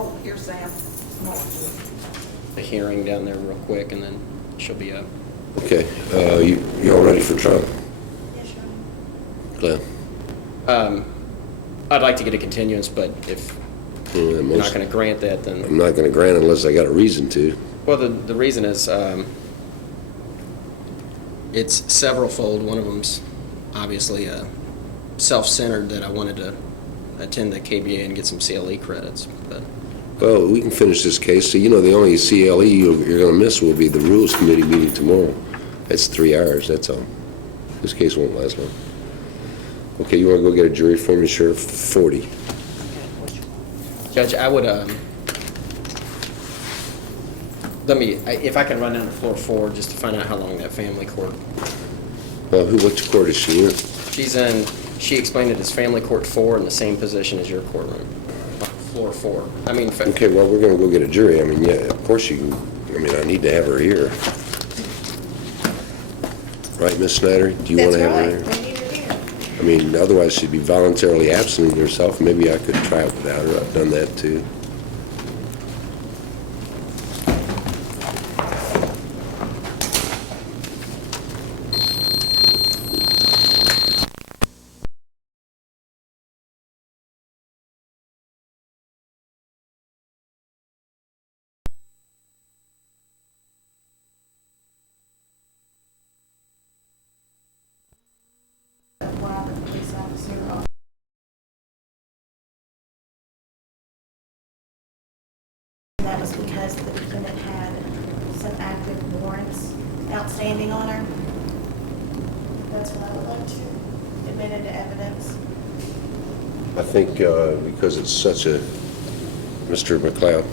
Oh, here's Sam. The hearing down there real quick, and then she'll be up. Okay, you all ready for trial? Yes, Glenn? Your I'd like to get a continuance, but if you're not going to grant that, then... I'm not going to grant it unless I got a reason to. Well, the reason is it's several-fold. One of them's obviously self-centered, that I wanted to attend the KBA and get some CLE credits. But Well, we can finish this case. So, you know, the only CLE you're going to miss will be the Rules Committee meeting tomorrow. That's 3 hours, that's all. This case won't last long. Okay, you want to go get a jury for me, Sheriff? 40. Judge, I would if I can run down to floor 4 just to find out how long that family court. Which court is she in? She explained it as family court 4 in the same position as your courtroom. Floor 4. I mean, Okay, well, we're going to go get a jury. I mean, yeah, of course you can. I mean, I need to have her here. Right, Miss Snyder? Do you want to have her here? That's right. We need her here. I mean, otherwise she'd be voluntarily absenting herself. Maybe I could try it without her. I've done that too. While the police officer that was because the defendant had some active warrants outstanding on her. That's what I would like to admit into evidence. I think because it's such a... Mr. McLeod.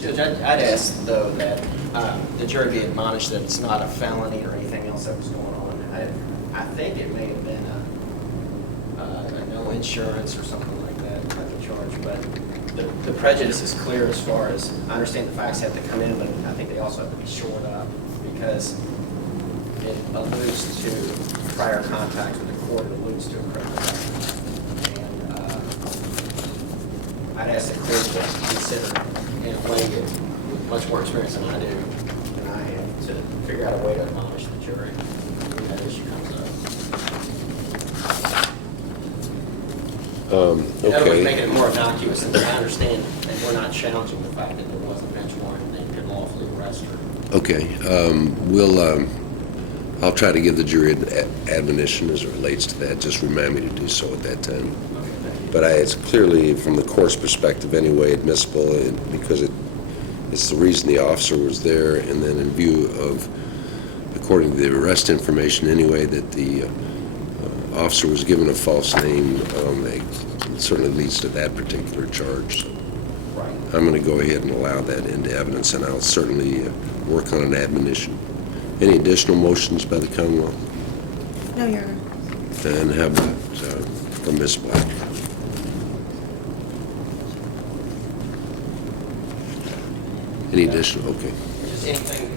Judge, I'd ask, though, that the jury be admonished that it's not a felony or anything else that was going on. I think it may have been a no insurance or something like that type of charge, but the prejudice is clear as far as, I understand the facts have to come in, but I think they also have to be shored up because it alludes to prior contact with the court, it alludes to a criminal record. And I'd ask the court to consider and weighing it with much more experience than I do, than I have, to figure out a way to admonish the jury when that issue comes up. In other words, making it more innocuous, and I understand that we're not challenging the fact that there was a bench warrant and they could lawfully arrest her. Okay. I'll try to give the jury an admonition as it relates to that. Just remind me to do so at that time. Okay, thank you. But it's clearly, from the court's perspective anyway, admissible because it's the reason the officer was there, and then in view of, according to the arrest information anyway, that the officer was given a false name, it certainly leads to that particular charge. So Right. I'm going to go ahead and allow that into evidence, and I'll certainly work on an admonition. Any additional motions by the Commonwealth? No, Your Honor. And how about from Ms. Black? Any additional? Okay. Just anything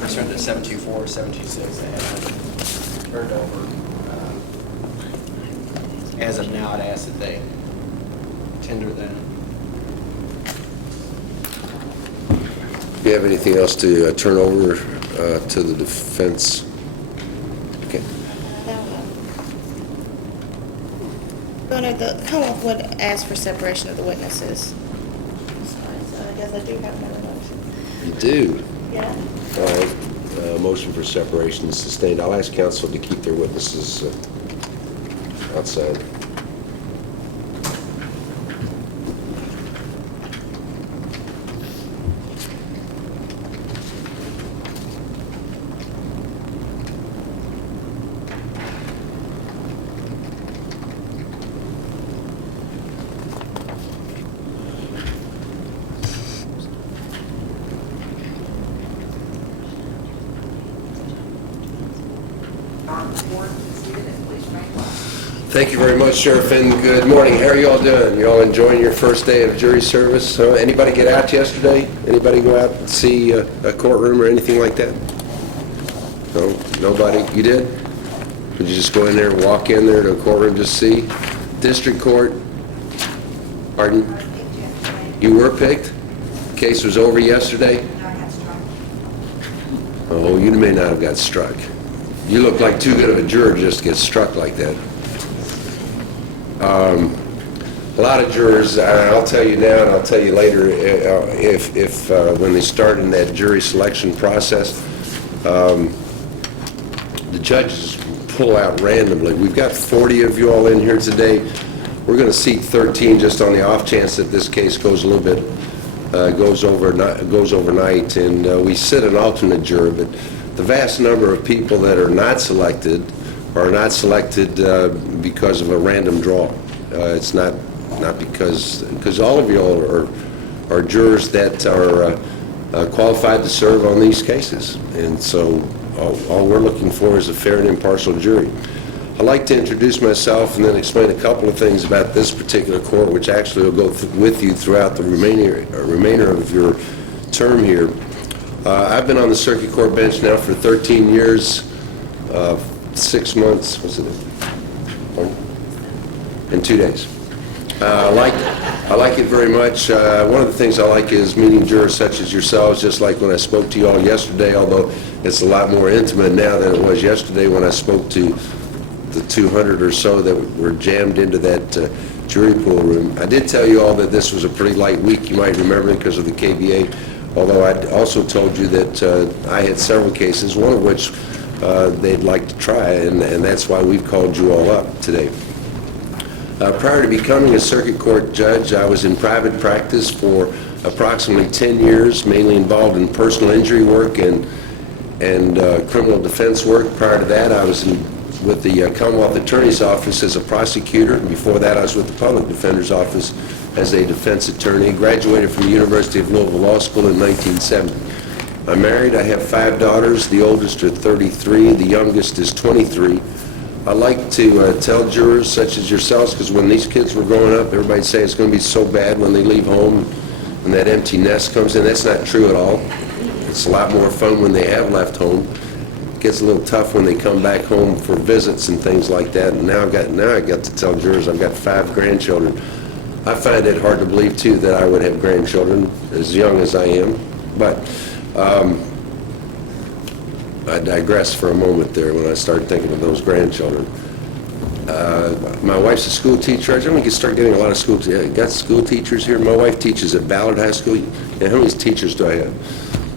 pursuant to 724 or 726 that hasn't been turned over. As of now, I'd ask that they tender that. Do you have anything else to turn over to the defense? Okay. Your Honor, the Commonwealth would ask for separation of the witnesses. Sorry, so I guess I do have another motion. You do? Yeah. All right. Motion for separation is sustained. I'll ask counsel to keep their witnesses outside. Thank you very much, Sheriff, and good morning. How are you all doing? You all enjoying your first day of jury service? Anybody get out yesterday? Anybody go out and see a courtroom or anything like that? No? Nobody? You did? Did you just go in there, walk in there to a courtroom, just see? District court? Pardon? You were picked? Case was over yesterday? No, I got struck. Oh, you may not have got struck. You look like too good of a juror just to get struck like that. A lot of jurors, I'll tell you now and I'll tell you later, if when they start in that jury selection process, the judges pull out randomly. We've got 40 of you all in here today. We're going to seat 13 just on the off chance that this case goes a little bit, goes overnight, and we sit an alternate juror, but the vast number of people that are not selected because of a random draw. It's not because all of you all are jurors that are qualified to serve on these cases, and so all we're looking for is a fair and impartial jury. I'd like to introduce myself and then explain a couple of things about this particular court, which actually will go with you throughout the remainder of your term here. I've been on the circuit court bench now for 13 years, 6 months, what's it? In 2 days. I like it very much. One of the things I like is meeting jurors such as yourselves, just like when I spoke to you all yesterday, although it's a lot more intimate now than it was yesterday when I spoke to the 200 or so that were jammed into that jury pool room. I did tell you all that this was a pretty light week, you might remember, because of the KBA, although I also told you that I had several cases, one of which they'd like to try, and that's why we've called you all up today. Prior to becoming a circuit court judge, I was in private practice for approximately 10 years, mainly involved in personal injury work and criminal defense work. Prior to that, I was with the Commonwealth Attorney's Office as a prosecutor, and before that I was with the Public Defender's Office as a defense attorney. Graduated from the University of Louisville Law School in 1970. I'm married, I have 5 daughters, the oldest are 33, the youngest is 23. I like to tell jurors such as yourselves, because when these kids were growing up, everybody'd say it's going to be so bad when they leave home and that empty nest comes in. That's not true at all. It's a lot more fun when they have left home. It gets a little tough when they come back home for visits and things like that. And now I got to tell jurors I've got 5 grandchildren. I find it hard to believe too that I would have grandchildren as young as I am. But I digress for a moment there when I start thinking of those grandchildren. My wife's a school teacher. I think we can start getting a lot of school teachers here. My wife teaches at Ballard High School. Yeah, how many teachers do I have?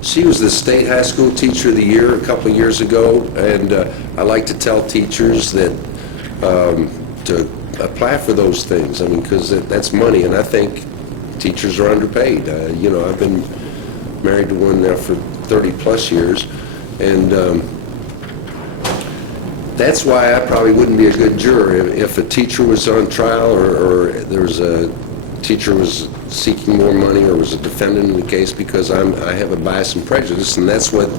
She was the state high school teacher of the year a couple of years ago, and I like to tell teachers that to apply for those things. I mean, because that's money, and I think teachers are underpaid. I've been married to one now for 30 plus years, and that's why I probably wouldn't be a good juror if a teacher was on trial or there was a teacher was seeking more money or was a defendant in the case, because I have a bias and prejudice, and that's what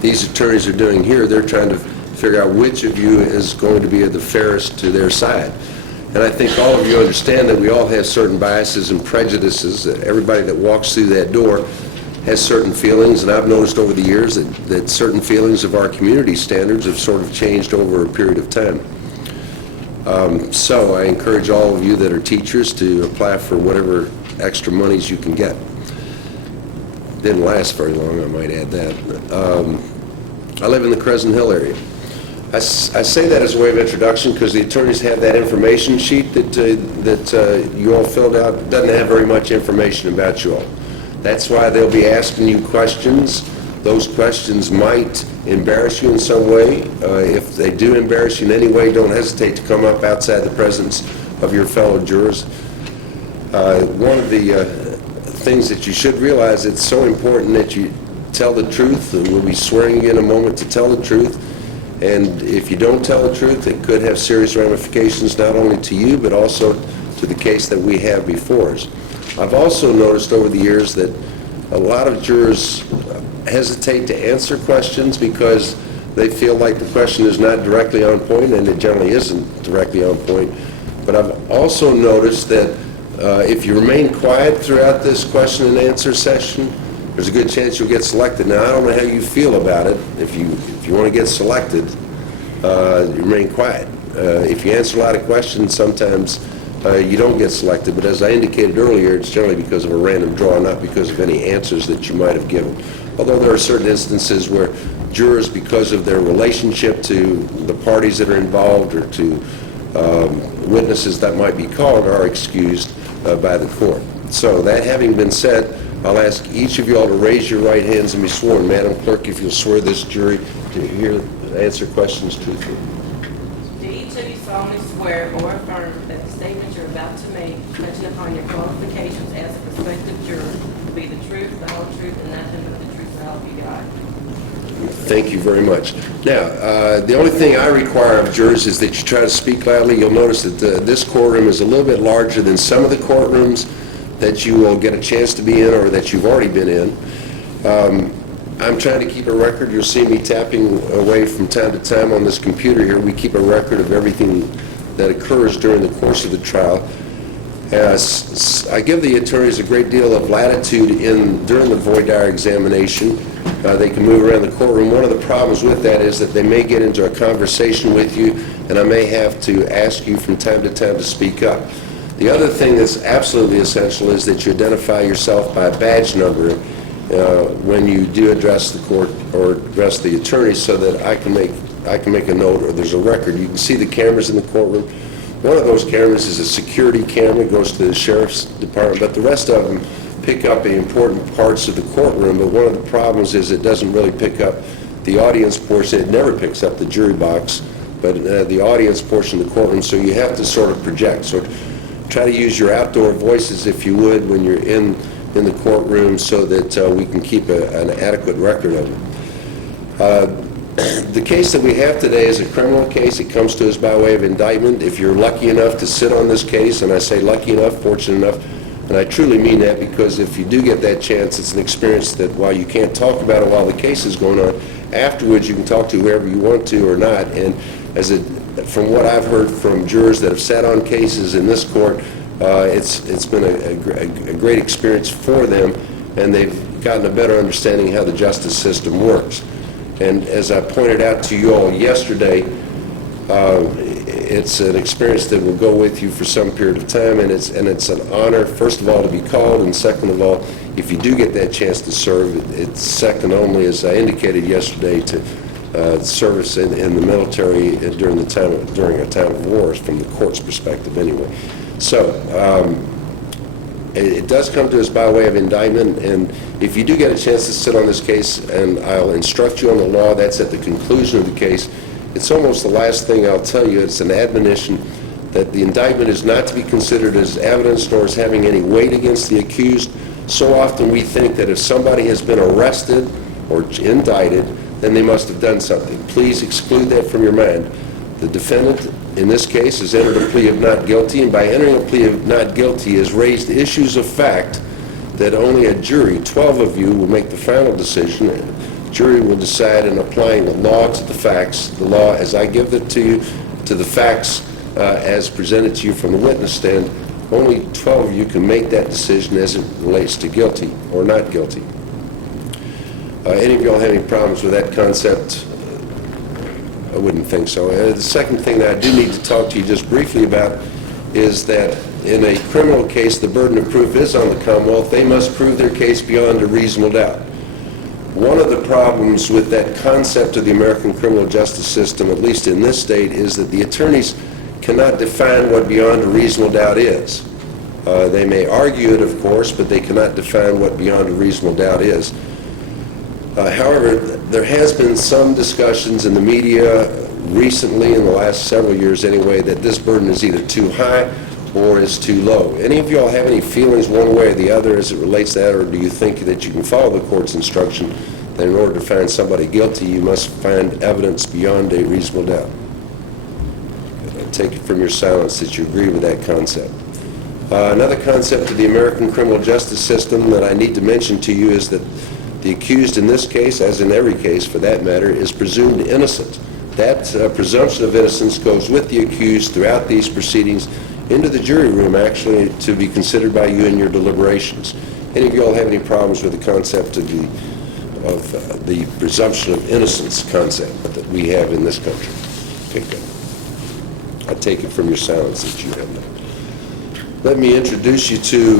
these attorneys are doing here. They're trying to figure out which of you is going to be the fairest to their side. And I think all of you understand that we all have certain biases and prejudices. Everybody that walks through that door has certain feelings, and I've noticed over the years that certain feelings of our community standards have sort of changed over a period of time. So I encourage all of you that are teachers to apply for whatever extra monies you can get. Didn't last very long, I might add that. I live in the Crescent Hill area. I say that as a way of introduction because the attorneys have that information sheet that you all filled out. It doesn't have very much information about you all. That's why they'll be asking you questions. Those questions might embarrass you in some way. If they do embarrass you in any way, don't hesitate to come up outside the presence of your fellow jurors. One of the things that you should realize, it's so important that you tell the truth. We'll be swearing you in a moment to tell the truth. And if you don't tell the truth, it could have serious ramifications not only to you, but also to the case that we have before us. I've also noticed over the years that a lot of jurors hesitate to answer questions because they feel like the question is not directly on point, and it generally isn't directly on point. But I've also noticed that if you remain quiet throughout this question and answer session, there's a good chance you'll get selected. Now, I don't know how you feel about it. If you want to get selected, remain quiet. If you answer a lot of questions, sometimes you don't get selected. But as I indicated earlier, it's generally because of a random draw, not because of any answers that you might have given. Although there are certain instances where jurors, because of their relationship to the parties that are involved or to witnesses that might be called, are excused by the court. So that having been said, I'll ask each of you all to raise your right hands and be sworn. Madam Clerk, if you'll swear this jury to answer questions truthfully. Do each of you solemnly swear or affirm that the statements you're about to make, touching upon your qualifications as a prospective juror, will be the truth, the whole truth, and nothing but the truth, so help you God? Thank you very much. Now, the only thing I require of jurors is that you try to speak loudly. You'll notice that this courtroom is a little bit larger than some of the courtrooms that you will get a chance to be in or that you've already been in. I'm trying to keep a record. You'll see me tapping away from time to time on this computer here. We keep a record of everything that occurs during the course of the trial. I give the attorneys a great deal of latitude during the voir dire examination. They can move around the courtroom. One of the problems with that is that they may get into a conversation with you, and I may have to ask you from time to time to speak up. The other thing that's absolutely essential is that you identify yourself by badge number when you do address the court or address the attorney, so that I can make a note, or there's a record. You can see the cameras in the courtroom. One of those cameras is a security camera. It goes to the sheriff's department, but the rest of them pick up the important parts of the courtroom. But one of the problems is it doesn't really pick up the audience portion. It never picks up the jury box, but the audience portion of the courtroom, so you have to sort of project. So try to use your outdoor voices, if you would, when you're in the courtroom, so that we can keep an adequate record of it. The case that we have today is a criminal case. It comes to us by way of indictment. If you're lucky enough to sit on this case, and I say lucky enough, fortunate enough, and I truly mean that, because if you do get that chance, it's an experience that while you can't talk about it while the case is going on, afterwards you can talk to whoever you want to or not. And from what I've heard from jurors that have sat on cases in this court, it's been a great experience for them, and they've gotten a better understanding of how the justice system works. And as I pointed out to you all yesterday, it's an experience that will go with you for some period of time, and it's an honor, first of all, to be called, and second of all, if you do get that chance to serve, it's second only, as I indicated yesterday, to service in the military during a time of war, from the court's perspective anyway. So it does come to us by way of indictment, and if you do get a chance to sit on this case, and I'll instruct you on the law, that's at the conclusion of the case. It's almost the last thing I'll tell you. It's an admonition that the indictment is not to be considered as evidence nor as having any weight against the accused. So often we think that if somebody has been arrested or indicted, then they must have done something. Please exclude that from your mind. The defendant, in this case, has entered a plea of not guilty, and by entering a plea of not guilty has raised issues of fact that only a jury, 12 of you, will make the final decision. The jury will decide in applying the law to the facts, the law as I give it to you, to the facts as presented to you from the witness stand. Only 12 of you can make that decision as it relates to guilty or not guilty. Any of y'all have any problems with that concept? I wouldn't think so. The second thing that I do need to talk to you just briefly about is that in a criminal case, the burden of proof is on the Commonwealth. They must prove their case beyond a reasonable doubt. One of the problems with that concept of the American criminal justice system, at least in this state, is that the attorneys cannot define what beyond a reasonable doubt is. They may argue it, of course, but they cannot define what beyond a reasonable doubt is. However, there has been some discussions in the media recently, in the last several years anyway, that this burden is either too high or is too low. Any of y'all have any feelings one way or the other as it relates to that, or do you think that you can follow the court's instruction that in order to find somebody guilty, you must find evidence beyond a reasonable doubt? I take it from your silence that you agree with that concept. Another concept of the American criminal justice system that I need to mention to you is that the accused in this case, as in every case for that matter, is presumed innocent. That presumption of innocence goes with the accused throughout these proceedings into the jury room, actually, to be considered by you in your deliberations. Any of you all have any problems with the concept of the presumption of innocence concept that we have in this country? Okay, good. I take it from your silence that you have none. Let me introduce you to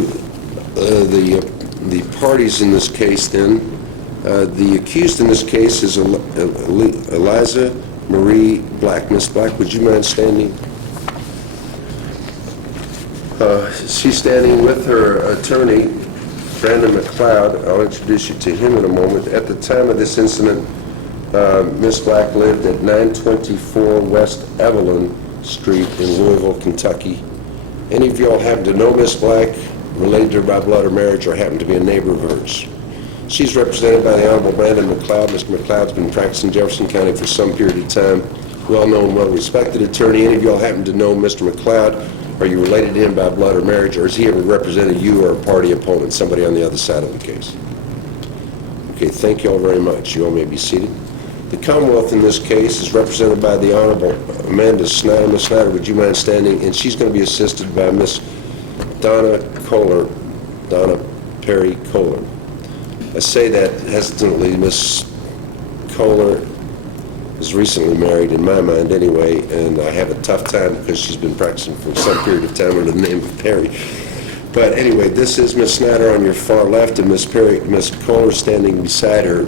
the parties in this case then. The accused in this case is Eliza Marie Black. Miss Black, would you mind standing? She's standing with her attorney, Brandon McLeod. I'll introduce you to him in a moment. At the time of this incident, Miss Black lived at 924 West Evelyn Street in Louisville, Kentucky. Any of y'all happen to know Miss Black, related to her by blood or marriage, or happen to be a neighbor of hers? She's represented by the Honorable Brandon McLeod. Mr. McLeod's been practicing in Jefferson County for some period of time. Well-known, well-respected attorney. Any of y'all happen to know Mr. McLeod? Are you related to him by blood or marriage, or has he ever represented you or a party opponent, somebody on the other side of the case? Okay, thank you all very much. You all may be seated. The Commonwealth in this case is represented by the Honorable Amanda Snyder. Miss Snyder, would you mind standing? And she's going to be assisted by Miss Donna Perry Kohler. I say that hesitantly. Miss Kohler is recently married, in my mind anyway, and I have a tough time because she's been practicing for some period of time under the name of Perry. But anyway, this is Miss Snyder on your far left, and Miss Kohler standing beside her.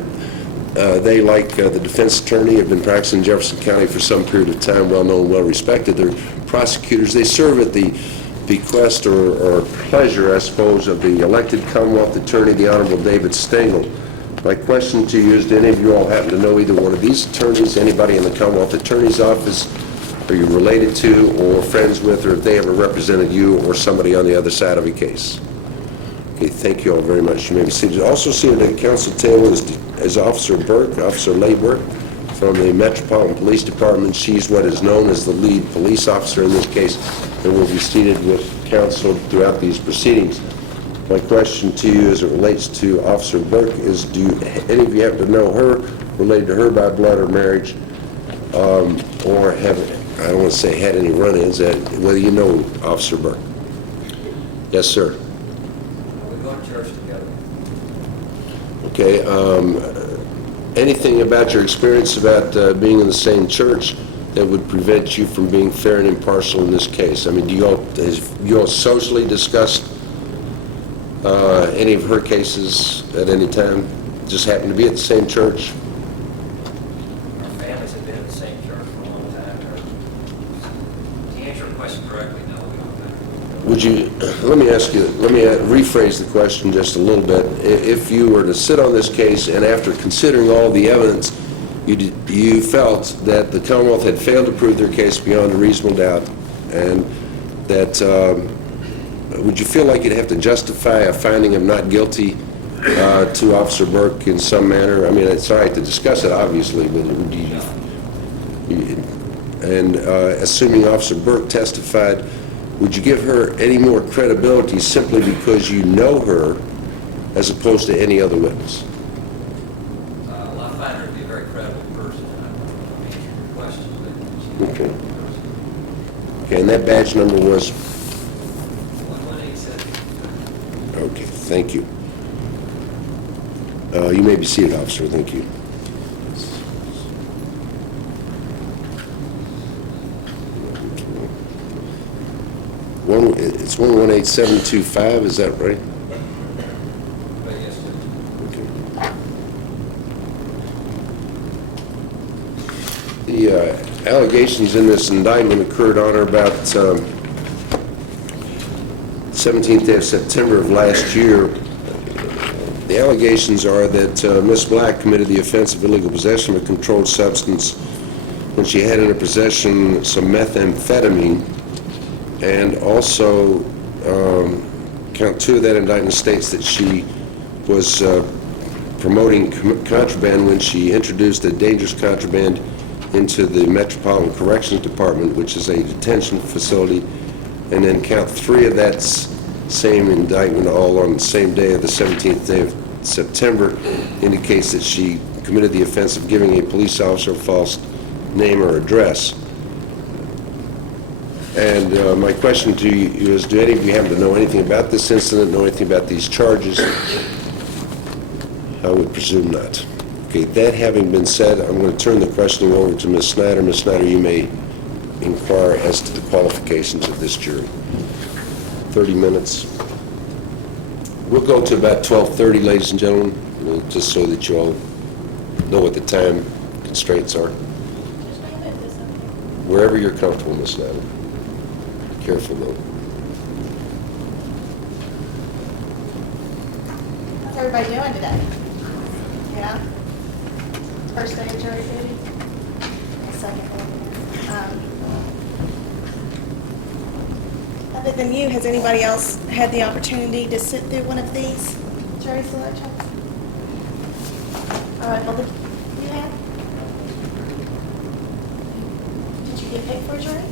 They, like the defense attorney, have been practicing in Jefferson County for some period of time, well-known, well-respected. They're prosecutors. They serve at the bequest or pleasure, I suppose, of the elected Commonwealth attorney, the Honorable David Stengel. My question to you is, do any of you all happen to know either one of these attorneys, anybody in the Commonwealth Attorney's Office? Are you related to or friends with, or if they ever represented you or somebody on the other side of a case? Okay, thank you all very much. You may be seated. Also seated at the council table is Officer Berg, Officer Berg, from the Metropolitan Police Department. She's what is known as the lead police officer in this case, and will be seated with counsel throughout these proceedings. My question to you as it relates to Officer Berg is, do any of you happen to know her, related to her by blood or marriage, or have, I don't want to say had any run-ins, whether you know Officer Berg? Yes, sir. We go to church together. Okay. Anything about your experience about being in the same church that would prevent you from being fair and impartial in this case? I mean, have you all socially discussed any of her cases at any time? Just happen to be at the same church? Our families have been in the same church for a long time. To answer your question correctly, no, we don't know. Would you, let me rephrase the question just a little bit. If you were to sit on this case and after considering all the evidence, you felt that the Commonwealth had failed to prove their case beyond a reasonable doubt, and that, would you feel like you'd have to justify a finding of not guilty to Officer Berg in some manner? I mean, it's all right to discuss it, obviously, but would you, assuming Officer Berg testified, would you give her any more credibility simply because you know her as opposed to any other witness? Well, I find her to be a very credible person. I don't know if I'm answering your question, but she's a Okay. credible person. Okay, and that badge number was? 1187. Okay, thank you. You may be seated, officer. Thank you. It's 118725, is that right? But yes, sir. Okay. The allegations in this indictment occurred on or about 17th day of September of last year. The allegations are that Ms. Black committed the offense of illegal possession of a controlled substance when she had in her possession some methamphetamine, and also count 2 of that indictment states that she was promoting contraband when she introduced a dangerous contraband into the Metropolitan Corrections Department, which is a detention facility. And then count 3 of that same indictment, all on the same day of the 17th day of September, indicates that she committed the offense of giving a police officer a false name or address. And my question to you is, do any of you happen to know anything about this incident, know anything about these charges? I would presume not. Okay, that having been said, I'm going to turn the questioning over to Ms. Snyder. Ms. Snyder, you may inquire as to the qualifications of this jury. 30 minutes. We'll go to about 12:30, ladies and gentlemen, just so that you all know what the time constraints are. Just may I move this up here? Wherever you're comfortable, Miss Natalie. Careful, though. How's everybody doing today? Yeah? First day of jury duty? Second one. Other than you, has anybody else had the opportunity to sit through one of these jury selections? All right, well, you have? Did you get picked for a jury?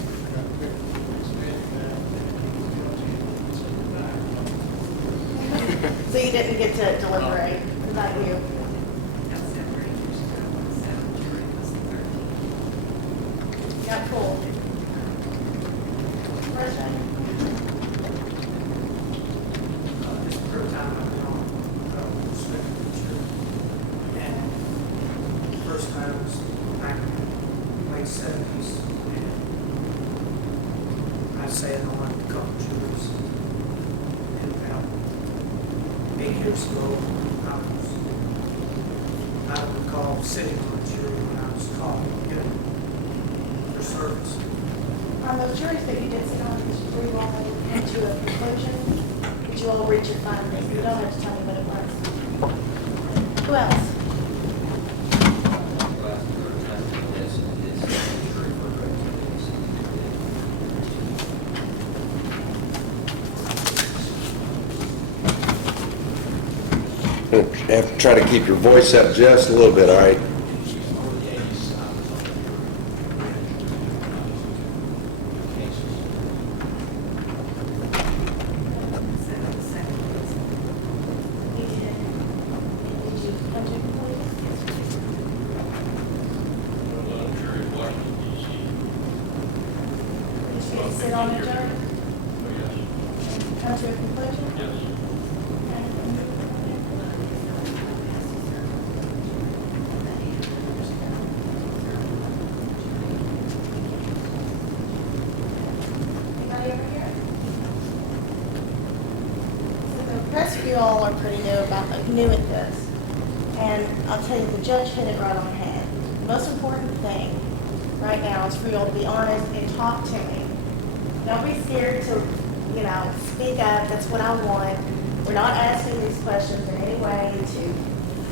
So you didn't get to deliberate, not you? Got pulled. First time? This is the first time I've been on, and the first time was back in the late 70s. And I sat on a couple juries. And about 8 years ago, I don't recall sitting on a jury when I was called for service. On those juries that you did sit on, did you all come to a conclusion? Did you all reach your findings? You don't have to tell me what it was. Who else? Have to try to keep your voice up just a little bit, all right? You did. Did you come to a conclusion? Did you sit on a jury? Come to a conclusion? Anybody over here? So the rest of you all are pretty new at this. And I'll tell you, the judge hit it right on the head. The most important thing right now is for you all to be honest and talk to me. Don't be scared to, speak up. That's what I want. We're not asking these questions in any way to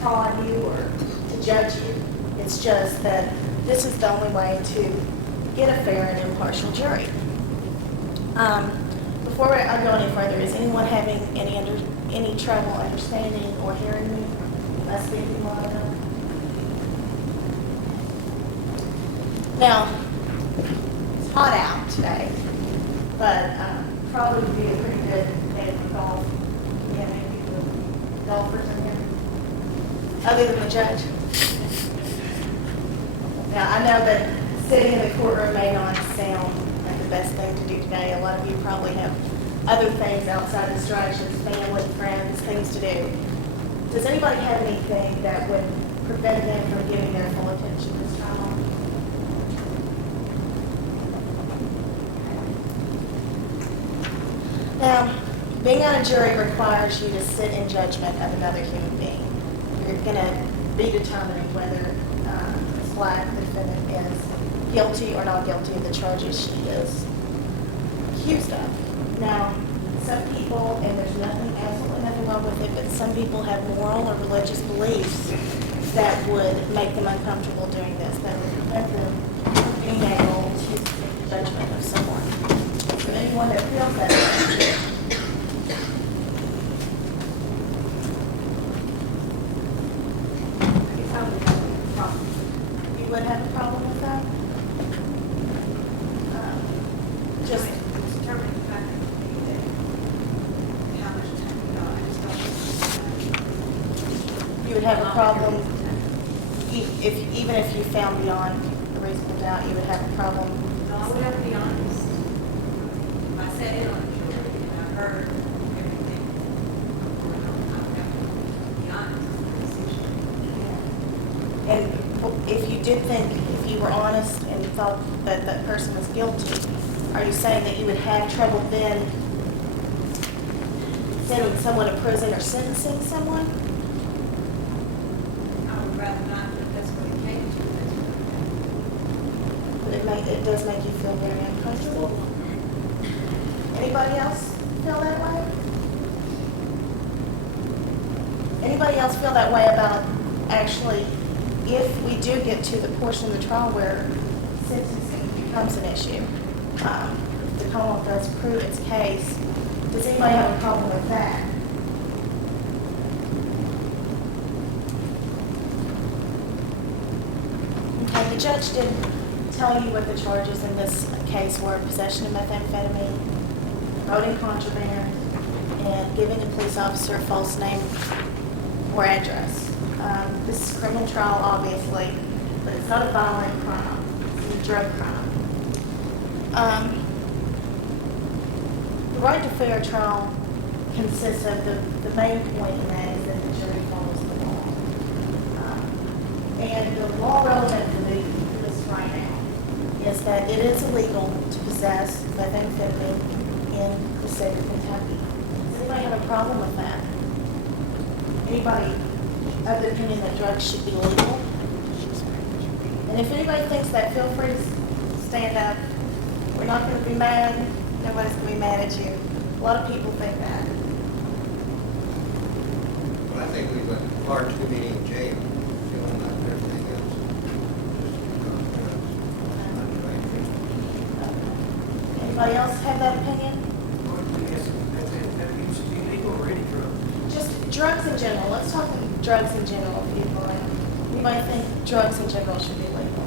con you or to judge you. It's just that this is the only way to get a fair and impartial jury. Before I go any further, is anyone having any trouble understanding or hearing me? Am I speaking loud enough? Now, it's hot out today, but probably would be a pretty good day for golf. Yeah, maybe the golfers in here, other than the judge. Now, I know that sitting in the courtroom may not sound like the best thing to do today. A lot of you probably have other things outside distractions, family, friends, things to do. Does anybody have anything that would prevent them from giving their full attention this time on? Now, being on a jury requires you to sit in judgment of another human being. You're going to be determining whether Ms. Black, the defendant, is guilty or not guilty of the charges she is accused of. Now, some people, and there's absolutely nothing wrong with it, but some people have moral or religious beliefs that would make them uncomfortable doing this, that would prevent them from being able to take judgment of someone. So anyone that feels that way, you would have a problem with that? Just determining the fact that how much time we got, I just don't. you would have a problem, even if you found beyond a reasonable doubt, you would have a problem. No, I would have to be honest. I sat in on the jury and I heard everything. I would have to be honest with the decision. And if you did think, if you were honest and thought that that person was guilty, are you saying that you would have trouble then sending someone to prison or sentencing someone? I would rather not, but that's what it came to, that's what it happened. But it does make you feel very uncomfortable. Anybody else feel that way? Anybody else feel that way about actually, if we do get to the portion of the trial where sentencing becomes an issue, the Commonwealth does prove its case, does anybody have a problem with that? Okay, the judge did tell you what the charges in this case were: possession of methamphetamine, promoting contraband, and giving a police officer a false name or address. This is a criminal trial, obviously, but it's not a violent crime. It's a drug crime. The right to fair trial consists of the main point in that is that the jury follows the law. And the law relevant to this right now is that it is illegal to possess methamphetamine in the state of Kentucky. Does anybody have a problem with that? Anybody of the opinion that drugs should be legal? And if anybody thinks that, feel free to stand up. We're not going to be mad. Nobody's going to be mad at you. A lot of people think that. But I think we've got far too many in jail, doing that and everything else. Anybody else have that opinion? That means to be legal or any drug. Just drugs in general. Let's talk drugs in general, people. Anybody think drugs in general should be legal?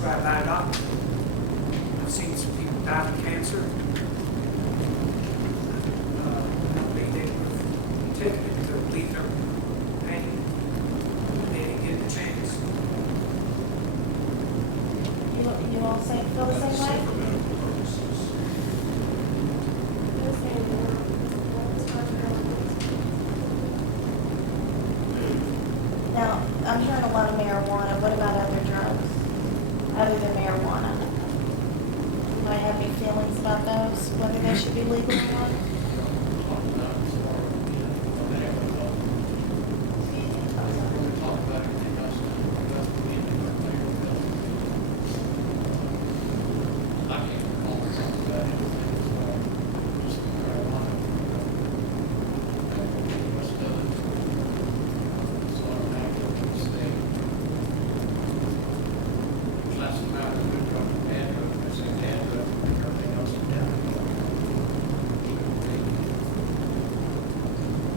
By a doctor. I've seen some people die of cancer. They would take it to relieve their pain. They didn't get the chance. You all feel the same way? Now, I'm hearing a lot of marijuana. What about other drugs? Other than marijuana? Anybody have any feelings about those, whether they should be legal or not?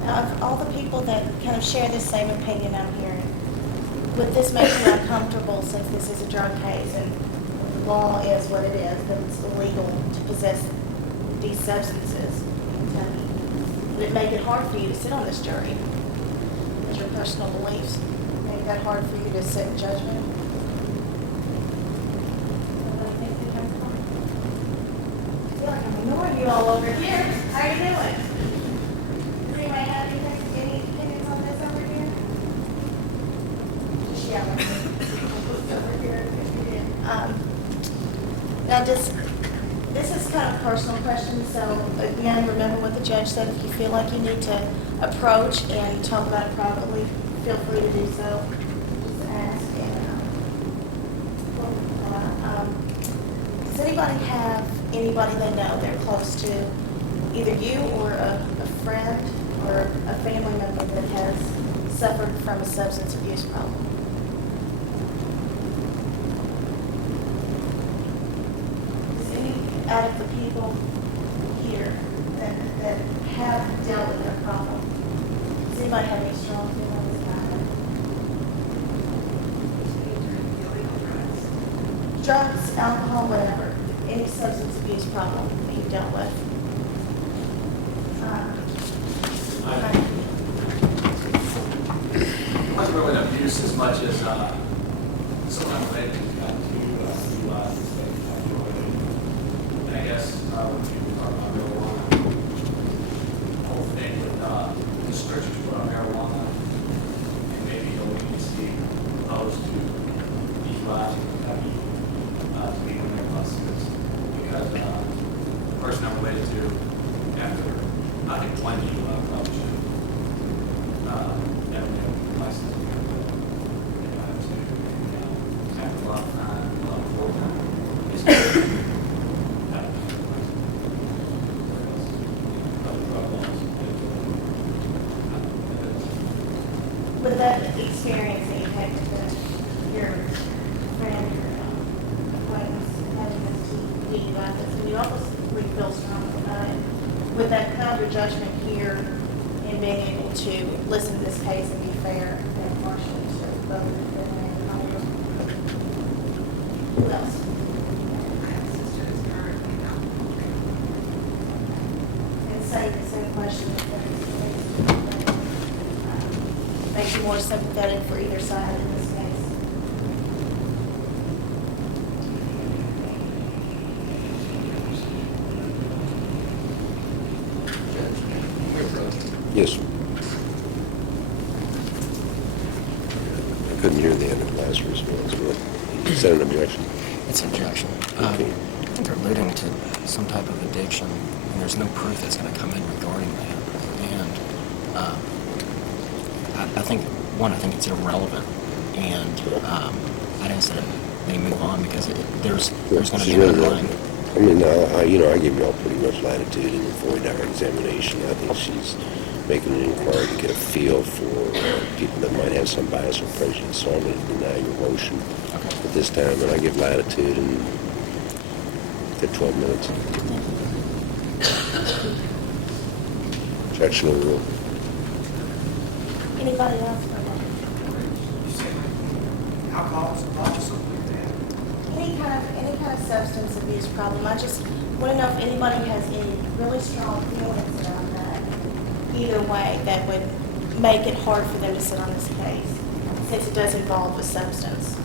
Now, of all the people that kind of share this same opinion I'm hearing, would this make you uncomfortable since this is a drug case and the law is what it is, that it's illegal to possess these substances in Kentucky? Would it make it hard for you to sit on this jury? As your personal beliefs make that hard for you to sit in judgment? Anybody think that that's hard? I feel like I'm ignoring you all over here. How are you doing? Does anybody have any opinions on this over here? Just yell at me. Over here, if you did. Now, this is kind of a personal question, so again, remember what the judge said. If you feel like you need to approach and talk about it privately, feel free to do so. Just ask. Does anybody have anybody they know they're close to, either you or a friend or a family member that has suffered from a substance abuse problem? Does any out of the people here that have dealt with their problem, does anybody have any strong feelings about it? drugs, alcohol, whatever, any substance abuse problem that you've dealt with. It wasn't really an abuse as much as something related to DUI and state actually. And I guess when you talk about marijuana, the whole thing with restrictions for marijuana and maybe leniency opposed to DUIs and heavy speed limit buses because the person I'm related to after I think one DUI probably should never get a license. After a lot of time, a lot of full time. It's With that experience that you've had with your friend or acquaintance having this DUI, and you obviously feel strongly about it, would that cloud your judgment here in being able to listen to this case and be fair and impartial to both the defendant and the plaintiff? Who else? My sister is currently out. And say the same question if make you more sympathetic for either side in this case. Yes. I couldn't hear the end of the last response, but is that an objection? It's objection. Okay. I think they're alluding to some type of addiction, and there's no proof that's going to come in regarding that. And I think, I think it's irrelevant, and I didn't say they move on because there's going to be She's a really line. not. I mean, I give you all pretty much latitude in the 40-hour examination. I think she's making an inquiry to get a feel for people that might have some bias or prejudice. So I'm going to deny your motion at this time, and I give latitude and get 12 minutes. Objection overruled. Anybody else? You say alcohol, supply, something like that. Any kind of substance abuse problem. I just want to know if anybody has any really strong feelings about that. Either way, that would make it hard for them to sit on this case, since it does involve a substance.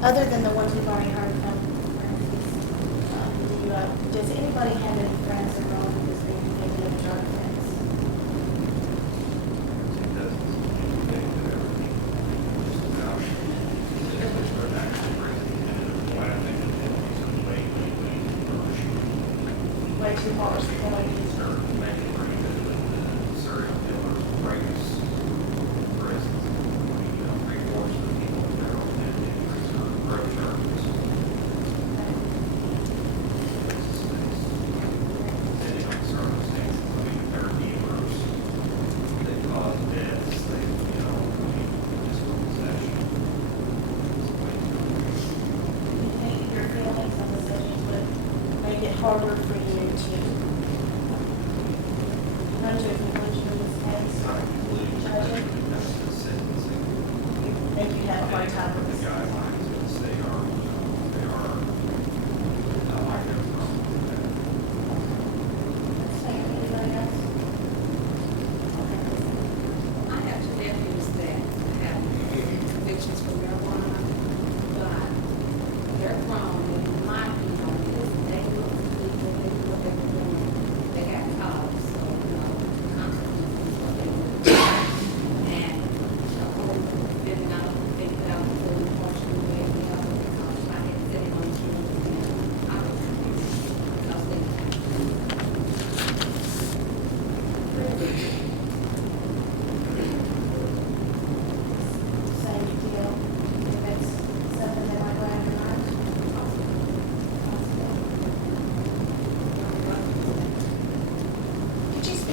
Other than the ones we've already heard from, does anybody have any friends or relatives being convicted of drug offense? Way too harsh penalties. Harder for you to come to a conclusion in this case? Judge it? Think you had a hard time with this? Anybody else? I have two nephews that have convictions for marijuana,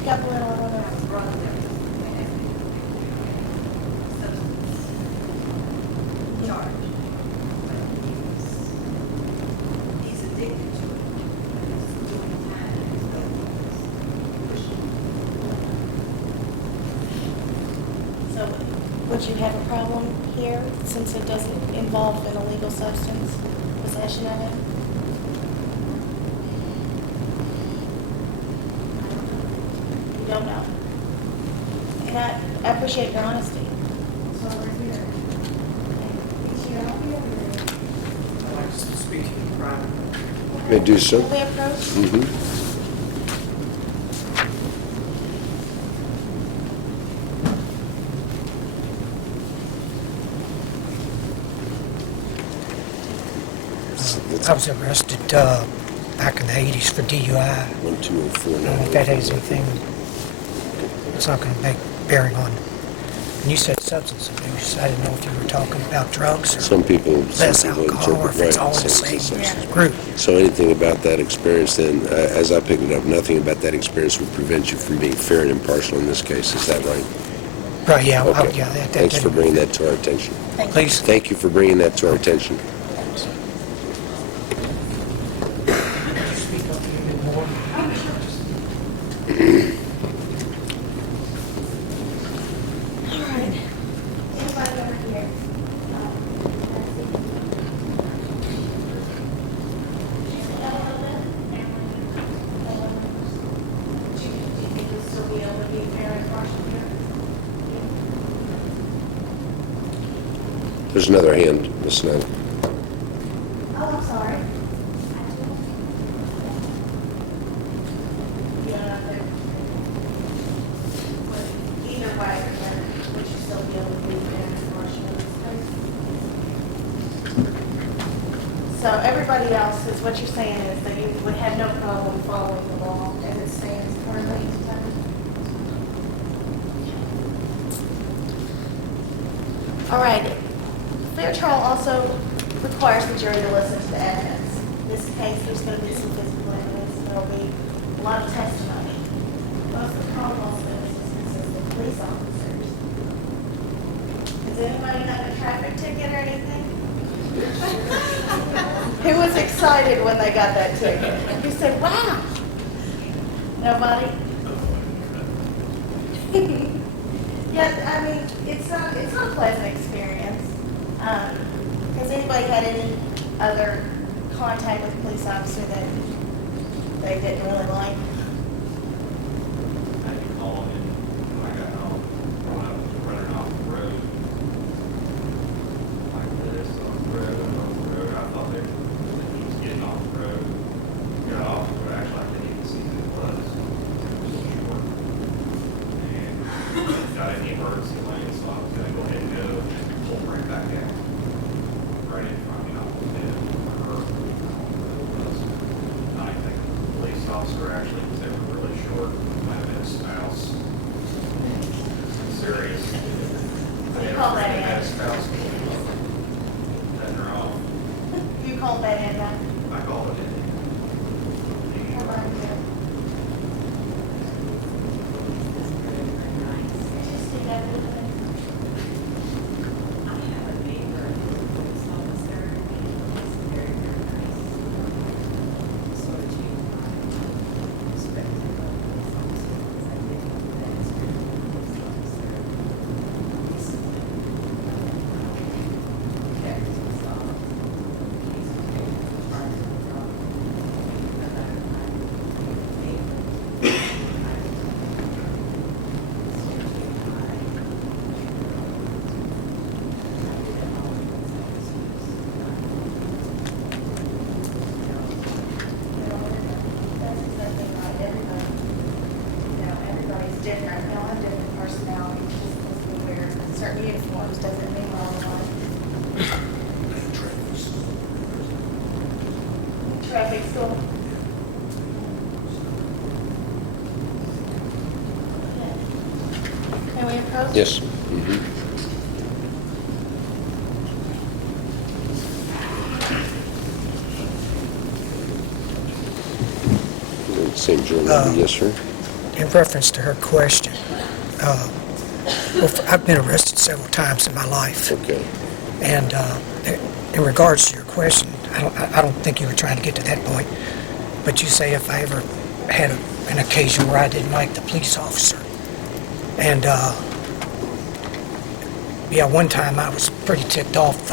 speak up a little, I don't know. Charge. But he's addicted to it. He's doing time. So would you have a problem here since it doesn't involve an illegal substance, possession of it? You don't know. And I appreciate your honesty. So we're here. Is your help you? I'd like to speak to you privately. May do so. Can we approach? Mm-hmm. I was arrested back in the 80s for DUI. 1204. I don't know if that has anything, it's not going to make bearing on. And you said substance abuse. I didn't know if you were talking about drugs or Some people less alcohol, or if it's all in the same group. So anything about that experience then, as I picked it up, nothing about that experience would prevent you from being fair and impartial in this case, is that right? Right, yeah, Okay. yeah. That Thanks for didn't- bringing that to our attention. Thank you. Please. Thank you for bringing that to our attention. Speak up a little bit more. All right. Anybody over here? Do you think you'll still be able to be fair and impartial here? There's another hand, Ms. Nunn. Oh, I'm sorry. You don't know that. But either way, then would you still be able to be fair and impartial in this case? So everybody else, is what you're saying is that you would have no problem following the law as it stands currently today? All right. Fair trial also requires the jury to listen to the evidence. In this case, there's going to be some physical evidence, and there'll be a lot of testimony. Most of the Commonwealth's witnesses consist of police officers. Has anybody gotten a traffic ticket or anything? Who was excited when they got that ticket? Who said, wow? Nobody? Yeah, I mean, it's not a pleasant experience. Has anybody had any other contact with a police officer that they didn't really like? I had to call him when I got home, when I was running off the road. Like this, off the road, I thought he was getting off the road. Got off, but actually I didn't even see who it was. It was short. And got in the emergency lane, so I was gonna go ahead and go and pull right back out. Right in front of me, I was dead. I hurt. I don't know what it was. I didn't think the police officer actually, because they were really short, might have been a spouse. Serious. What do you call that, They had a Ann? spouse. Letting her off. You called that in, then? I called it in. How about you? Just do that little thing. I have a neighbor, police officer, and he's very, very nice. Sort of changed my perspective of police officers, because I didn't have that experience with a police officer. Characters was solved. He's very hard to draw. But I That's exactly right. Everybody's different. They all have different personalities. Just because we wear certain uniforms doesn't mean we're all alike. Traffic school. Can we approach? Yes. Mhm. Same jury member, yes, sir? in reference to her question, well, I've been arrested several times in my life. Okay. And in regards to your question, I don't think you were trying to get to that point, but you say if I ever had an occasion where I didn't like the police officer. And yeah, one time I was pretty ticked off.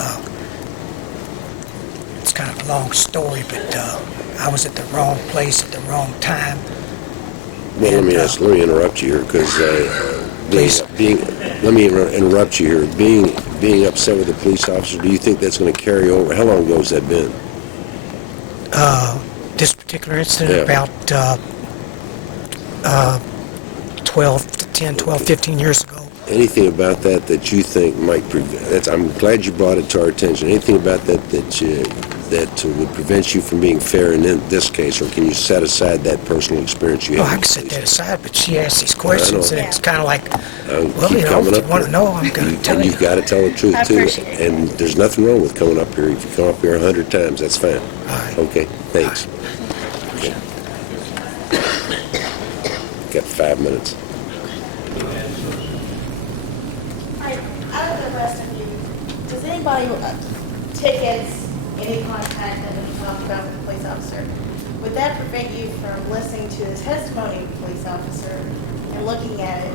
It's kind of a long story, but I was at the wrong place at the wrong time. Well, And, let me interrupt you here, because Please. let me interrupt you here. Being upset with a police officer, do you think that's going to carry over? How long ago has that been? This particular incident, Yeah. about 12, 15 years ago. Anything about that you think might prevent? I'm glad you brought it to our attention. Anything about that would prevent you from being fair in this case, or can you set aside that personal experience you Well, had? I can set that aside, but she asked these questions, and it's kind of like, well, Keep you know, coming if you up want to here. know, I'm going to tell And you. you've got to tell the truth, I too. appreciate it. And there's nothing wrong with coming up here. If you come up here 100 times, that's fine. All right. Okay, thanks. Okay. Got 5 minutes. All right, out of the rest of you, does anybody, tickets, any contact that we talked about with the police officer, would that prevent you from listening to the testimony of the police officer and looking at it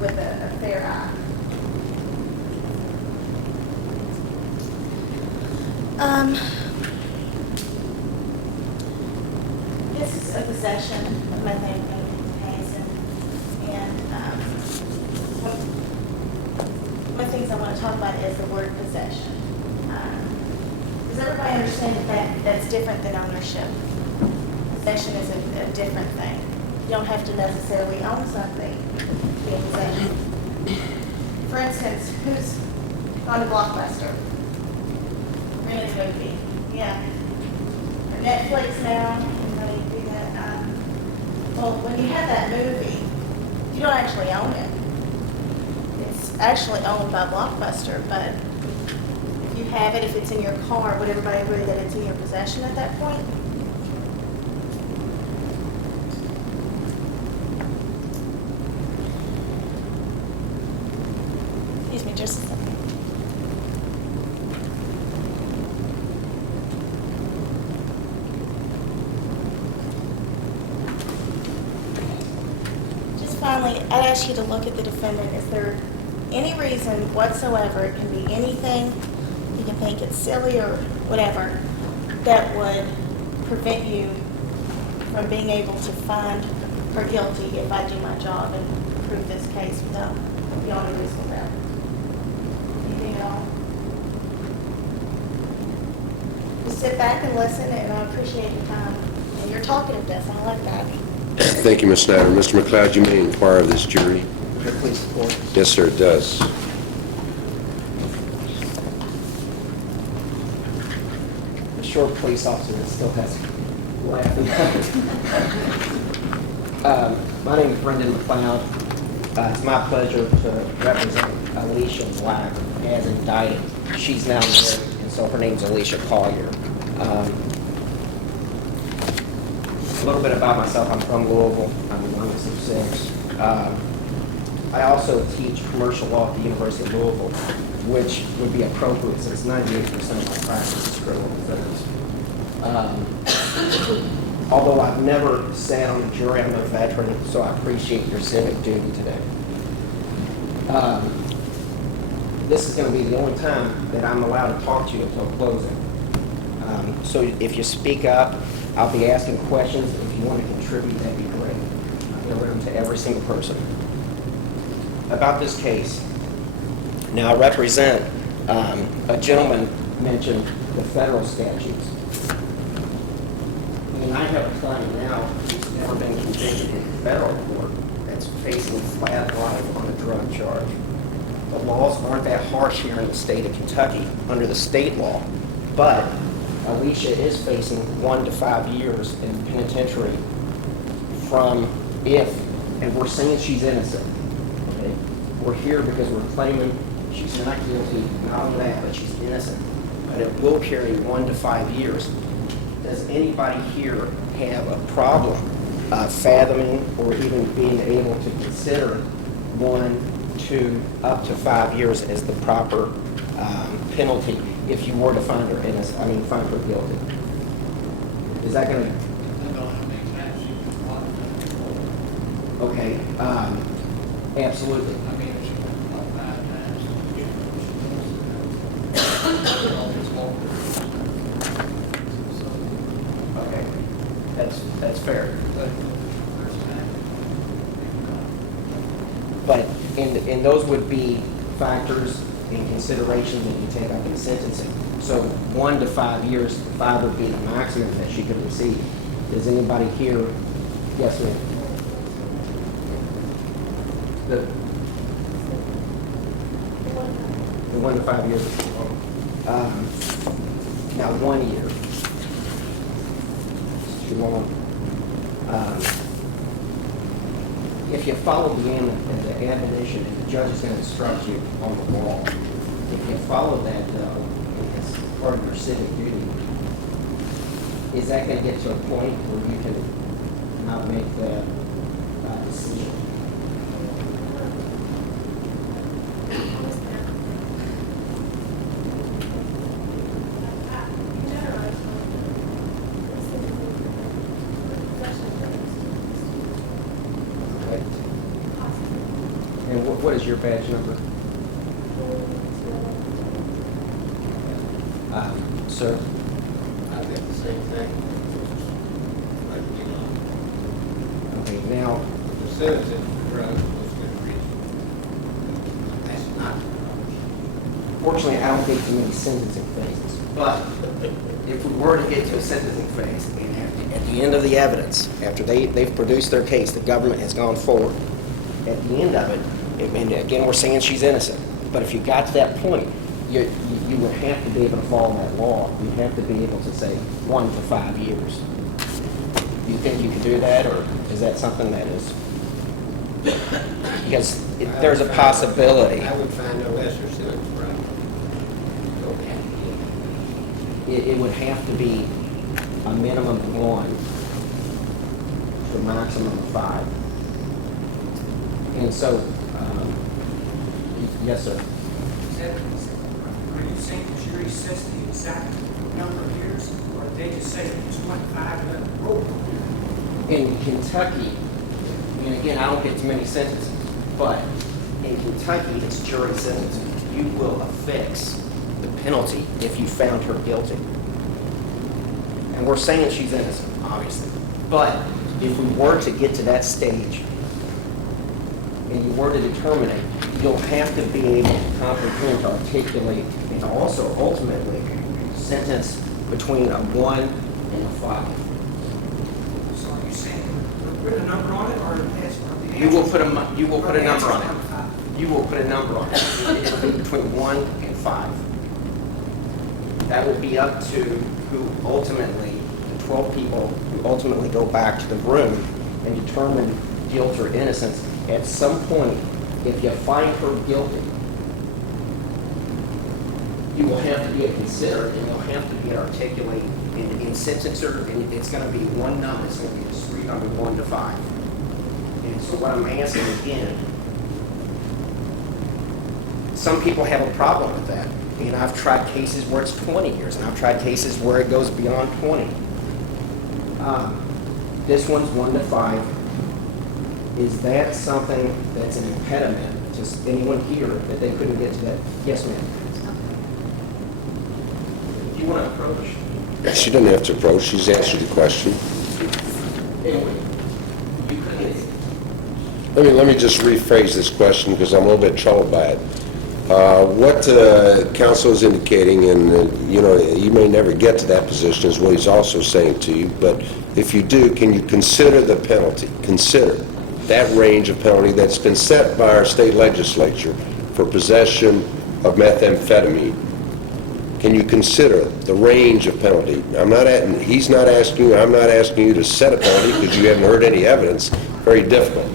with a fair eye? This is a possession of methamphetamine and one of the things I want to talk about is the word possession. Does everybody understand that that's different than ownership? Possession is a different thing. You don't have to necessarily own something to be in possession. For instance, who's gone to Blockbuster? Rented a movie. Yeah. Or Netflix now. Anybody do that? Well, when you have that movie, you don't actually own it. It's actually owned by Blockbuster, but if you have it, if it's in your car, would everybody agree that it's in your possession at that point? Excuse me, just a second. Just finally, I'd ask you to look at the defendant. Is there any reason whatsoever, it can be anything, you can think it's silly or whatever, that would prevent you from being able to find her guilty if I do my job and prove this case without beyond a reasonable doubt? Anything at all? Just sit back and listen, and I appreciate your time. And your talkativeness, I like that. Thank you, Ms. Snyder. Mr. McLeod, you may inquire of this jury. The police report. Yes, sir, it does. The short police officer that still has laughing. My name is Brendan McLeod. It's my pleasure to represent Alicia Black as indicted. She's now married, and so her name's Alicia Collier. A little bit about myself. I'm from Louisville. I'm the youngest of 6. I also teach commercial law at the University of Louisville, which would be appropriate since 98% of my practice is criminal defense. Although I've never sat on a jury, I'm a veteran, so I appreciate your civic duty today. This is going to be the only time that I'm allowed to talk to you until closing. So if you speak up, I'll be asking questions. If you want to contribute, that'd be great. I'll go around to every single person. About this case, now I represent a gentleman mentioned the federal statutes. And I have a client now who's never been convicted in federal court that's facing flat life on a drug charge. The laws aren't that harsh here in the state of Kentucky under the state law, but Alicia is facing 1 to 5 years in the penitentiary from and we're saying she's innocent. Okay? We're here because we're claiming she's not guilty, not only that, but she's innocent. But it will carry 1 to 5 years. Does anybody here have a problem fathoming or even being able to consider 1, 2, up to 5 years as the proper penalty if you were to find her innocent, find her guilty. Is that going to? Okay, absolutely. Okay, that's fair. But, and those would be factors and considerations that you take up in sentencing. So 1 to 5 years, 5 would be the maximum that she could receive. Does anybody here? Yes, ma'am. The 1 to 5 years. Now 1 year. It's too long. If you follow the admonition, and the judge is going to instruct you on the law, if you follow that, though, and it's part of your civic duty, is that going to get to a point where you can not make that decision? And what is your badge number? Sir? I think the same thing. Like, Okay, now, the sentence for drugs was good reason. That's not. fortunately, I don't get too many sentencing phases. But if we were to get to a sentencing phase, and at the end of the evidence, after they've produced their case, the government has gone forward, at the end of it, and again, we're saying she's innocent, but if you got to that point, you would have to be able to follow that law. You have to be able to say 1 to 5 years. Do you think you can do that, or is that something that is? Because there's a possibility. I would find a lesser sentence, right? It would have to be a minimum of 1 to a maximum of 5. And so, yes, sir. Are you saying the jury says the exact number of years, or did they just say it's 1.5 and let it roll? In Kentucky, and again, I don't get too many sentences, but in Kentucky, it's jury sentencing. You will affix the penalty if you found her guilty. And we're saying she's innocent, obviously. But if we were to get to that stage, and you were to determine it, you'll have to be able to comprehend, articulate, and also ultimately sentence between a 1 and a 5. So are you saying put a number on it, or You will put a number on it. You will put a number on it. It'll be between 1 and 5. That will be up to who ultimately, the 12 people who ultimately go back to the room and determine guilt or innocence. At some point, if you find her guilty, you will have to be able to consider, and you'll have to be able to articulate in sentence her, and it's going to be one number. It's going to be a discrete number, 1 to 5. And so what I'm asking again, some people have a problem with that. And I've tried cases where it's 20 years, and I've tried cases where it goes beyond 20. This one's 1 to 5. Is that something that's an impediment to anyone here that they couldn't get to that? Yes, ma'am. Do you want to approach? She doesn't have to approach, she's answered the question. Anyway, you couldn't. Let me just rephrase this question because I'm a little bit troubled by it. What counsel is indicating, and you may never get to that position, is what he's also saying to you, but if you do, can you consider the penalty? Consider that range of penalty that's been set by our state legislature for possession of methamphetamine. Can you consider the range of penalty? He's not asking you, I'm not asking you to set a penalty because you haven't heard any evidence. Very difficult.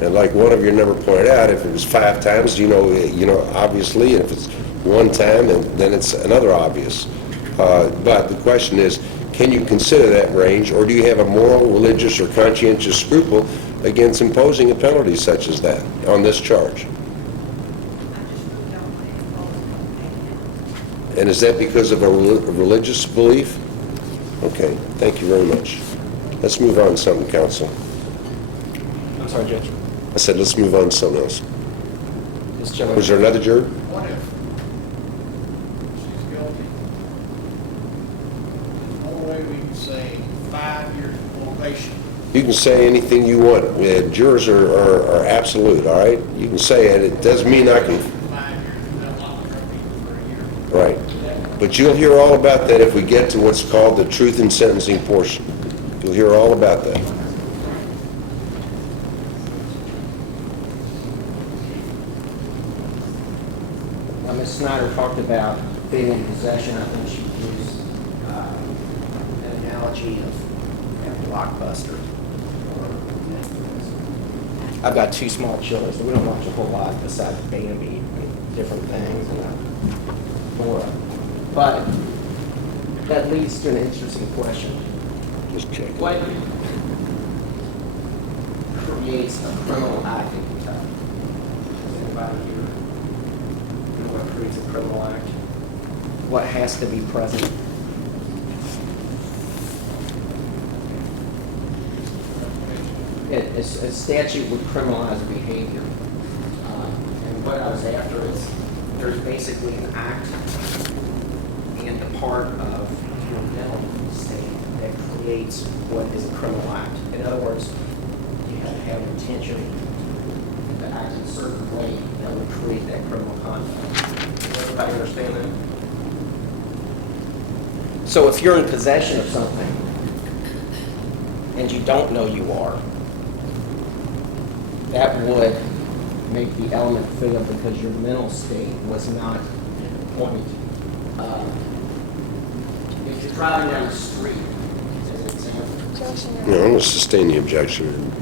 And like one of your number pointed out, if it was 5 times, obviously, and if it's 1 time, then it's another obvious. But the question is, Can you consider that range, or do you have a moral, religious, or conscientious scruple against imposing a penalty such as that on this charge? I just really don't want to impose on And is that because of a religious belief? Okay, thank you very much. Let's move on to something, counsel. I'm sorry, Judge. I said, let's move on to something else. This gentleman. Was there another juror? What if she's guilty? There's no way we can say 5 years of probation. You can say anything you want. Jurors are absolute, all right? You can say it. It doesn't mean I can, 5 years, and then lock her up for a year. right. But you'll hear all about that if we get to what's called the truth in sentencing portion. You'll hear all about that. Now, Ms. Snyder talked about being in possession. I think she used an analogy of a blockbuster. I've got 2 small children, so we don't watch a whole lot besides Bambi and different things and Laura. But that leads to an interesting question. Just check. What creates a criminal act in Kentucky? Does anybody here know what creates a criminal act? What has to be present? A statute would criminalize behavior. And what I was after is, there's basically an act and a part of your mental state that creates what is a criminal act. In other words, you have to have intention to act in a certain way that would create that criminal conduct. Does everybody understand that? So if you're in possession of something and you don't know you are, that would make the element fail because your mental state was not point. If you're driving down the street, as an example, No, I'm going to sustain the objection.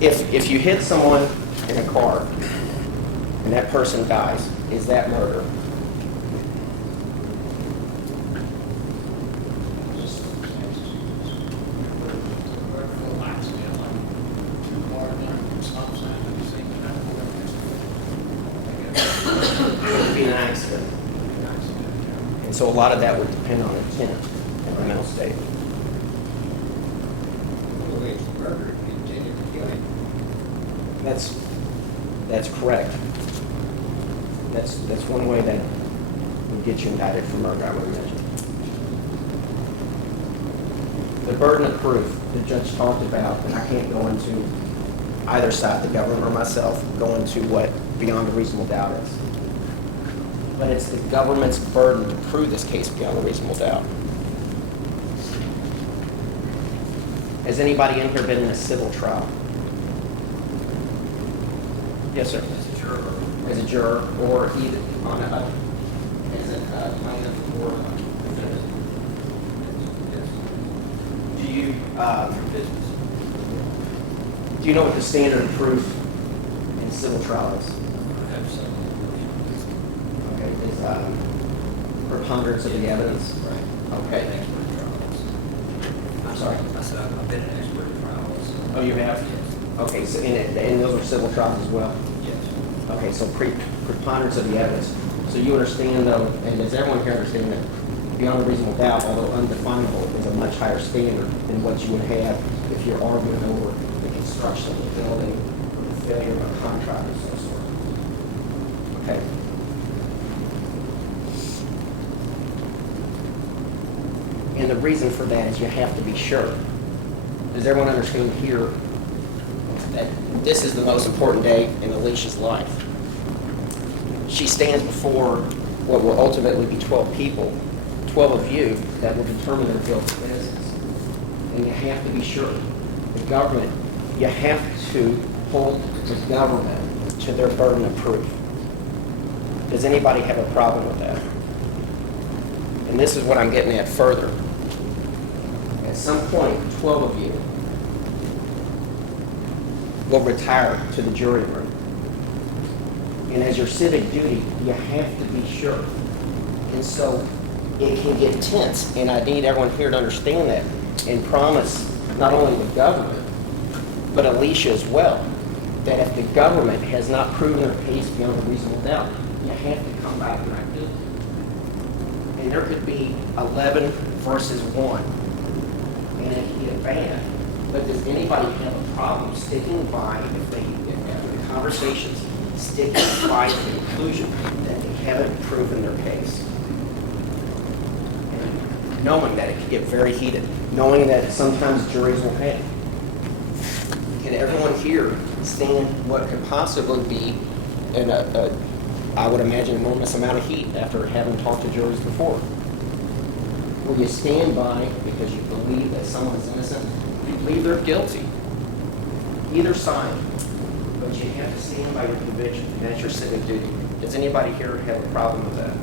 if you hit someone in a car and that person dies, is that murder? It would be an accident. And so a lot of that would depend on intent and the mental state. The way it's murder, you continue to kill him. That's correct. That's one way that would get you indicted for murder, I would imagine. The burden of proof the judge talked about, and I can't go into either side, the government or myself, go into what beyond a reasonable doubt is. But it's the government's burden to prove this case beyond a reasonable doubt. Has anybody in here been in a civil trial? Yes, sir. As a juror, or either on a, as a plaintiff or a defendant? Do you know what the standard of proof in civil trial is? Okay, is preponderance of the evidence? Right. Okay. I'm sorry? I said I've been an expert in trials. Oh, you have? Okay, so and those are civil trials as well? Yes. Okay, so preponderance of the evidence. So you understand though, and does everyone here understand that beyond a reasonable doubt, although undefinable, is a much higher standard than what you would have if you're arguing over the construction of the building or the failure of a contract of some sort? Okay. And the reason for that is you have to be sure. Does everyone understand here that this is the most important day in Alicia's life? She stands before what will ultimately be 12 people, 12 of you, that will determine their guilt of innocence. And you have to be sure. The government, you have to hold the government to their burden of proof. Does anybody have a problem with that? And this is what I'm getting at further. At some point, 12 of you will retire to the jury room. And as your civic duty, you have to be sure. And so it can get tense, and I need everyone here to understand that and promise not only the government, but Alicia as well, that if the government has not proven their case beyond a reasonable doubt, you have to come back and not guilty. And there could be 11 versus 1, and it could get bad. But does anybody have a problem sticking by, after the conversations, sticking by the conclusion that they haven't proven their case? And knowing that it can get very heated, knowing that sometimes juries will hang. Can everyone here stand what could possibly be I would imagine, enormous amount of heat after having talked to juries before? Will you stand by because you believe that someone's innocent? You believe they're guilty. Either side. But you have to stand by your conviction, and that's your civic duty. Does anybody here have a problem with that?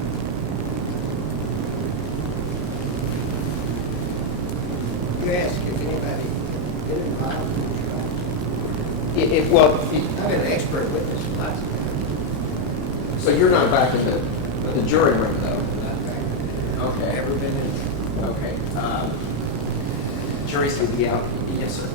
You ask if anybody get involved in the trial. Well, I've been an expert witness lots of times. so you're not back in the jury room, though? Not back. Okay. Never been in. Okay. Juries can be out. Yes, sir.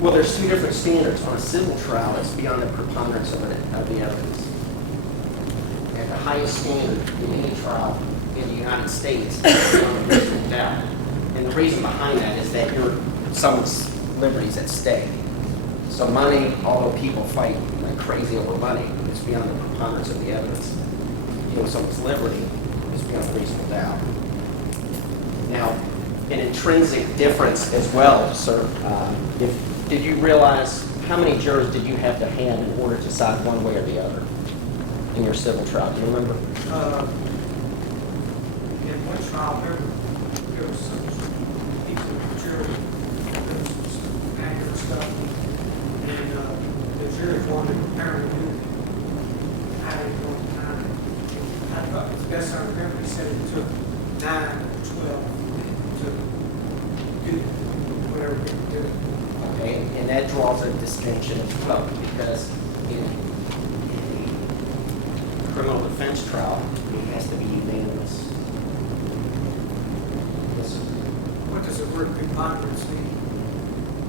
Well, there's two different standards. On a civil trial, it's beyond the preponderance of the evidence. At the highest standard in any trial in the United States, is beyond a reasonable doubt. And the reason behind that is that someone's liberty is at stake. So money, although people fight like crazy over money, it's beyond the preponderance of the evidence. Someone's liberty is beyond a reasonable doubt. Now, an intrinsic difference as well, sir. Did you realize how many jurors did you have to have in order to side one way or the other in your civil trial? Do you remember? In one trial, there was some people in the jury, there was some accurate stuff, and the jury wanted apparently knew how they were going to time. I thought, as best I remember, he said it took 9 or 12 to do whatever they did. Okay, and that draws a distinction as well, because in a criminal defense trial, it has to be unanimous. Yes, sir. What does the word preponderance mean?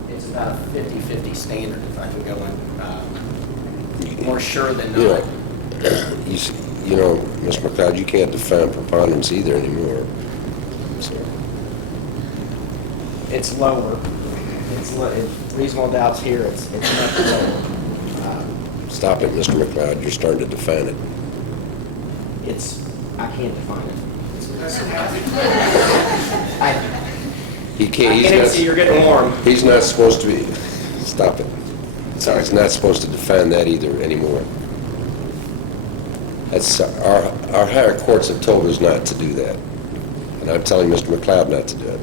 It's about a 50-50 standard, if I can go in more sure than You not. know, Mr. McLeod, you can't define preponderance either anymore. So, It's lower. It's reasonable doubts here. It's much lower. stop it, Mr. McLeod, you're starting to define it. I can't define it. He I can't, can't even see you're getting warm. he's not supposed to be, stop it. Sorry. He's not supposed to define that either anymore. That's, our higher courts have told us not to do that. And I'm telling Mr. McLeod not to do it.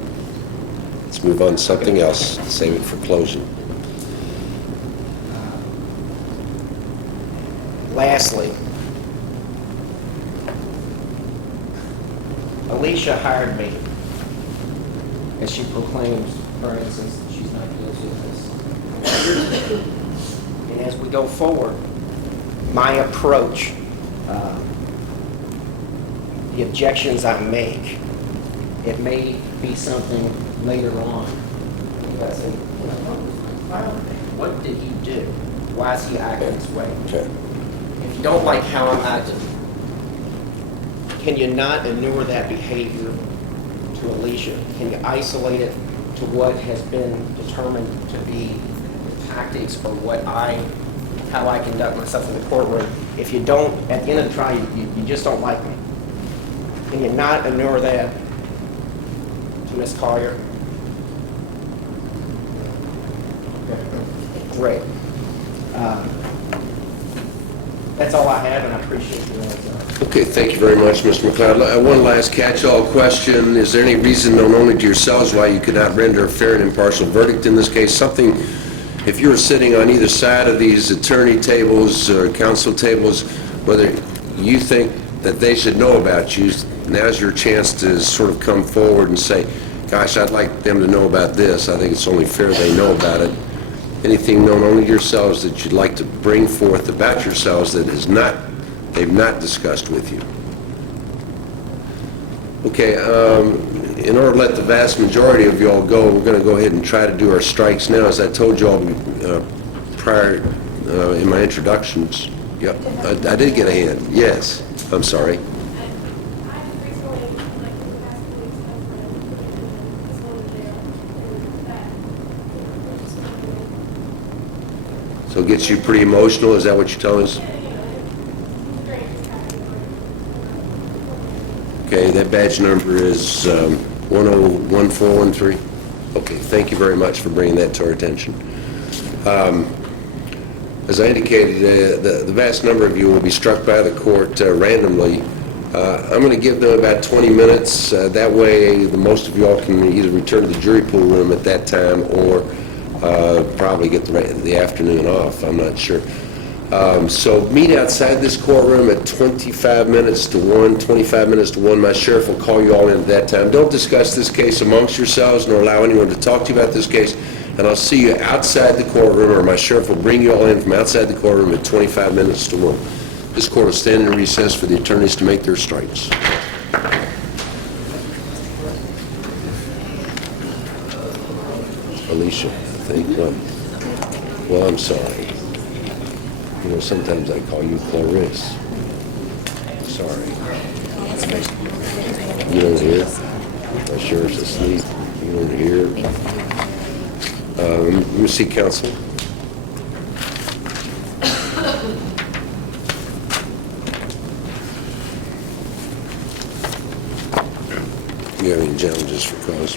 Let's move on to something else, save it for closing. Lastly, Alicia hired me, as she proclaims her innocence, that she's not guilty of this. And as we go forward, my approach, the objections I make, it may be something later on. I say, what did he do? Why is he acting this way? Okay. If you don't like how I'm acting, can you not inure that behavior to Alicia? Can you isolate it to what has been determined to be the tactics or how I conduct myself in the courtroom? If you don't, at the end of the trial, you just don't like me. Can you not inure that to Ms. Collier? Great. That's all I have, and I appreciate your answer. Okay, thank you very much, Mr. McLeod. One last catch-all question. Is there any reason known only to yourselves why you could not render a fair and impartial verdict in this case? Something if you were sitting on either side of these attorney tables or counsel tables, whether you think that they should know about you, now's your chance to sort of come forward and say, gosh, I'd like them to know about this. I think it's only fair they know about it. Anything known only to yourselves that you'd like to bring forth about yourselves that they've not discussed with you. Okay, in order to let the vast majority of y'all go, we're going to go ahead and try to do our strikes now. As I told y'all prior in my introductions, yep, I did get a hand. Yes, I'm sorry. So it gets you pretty emotional, is that what you're telling us? Okay, that badge number is 101413. Okay, thank you very much for bringing that to our attention. As I indicated, the vast number of you will be struck by the court randomly. I'm going to give them about 20 minutes. That way, the most of y'all can either return to the jury pool room at that time or probably get the afternoon off. I'm not sure. So meet outside this courtroom at 25 minutes to 1. 25 minutes to 1. My sheriff will call you all in at that time. Don't discuss this case amongst yourselves nor allow anyone to talk to you about this case. And I'll see you outside the courtroom, or my sheriff will bring you all in from outside the courtroom at 25 minutes to 1. This court will stand in recess for the attorneys to make their strikes. Alicia, I think. Well, I'm sorry. You know, sometimes I call you Clarice. Sorry. You don't hear? My sheriff's asleep. You don't hear? Let me see counsel. Do you have any challenges for cause?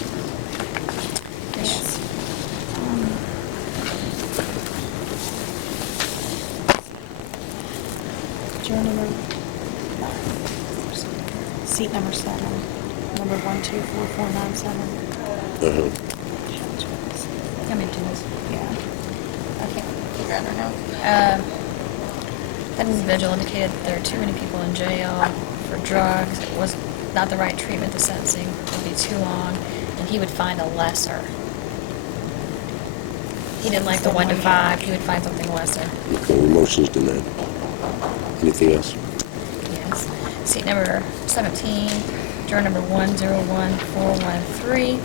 Yes. Juror number, seat number 7, number 124497. Come into this. Yeah. I can't figure out her note. That individual indicated that there are too many people in jail for drugs. It was not the right treatment. The sentencing would be too long, and he would find a lesser. He didn't like the 1 to 5. He would find something lesser. Okay, your motion's denied. Anything else? Yes. Seat number 17, juror number 101413.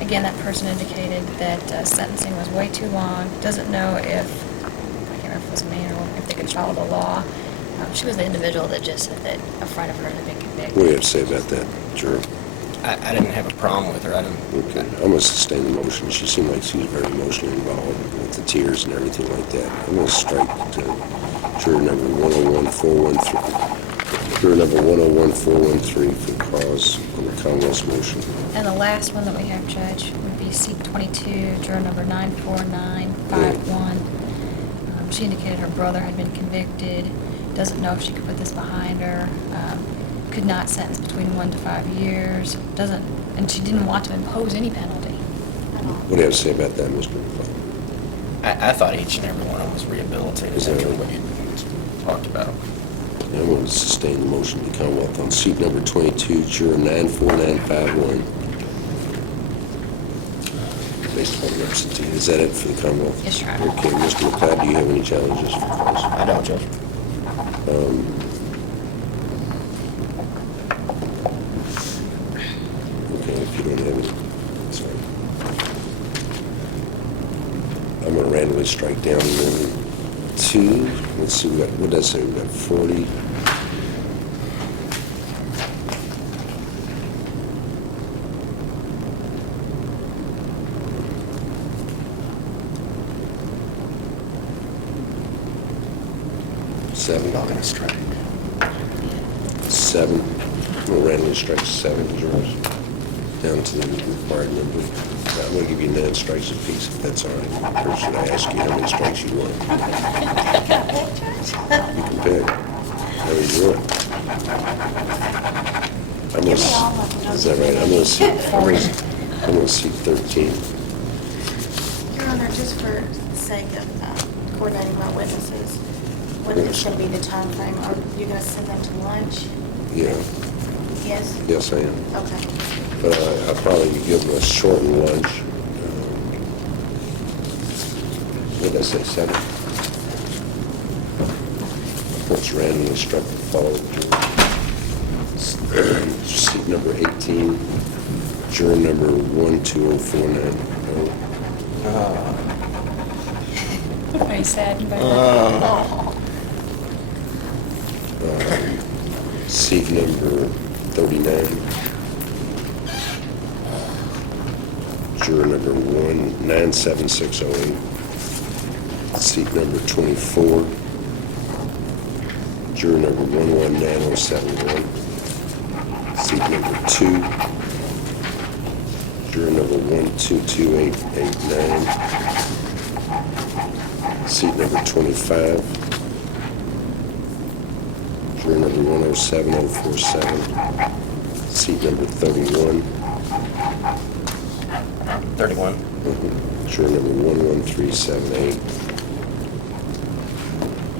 Again, that person indicated that sentencing was way too long. Doesn't know if, I can't remember if it was a man or if they could follow the law. She was the individual that just said that a friend of hers had been convicted. What do you have to say about that, juror? I didn't have a problem with her. I didn't. Okay, I'm going to sustain the motion. She seemed like she was very emotionally involved with the tears and everything like that. I'm going to strike juror number 101413. Juror number 101413 for cause on the Commonwealth's motion. And the last one that we have, Judge, would be seat 22, juror number 94951. She indicated her brother had been convicted, doesn't know if she could put this behind her, could not sentence between 1 to 5 years, and she didn't want to impose any penalty. What do you have to say about that, Mr. McLeod? I thought each and every one of them was rehabilitated. Is that after right? what you talked about. I'm going to sustain the motion to Commonwealth on seat number 22, juror 94951. Based upon the absentee. Is that it for the Commonwealth? Yes, Your Honor. Okay, Mr. McLeod, do you have any challenges for cause? I don't, Judge. Okay, if you don't have any, that's fine. I'm going to randomly strike down 1, 2. Let's see, what did I say? We got 40. Seven. Not gonna strike. 7. We'll randomly strike 7 jurors down to the required number. I'm going to give you 9 strikes apiece, if that's all right. Or should I ask you how many strikes you want? You can pick. How many you want? I'm going to, is that right? I'm going to see 13. Your Honor, just for the sake of coordinating my witnesses, what is going to be the time frame? Are you going to send them to lunch? Yeah, Yes? yes, I am. Okay. But I'll probably give them a shortened lunch. What did I say, 7? Once randomly struck the following juror. Seat number 18, juror number 120490. Are you sad about Seat number 39, juror number 197608. Seat number 24, juror number 119071. Seat number 2, juror number 122889. Seat number 25, juror number 107047. Seat number 31. 31. Juror number 11378.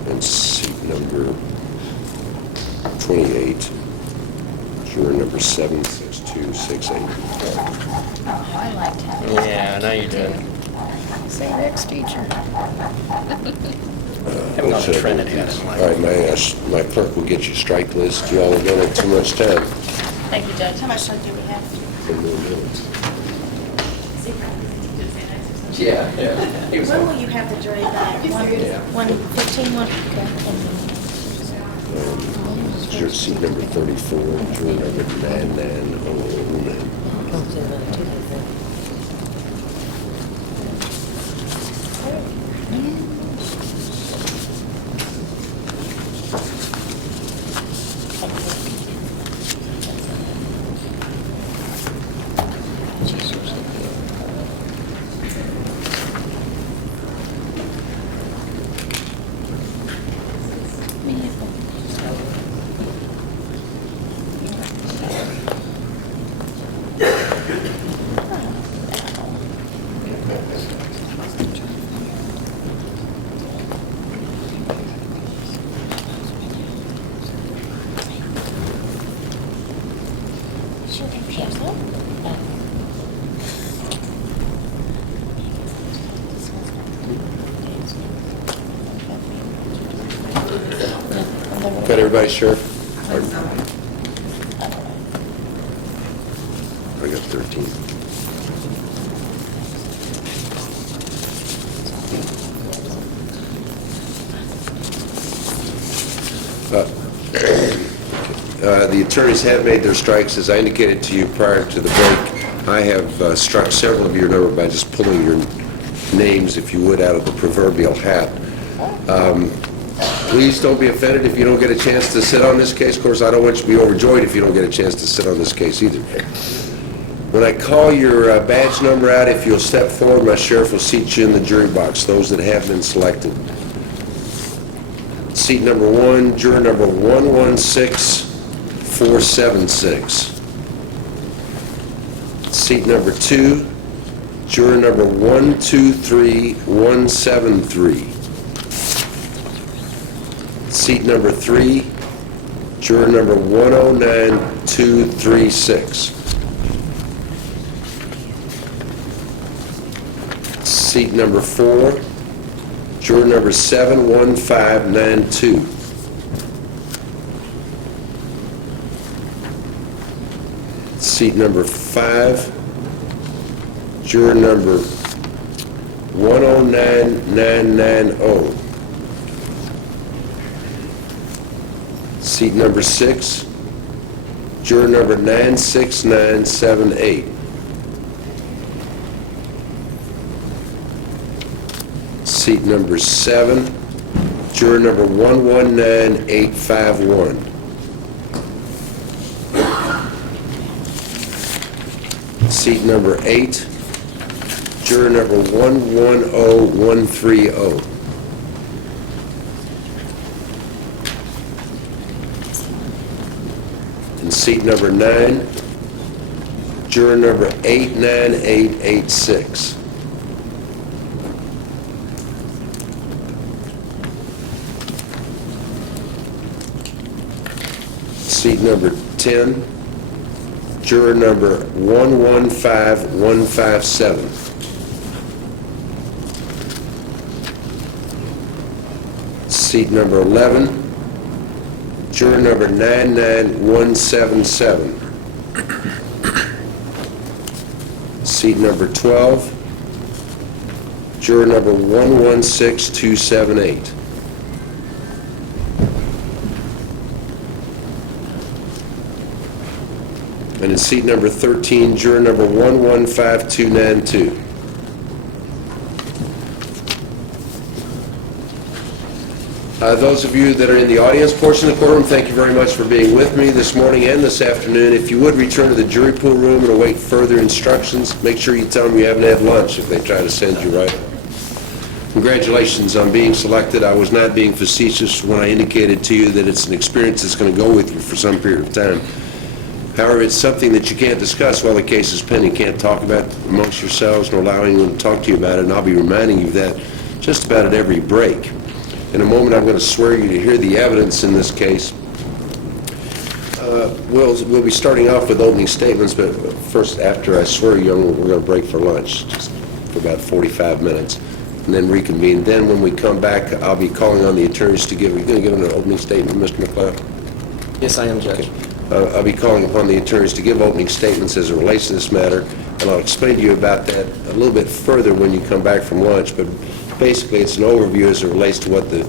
And seat number 28, juror number 76268. Oh, I liked him. Yeah, I know you did. Say next teacher. Haven't gone to Trinity, I didn't like All right, my clerk will get you strike list. You all are going to have too much time. Thank you, Judge. How much time do we have? 10 more minutes. Yeah, he was When will you have the jury back? 1:15, 1? Juror seat number 34, juror number 9909. Got everybody, Sheriff? I got 13. The attorneys have made their strikes. As I indicated to you prior to the break, I have struck several of your number by just pulling your names, if you would, out of the proverbial hat. Please don't be offended if you don't get a chance to sit on this case. Of course, I don't want you to be overjoyed if you don't get a chance to sit on this case either. When I call your badge number out, if you'll step forward, my sheriff will seat you in the jury box, those that have been selected. Seat number 1, juror number 116476. Seat number 2, juror number 123173. Seat number 3, juror number 109236. Seat number 4, juror number 71592. Seat number 5, juror number 109990. Seat number 6, juror number 96978. Seat number 7, juror number 119851. Seat number 8, juror number 110130. And seat number 9, juror number 89886. Seat number 10, juror number 115157. Seat number 11, juror number 99177. Seat number 12, juror number 116278. And in seat number 13, juror number 115292. Those of you that are in the audience portion of the courtroom, thank you very much for being with me this morning and this afternoon. If you would return to the jury pool room and await further instructions, make sure you tell them you haven't had lunch if they try to send you right. Congratulations on being selected. I was not being facetious when I indicated to you that it's an experience that's going to go with you for some period of time. However, it's something that you can't discuss while the case is pending, can't talk about amongst yourselves nor allow anyone to talk to you about it, and I'll be reminding you of that just about at every break. In a moment, I'm going to swear you to hear the evidence in this case. We'll be starting off with opening statements, but first, after I swear you, we're going to break for lunch, just for about 45 minutes, and then reconvene. Then when we come back, I'll be calling on the attorneys to give, are you going to give an opening statement, Mr. McLeod? Yes, I am, Judge. I'll be calling upon the attorneys to give opening statements as it relates to this matter, and I'll explain to you about that a little bit further when you come back from lunch, but basically it's an overview as it relates to what the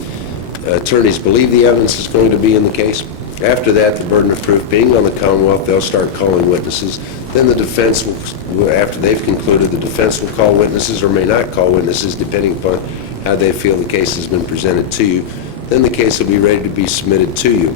attorneys believe the evidence is going to be in the case. After that, the burden of proof being on the Commonwealth, they'll start calling witnesses. Then the defense will, after they've concluded, the defense will call witnesses or may not call witnesses depending upon how they feel the case has been presented to you. Then the case will be ready to be submitted to you.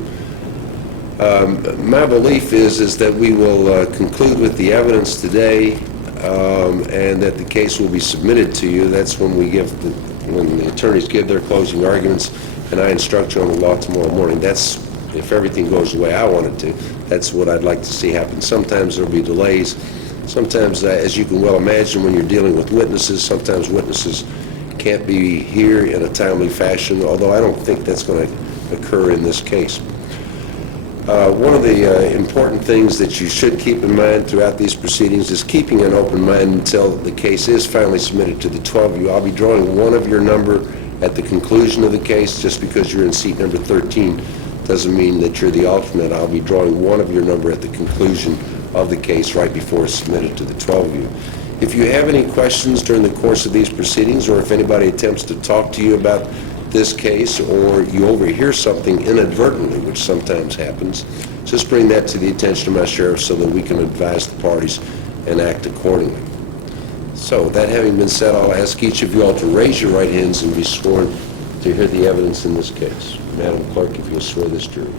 My belief is that we will conclude with the evidence today, and that the case will be submitted to you. That's when when the attorneys give their closing arguments, and I instruct you on the law tomorrow morning. That's, if everything goes the way I want it to, that's what I'd like to see happen. Sometimes there'll be delays. Sometimes, as you can well imagine, when you're dealing with witnesses, sometimes witnesses can't be here in a timely fashion, although I don't think that's going to occur in this case. One of the important things that you should keep in mind throughout these proceedings is keeping an open mind until the case is finally submitted to the 12 of you. I'll be drawing one of your number at the conclusion of the case. Just because you're in seat number 13 doesn't mean that you're the alternate. I'll be drawing one of your number at the conclusion of the case right before it's submitted to the 12 of you. If you have any questions during the course of these proceedings, or if anybody attempts to talk to you about this case, or you overhear something inadvertently, which sometimes happens, just bring that to the attention of my sheriff so that we can advise the parties and act accordingly. So, that having been said, I'll ask each of you all to raise your right hands and be sworn to hear the evidence in this case. Madam Clerk, if you'll swear this jury.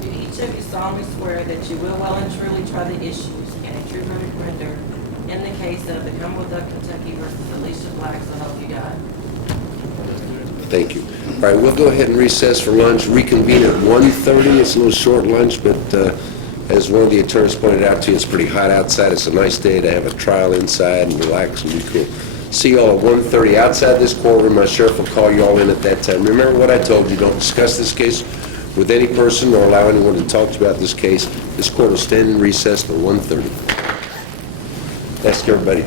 Do each of you solemnly swear that you will well and truly try the issues and a true verdict render in the case of the Commonwealth of Kentucky versus Alicia Black, so help you God? Thank you. All right, we'll go ahead and recess for lunch, reconvene at 1:30. It's a little short lunch, but as one of the attorneys pointed out to you, it's pretty hot outside. It's a nice day to have a trial inside and relax and be cool. See you all at 1:30 outside this courtroom. My sheriff will call you all in at that time. Remember what I told you. Don't discuss this case with any person or allow anyone to talk to you about this case. This court will stand in recess till 1:30. Ask everybody.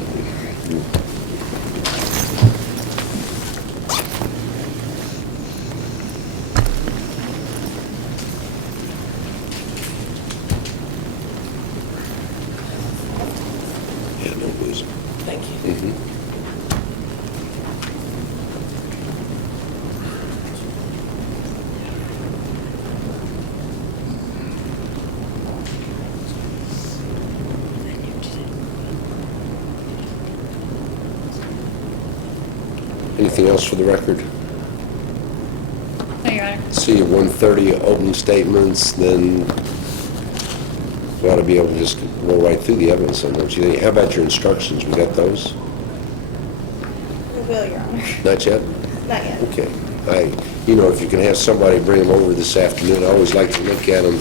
Thank you. Anything else for the record? No, Your Honor. See you at 1:30, opening statements, then we ought to be able to just roll right through the evidence, don't you think? How about your instructions? We got those? We will, Your Honor. Not yet? Not yet. Okay. If you can have somebody bring them over this afternoon, I always like to look at them,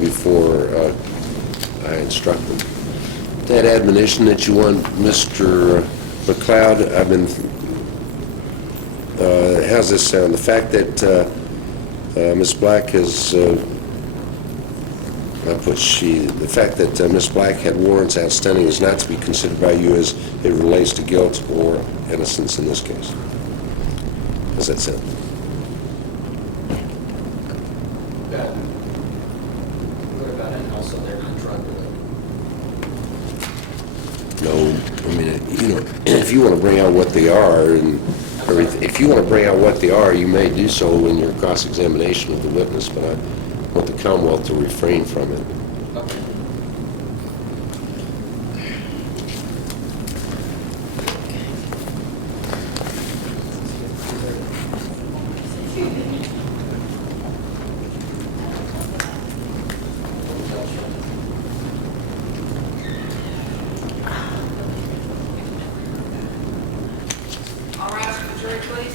before I instruct them. That admonition that you want, Mr. McLeod, how's this sound? The fact that Ms. Black has I put the fact that Ms. Black had warrants outstanding is not to be considered by you as it relates to guilt or innocence in this case. How's that sound? What about it? Also, they're not drug related. No, I mean, if you want to bring out what they are and everything, if you want to bring out what they are, you may do so in your cross-examination of the witness, but I want the Commonwealth to refrain from it. Okay. All right, for the jury, please.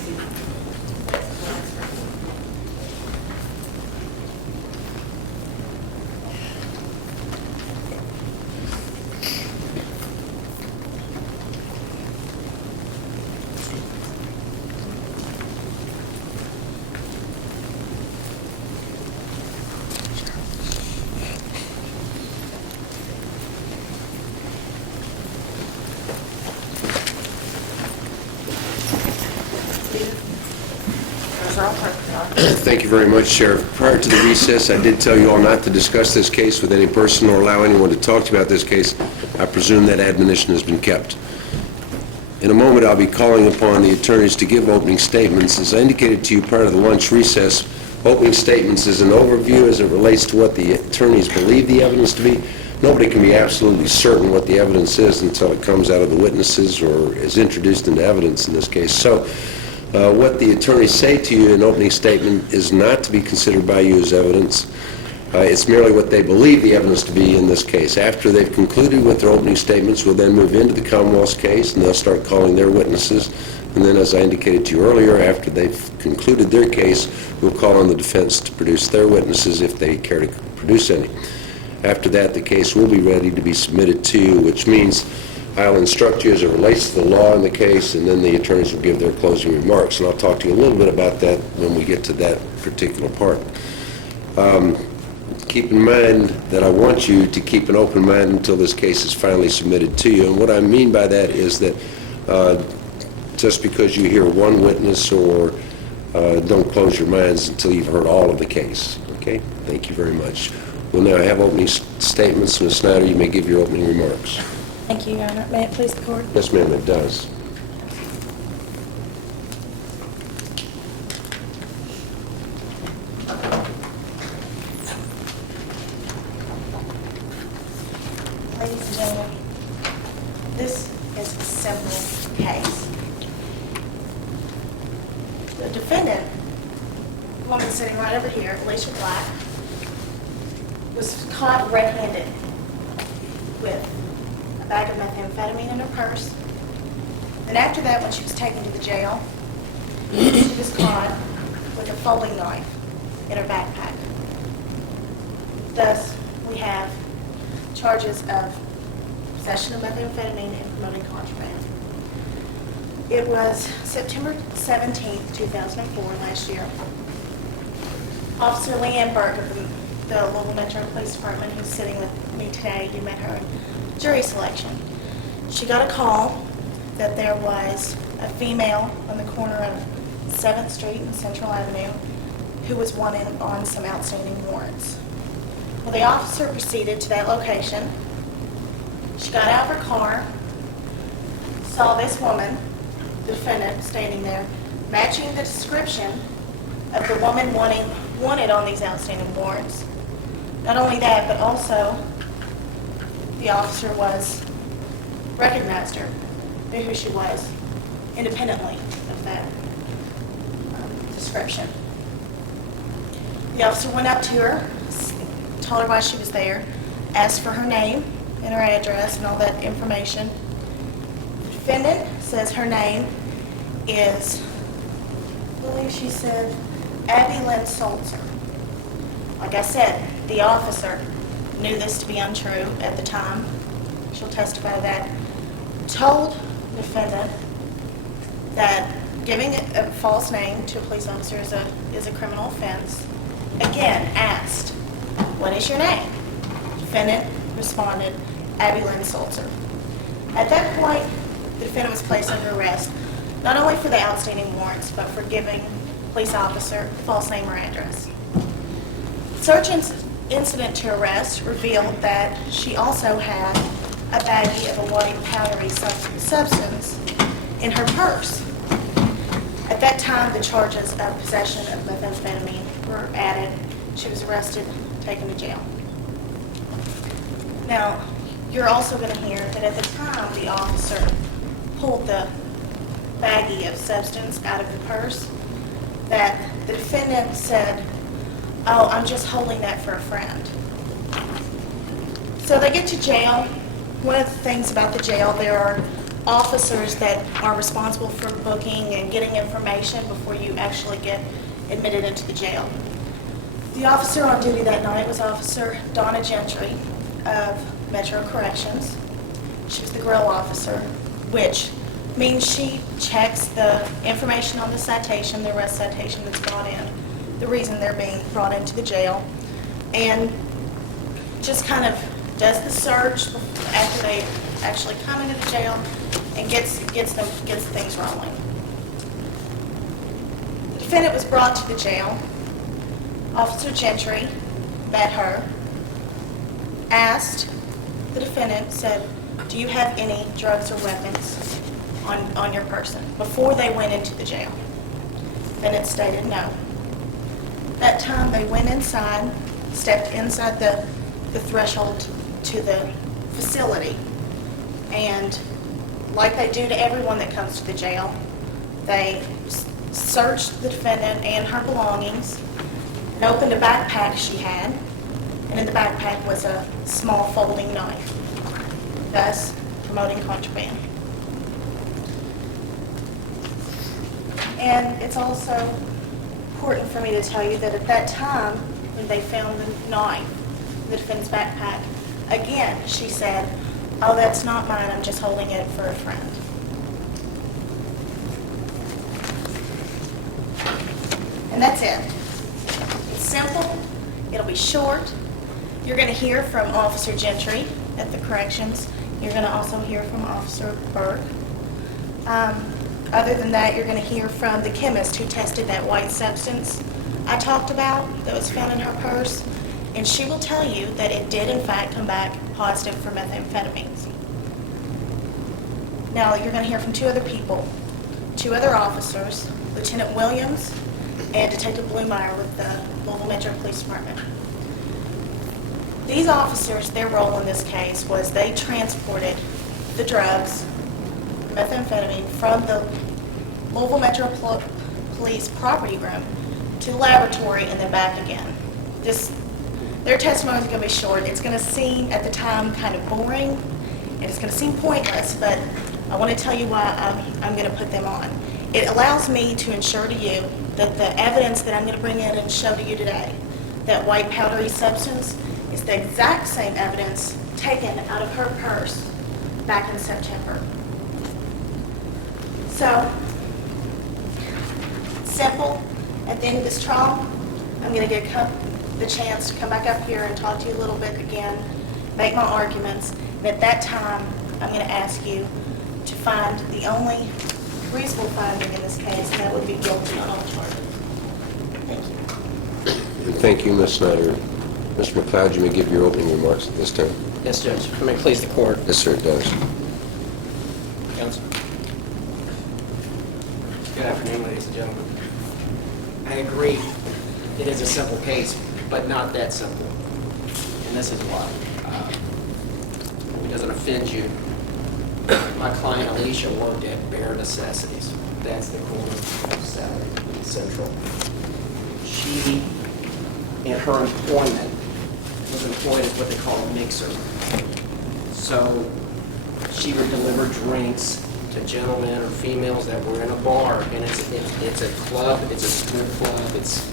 Thank you very much, Sheriff. Prior to the recess, I did tell you all not to discuss this case with any person or allow anyone to talk to you about this case. I presume that admonition has been kept. In a moment, I'll be calling upon the attorneys to give opening statements. As I indicated to you prior to the lunch recess, opening statements is an overview as it relates to what the attorneys believe the evidence to be. Nobody can be absolutely certain what the evidence is until it comes out of the witnesses or is introduced into evidence in this case. So, what the attorneys say to you in opening statement is not to be considered by you as evidence. It's merely what they believe the evidence to be in this case. After they've concluded with their opening statements, we'll then move into the Commonwealth's case, and they'll start calling their witnesses. And then, as I indicated to you earlier, after they've concluded their case, we'll call on the defense to produce their witnesses if they care to produce any. After that, the case will be ready to be submitted to you, which means I'll instruct you as it relates to the law in the case, and then the attorneys will give their closing remarks. And I'll talk to you a little bit about that when we get to that particular part. Keep in mind that I want you to keep an open mind until this case is finally submitted to you. And what I mean by that is that just because you hear one witness or don't close your minds until you've heard all of the case. Okay? Thank you very much. We'll now have opening statements. Ms. Snyder, you may give your opening remarks. Thank you, Your Honor. May it please the court? Yes, ma'am, it does. Ladies and gentlemen, this is a simple case. The defendant, the woman sitting right over here, Alicia Black, was caught red-handed with a bag of methamphetamine in her purse. And after that, when she was taken to the jail, she was caught with a folding knife in her backpack. Thus, we have charges of possession of methamphetamine and promoting contraband. It was September 17th, 2004, last year. Officer Leanne Berg of the Louisville Metro Police Department, who's sitting with me today, you met her in jury selection. She got a call that there was a female on the corner of 7th Street and Central Avenue who was wanted on some outstanding warrants. Well, the officer proceeded to that location. She got out of her car, saw this woman, the defendant, standing there, matching the description of the woman wanted on these outstanding warrants. Not only that, but also the officer recognized her, knew who she was, independently of that description. The officer went up to her, told her why she was there, asked for her name and her address and all that information. The defendant says her name is, I believe she said, Abby Lynn Salzer. Like I said, the officer knew this to be untrue at the time. She'll testify to that. Told the defendant that giving a false name to a police officer is a criminal offense. Again, asked, what is your name? defendant responded, Abby Lynn Salter. At that point, the defendant was placed under arrest, not only for the outstanding warrants, but for giving police officer false name or address. Search incident to arrest revealed that she also had a baggie of a white powdery substance in her purse. At that time, the charges of possession of methamphetamine were added. She was arrested, taken to jail. Now, you're also going to hear that at the time the officer pulled the baggie of substance out of the purse, that the defendant said, "Oh, I'm just holding that for a friend." So they get to jail. One of the things about the jail, there are officers that are responsible for booking and getting information before you actually get admitted into the jail. The officer on duty that night was Officer Donna Gentry of Metro Corrections. She was the grill officer, which means she checks the information on the citation, the arrest citation that's brought in, the reason they're being brought into the jail, and just kind of does the search after they actually come into the jail and gets things rolling. The defendant was brought to the jail. Officer Gentry met her, asked the defendant, said, "Do you have any drugs or weapons on your person?" before they went into the jail. The defendant stated no. That time they went inside, stepped inside the threshold to the facility, and like they do to everyone that comes to the jail, they searched the defendant and her belongings and opened a backpack she had, and in the backpack was a small folding knife, thus promoting contraband. And it's also important for me to tell you that at that time, when they found the knife in the defendant's backpack, again, she said, "Oh, that's not mine, I'm just holding it for a friend." And that's it. It's simple, it'll be short. You're going to hear from Officer Gentry at the corrections. You're going to also hear from Officer Berg. Other than that, you're going to hear from the chemist who tested that white substance I talked about that was found in her purse, and she will tell you that it did in fact come back positive for methamphetamines. Now, you're going to hear from two other people, two other officers, Lieutenant Williams and Detective Blumeyer with the Louisville Metro Police Department. These officers, their role in this case was they transported the drugs, methamphetamine, from the Louisville Metro Police property room to the laboratory and then back again. Their testimony is going to be short. It's going to seem at the time kind of boring, and it's going to seem pointless, but I want to tell you why I'm going to put them on. It allows me to ensure to you that the evidence that I'm going to bring in and show to you today, that white powdery substance, is the exact same evidence taken out of her purse back in September. So, simple. At the end of this trial, I'm going to get the chance to come back up here and talk to you a little bit again, make my arguments, and at that time, I'm going to ask you to find the only reasonable finding in this case, and that would be guilty on all charges. Thank you. Thank you, Ms. Snyder. Mr. McLeod, you may give your opening remarks at this time. Yes, Judge. If it may please the court. Yes, sir, it does. Counsel. Good afternoon, ladies and gentlemen. I agree, it is a simple case, but not that simple. And this is why. It doesn't offend you. My client, Alicia, worked at Bare Necessities. That's the corner of South and Central. She, in her employment, was employed as what they call a mixer. So she would deliver drinks to gentlemen or females that were in a bar, and it's a club, it's a strip club, it's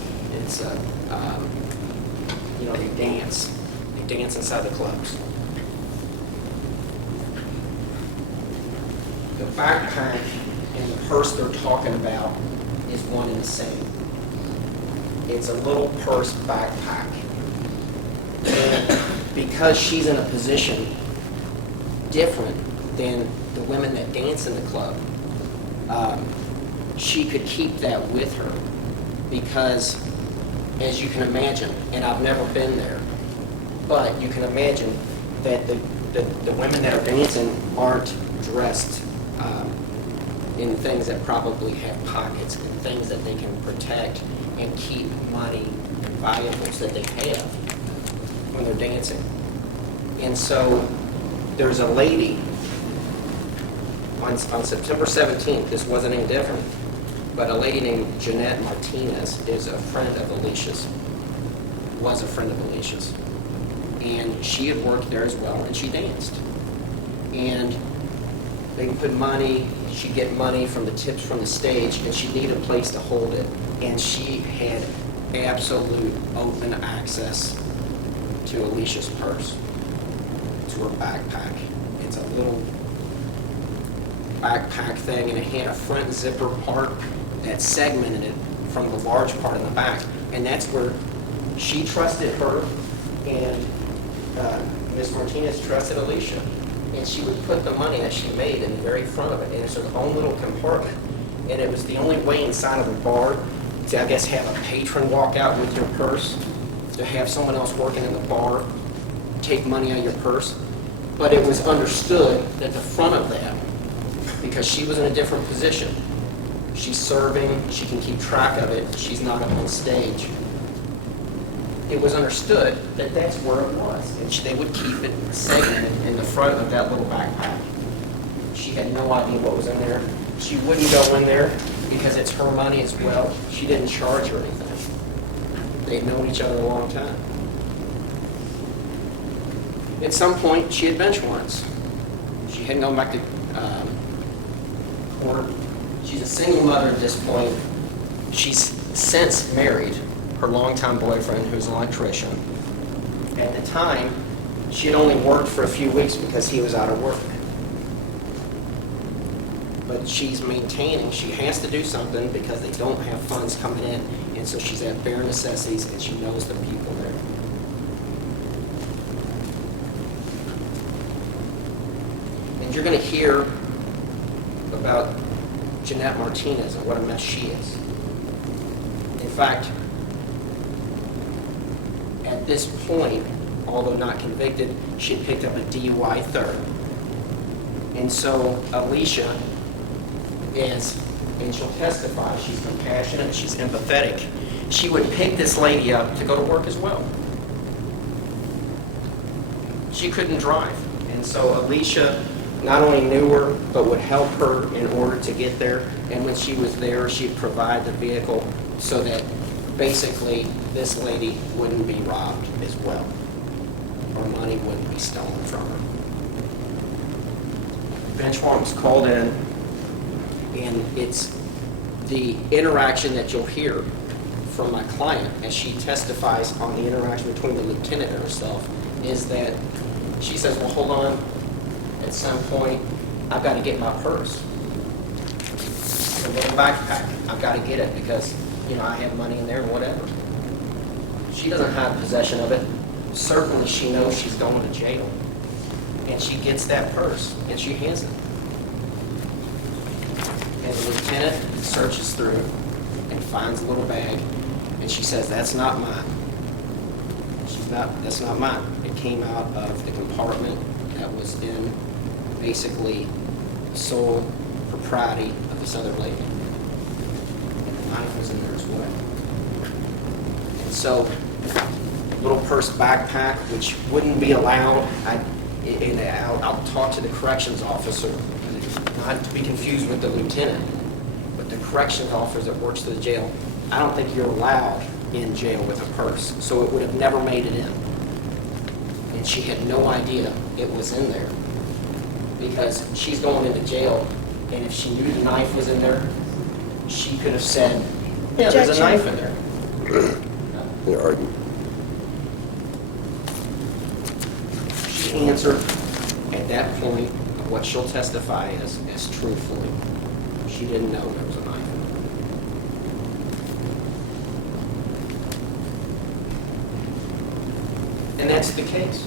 they dance inside the clubs. The backpack and the purse they're talking about is one and the same. It's a little purse backpack. And because she's in a position different than the women that dance in the club, she could keep that with her because, as you can imagine, and I've never been there, but you can imagine that the women that are dancing aren't dressed in things that probably have pockets and things that they can protect and keep money and valuables that they have when they're dancing. And so there's a lady on September 17th, this wasn't any different, but a lady named Jeanette Martinez is a friend of Alicia's, was a friend of Alicia's. And she had worked there as well, and she danced. And they put money, she'd get money from the tips from the stage, and she'd need a place to hold it. And she had absolute open access to Alicia's purse, to her backpack. It's a little backpack thing, and it had a front zipper part that segmented it from the large part in the back. And that's where she trusted her, and Ms. Martinez trusted Alicia. And she would put the money that she made in the very front of it, and it's her own little compartment. And it was the only way inside of the bar to, I guess, have a patron walk out with your purse, to have someone else working in the bar take money out of your purse. But it was understood that the front of that, because she was in a different position, she's serving, she can keep track of it, she's not up on stage. It was understood that that's where it was, and they would keep it segmented in the front of that little backpack. She had no idea what was in there. She wouldn't go in there because it's her money as well. She didn't charge her anything. They'd known each other a long time. At some point, she had bench warrants. She hadn't gone back to court. She's a single mother at this point. She's since married her longtime boyfriend, who's an electrician. At the time, she had only worked for a few weeks because he was out of work. But she's maintaining, she has to do something because they don't have funds coming in, and so she's at bare necessities, and she knows the people there. And you're going to hear about Jeanette Martinez and what a mess she is. In fact, at this point, although not convicted, she had picked up a DUI third. And so Alicia is, and she'll testify, she's compassionate, she's empathetic. She would pick this lady up to go to work as well. She couldn't drive. And so Alicia not only knew her, but would help her in order to get there. And when she was there, she'd provide the vehicle so that basically this lady wouldn't be robbed as well, or money wouldn't be stolen from her. Bench warrant was called in, and it's the interaction that you'll hear from my client as she testifies on the interaction between the lieutenant and herself is that she says, well, hold on, at some point, I've got to get my purse. The little backpack, I've got to get it because, I have money in there or whatever. She doesn't have possession of it. Certainly she knows she's going to jail. And she gets that purse, and she hands it. And the lieutenant searches through and finds a little bag, and she says, that's not mine. That's not mine. It came out of the compartment that was in basically sole propriety of this other lady. And the knife was in there as well. And so, little purse backpack, which wouldn't be allowed, I'll talk to the corrections officer, not to be confused with the lieutenant, but the corrections officer that works to the jail. I don't think you're allowed in jail with a purse, so it would have never made it in. And she had no idea it was in there because she's going into jail, and if she knew the knife was in there, she could have said, yeah, there's a knife in there. They're arguing. She answered at that point what she'll testify as truthfully. She didn't know there was a knife in there. And that's the case.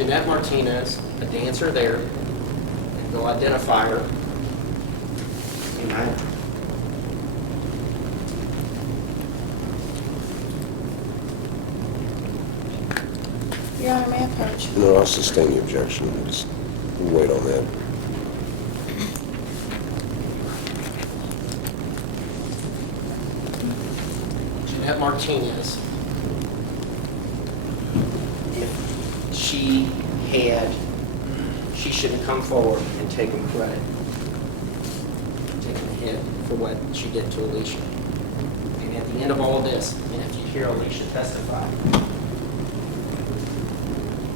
Jeanette Martinez, a dancer there, and go identify her. Your Honor, may I approach? No, I'll sustain the objection. We'll wait on that. Jeanette Martinez, if she should have come forward and taken credit, taken the hit for what she did to Alicia. And at the end of all of this, and if you hear Alicia testify,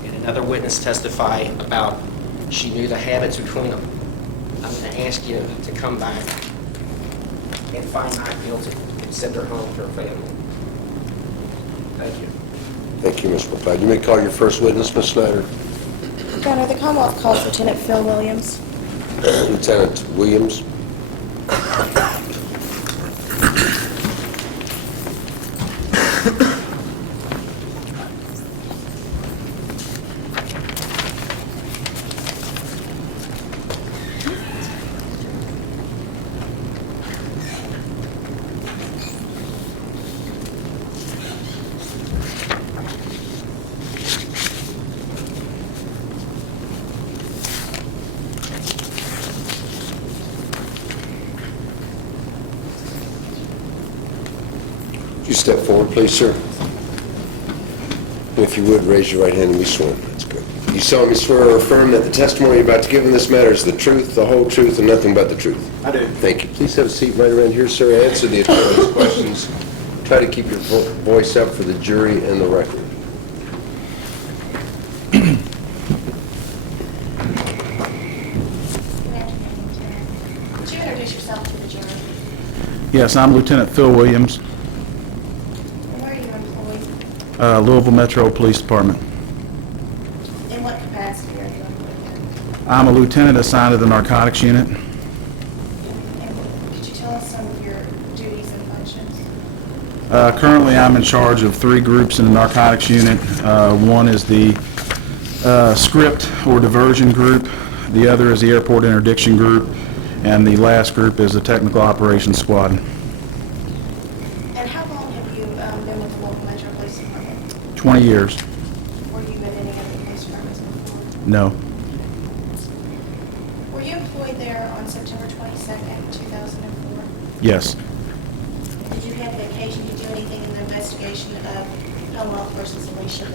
and another witness testify about she knew the habits between them, I'm going to ask you to come back and find not guilty and send her home to her family. Thank you. Thank you, Ms. McLeod. You may call your first witness, Ms. Snyder. Your Honor, the Commonwealth calls Lieutenant Phil Williams. Lieutenant Williams. Would you step forward, please, sir? If you would, raise your right hand and be sworn. That's good. You solemnly swear or affirm that the testimony you're about to give in this matter is the truth, the whole truth, and nothing but the truth? I do. Thank you. Please have a seat right around here, sir. Answer the attorney's questions. Try to keep your voice up for the jury and the record. Would you introduce yourself to the jury? Yes, I'm Lieutenant Phil Williams, And where are you employed? Louisville Metro Police Department. In what capacity are you employed in? I'm a lieutenant assigned to the narcotics unit. And could you tell us some of your duties and functions? Currently, I'm in charge of 3 groups in the narcotics unit. One is the script or diversion group, the other is the airport interdiction group, and the last group is the technical operations squad. And how long have you been with the local Metro Police Department? 20 years. Were you in any other police departments before? No. Were you employed there on September 22nd, 2004? Yes. Did you have the occasion to do anything in the investigation of Commonwealth versus Alicia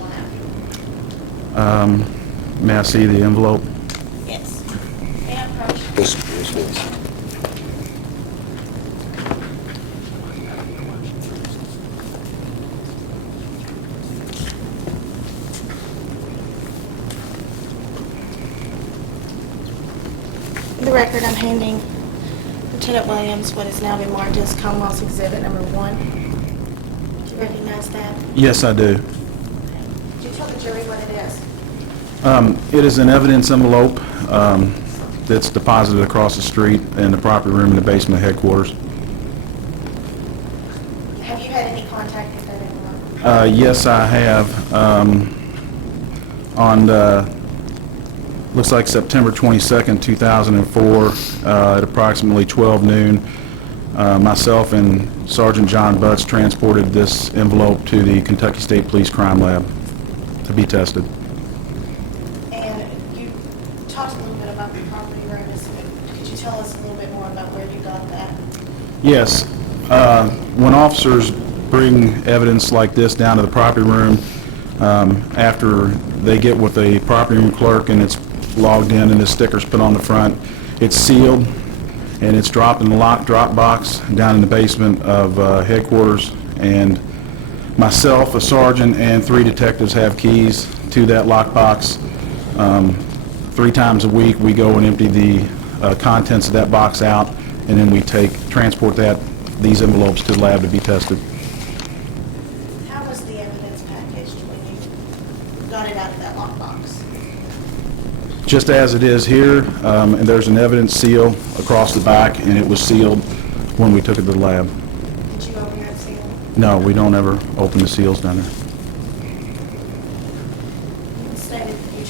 Lab? May I see the envelope? Yes. May I approach? Yes, yes. For the record, I'm handing Lieutenant Williams what has now been marked as Commonwealth's Exhibit Number 1. Do you recognize that? Yes, I do. Could you tell the jury what it is? It is an evidence envelope that's deposited across the street in the property room in the basement of headquarters. Have you had any contact with that envelope? Yes, I have. Looks like September 22nd, 2004, at approximately 12 noon, myself and Sergeant John Butts transported this envelope to the Kentucky State Police Crime Lab to be tested. And you talked a little bit about the property room. Could you tell us a little bit more about where you got that? Yes. When officers bring evidence like this down to the property room, after they get with a property room clerk and it's logged in and the sticker's put on the front, it's sealed and it's dropped in the locked drop box down in the basement of headquarters, and myself, a sergeant, and 3 detectives have keys to that lock box. 3 times a week we go and empty the contents of that box out, and then we transport these envelopes to the lab to be tested. How was the evidence packaged when you got it out of that lockbox? Just as it is here, and there's an evidence seal across the back, and it was sealed when we took it to the lab. Did you open that seal? No, we don't ever open the seals down there. You stated that you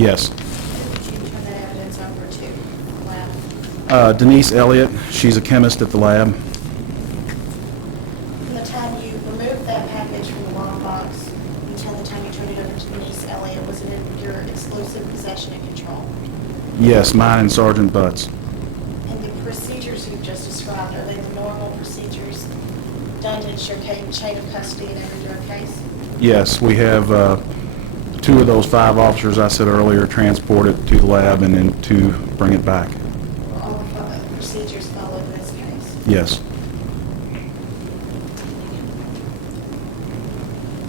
Yes. Who did you turn that evidence over to? The lab? Denise Elliott, she's a chemist at the lab. From the time you removed that package from the lockbox until the time you turned it over to Denise Elliott, was it in your exclusive possession and control? Yes, mine and Sergeant Butts. And the procedures you've just described, are they the normal procedures done to ensure chain of custody in every drug case? Yes, we have 2 of those 5 officers I said earlier transport it to the lab and then to bring it back. Were all the procedures followed in this case? Yes.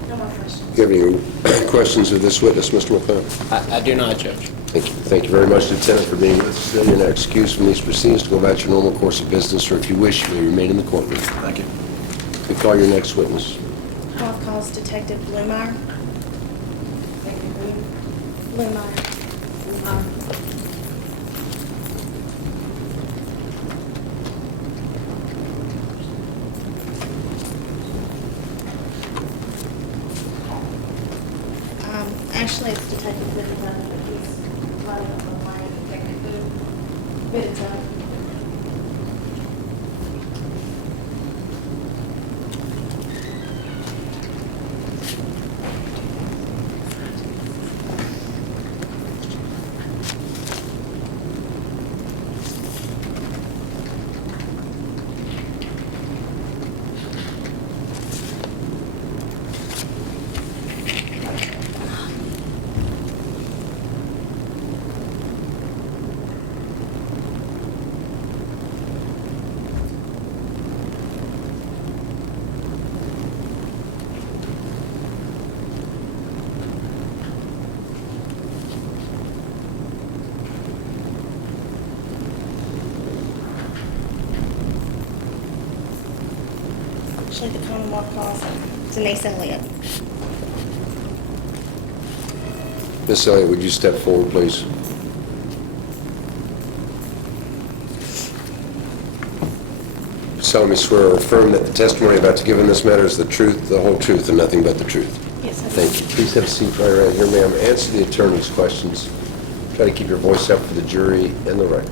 No more questions. Do you have any questions of this witness, Mr. McLeod? I do not, Judge. Thank you. Thank you very much, Lieutenant, for being with us today. You're now excused from these proceedings to go about your normal course of business, or if you wish, you may remain in the courtroom. Thank you. We call your next witness. I'll call Detective Blumeyer. Blumeyer. Actually, it's Detective Blumeyer, but he's running on the line. Detective Blumeyer. Actually, the Commonwealth calls Denise Elliott. Miss Elliott, would you step forward, please? Solemnly swear or affirm that the testimony about to give in this matter is the truth, the whole truth, and nothing but the truth. Yes, I do. Thank you. Please have a seat right around here, ma'am. Answer the attorney's questions. Try to keep your voice up for the jury and the record.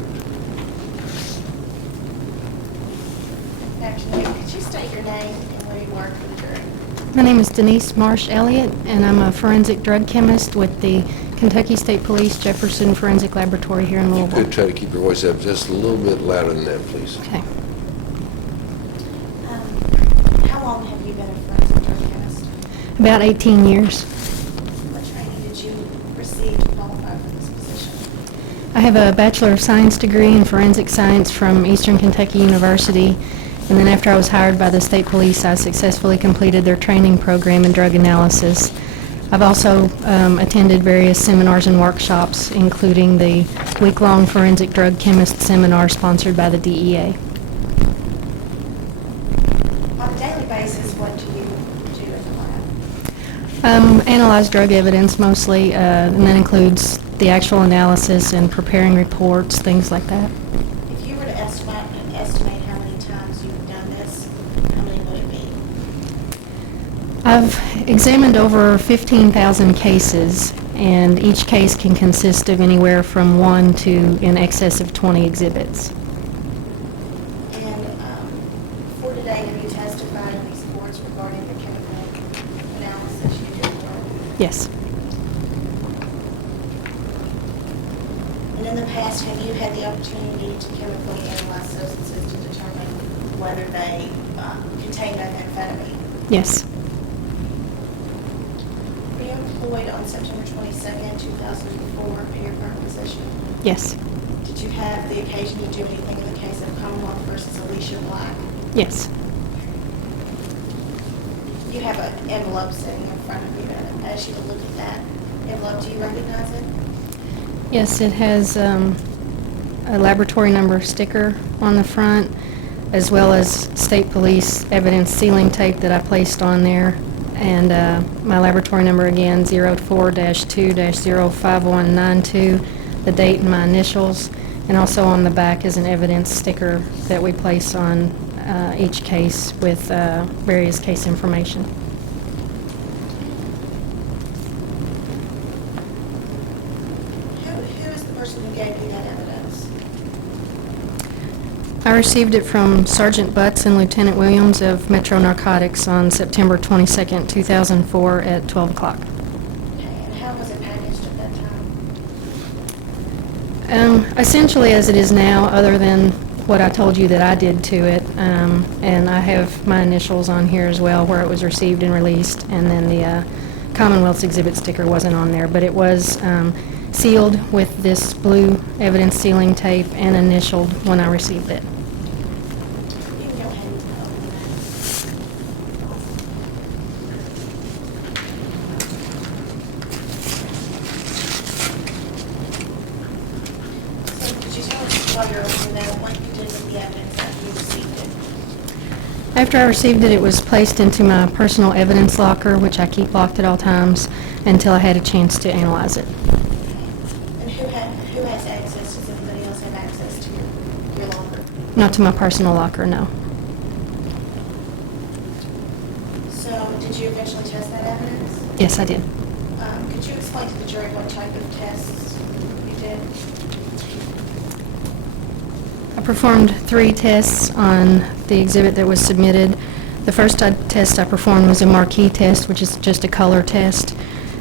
Actually, could you state your name and where you work for the jury? My name is Denise Marsh Elliott, and I'm a forensic drug chemist with the Kentucky State Police Jefferson Forensic Laboratory here in Louisville. Could try to keep your voice up just a little bit louder than that, please. Okay. How long have you been a forensic drug chemist? About 18 years. What training did you receive to qualify for this position? I have a Bachelor of Science degree in forensic science from Eastern Kentucky University, and then after I was hired by the state police, I successfully completed their training program in drug analysis. I've also attended various seminars and workshops, including the week-long forensic drug chemist seminar sponsored by the DEA. On a daily basis, what do you do at the lab? Analyze drug evidence mostly, and that includes the actual analysis and preparing reports, things like that. If you were to estimate how many times you've done this, how many would it be? I've examined over 15,000 cases, and each case can consist of anywhere from 1 to in excess of 20 exhibits. And for today, have you testified in these courts regarding the chemical analysis you did for? Yes. And in the past, have you had the opportunity to chemically analyze substances to determine whether they contain methamphetamine? Yes. Were you employed on September 22nd, 2004 in your current position? Yes. Did you have the occasion to do anything in the case of Commonwealth versus Alicia Black? Yes. You have an envelope sitting in front of you. I asked you to look at that envelope. Do you recognize it? Yes, it has a laboratory number sticker on the front, as well as state police evidence sealing tape that I placed on there, and my laboratory number again, 04-2-05192, the date and my initials, and also on the back is an evidence sticker that we place on each case with various case information. I received it from Sergeant Butts and Lieutenant Williams of Metro Narcotics on September 22nd, 2004 at 12 o'clock. Okay, and how was it packaged at that time? Essentially as it is now, other than what I told you that I did to it, and I have my initials on here as well, where it was received and released, and then the Commonwealth's exhibit sticker wasn't on there, but it was sealed with this blue evidence sealing tape and initialed when I received it. You can go ahead and open that. So could you tell us while you're opening that, what you did with the evidence after you received it? After I received it, it was placed into my personal evidence locker, which I keep locked at all times, until I had a chance to analyze it. And who has access? Does anybody else have access to your locker? Not to my personal locker, no. So did you eventually test that evidence? Yes, I did. Could you explain to the jury what type of tests you did? I performed 3 tests on the exhibit that was submitted. The first test I performed was a marquee test, which is just a color test.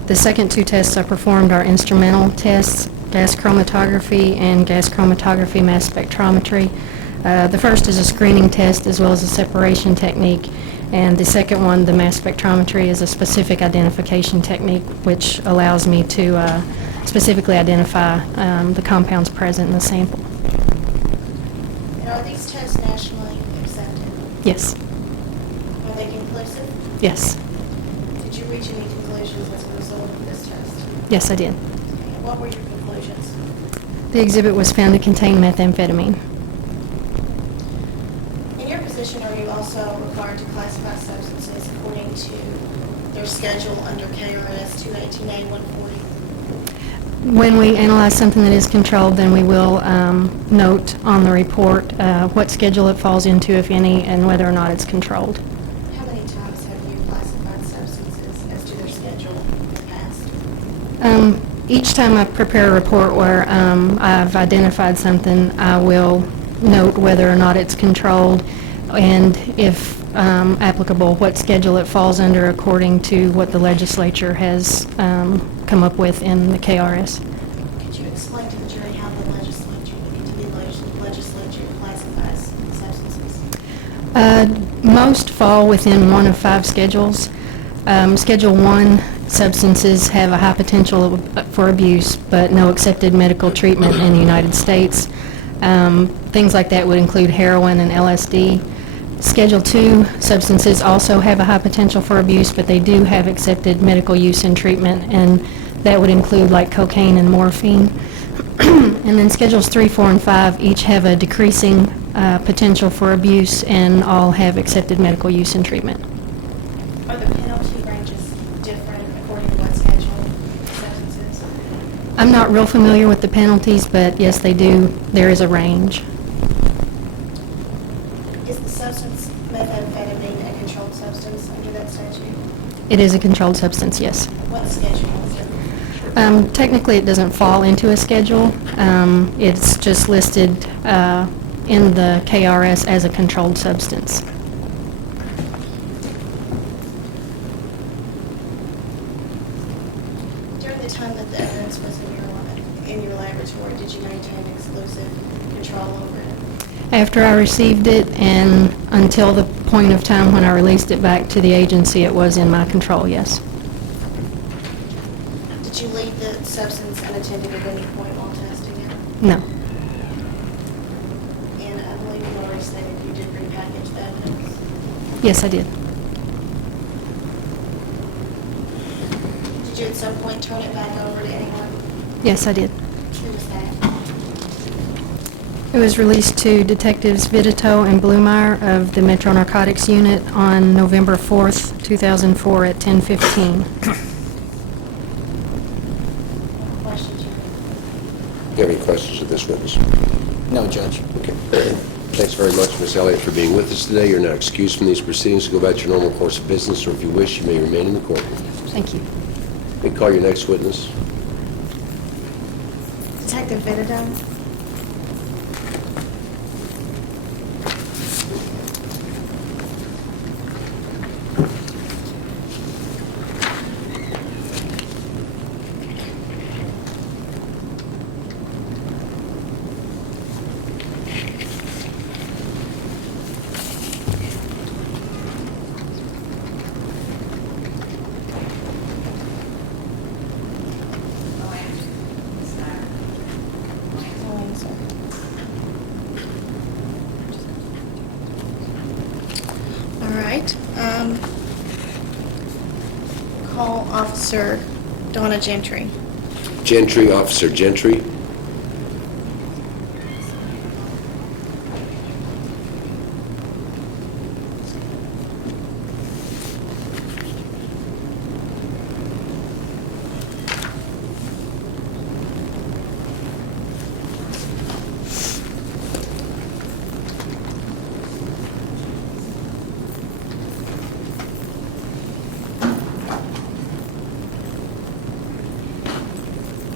The second 2 tests I performed are instrumental tests, gas chromatography and gas chromatography mass spectrometry. The first is a screening test as well as a separation technique, and the second one, the mass spectrometry, is a specific identification technique which allows me to specifically identify the compounds present in the sample. And are these tests nationally accepted? Yes. Are they conclusive? Yes. Did you reach any conclusions as a result of this test? Yes, I did. And what were your conclusions? The exhibit was found to contain methamphetamine. In your position, are you also required to classify substances according to their schedule under KRS 218A-140? When we analyze something that is controlled, then we will note on the report what schedule it falls into, if any, and whether or not it's controlled. How many times have you classified substances as to their schedule in the past? Each time I prepare a report where I've identified something, I will note whether or not it's controlled, and if applicable, what schedule it falls under according to what the legislature has come up with in the KRS. Could you explain to the jury how the legislature classifies substances? Most fall within one of 5 schedules. Schedule 1 substances have a high potential for abuse, but no accepted medical treatment in the United States. Things like that would include heroin and LSD. Schedule 2 substances also have a high potential for abuse, but they do have accepted medical use and treatment, and that would include like cocaine and morphine. And then Schedules 3, 4, and 5 each have a decreasing potential for abuse, and all have accepted medical use and treatment. Are the penalty ranges different according to what schedule substances? I'm not real familiar with the penalties, but yes, they do. There is a range. Is the substance methamphetamine a controlled substance under that statute? It is a controlled substance, yes. What schedule is it? Technically, it doesn't fall into a schedule. It's just listed in the KRS as a controlled substance. During the time that the evidence was in your laboratory, did you maintain exclusive control over it? After I received it and until the point of time when I released it back to the agency, it was in my control, yes. Did you leave the substance unattended at any point while testing it? No. And I believe you already stated you did repackage the evidence. Yes, I did. Did you at some point turn it back over to anyone? Yes, I did. Who was that? It was released to Detectives Vidito and Blumeyer of the Metro Narcotics Unit on November 4th, 2004 at 10:15. Questions you Do you have any questions of this witness? No, Judge. Okay. Thanks very much, Ms. Elliott, for being with us today. You're now excused from these proceedings to go back to your normal course of business, or if you wish, you may remain in the courtroom. Thank you. We call your next witness. Detective Vidito? Officer Donna Gentry. Gentry, Officer Gentry.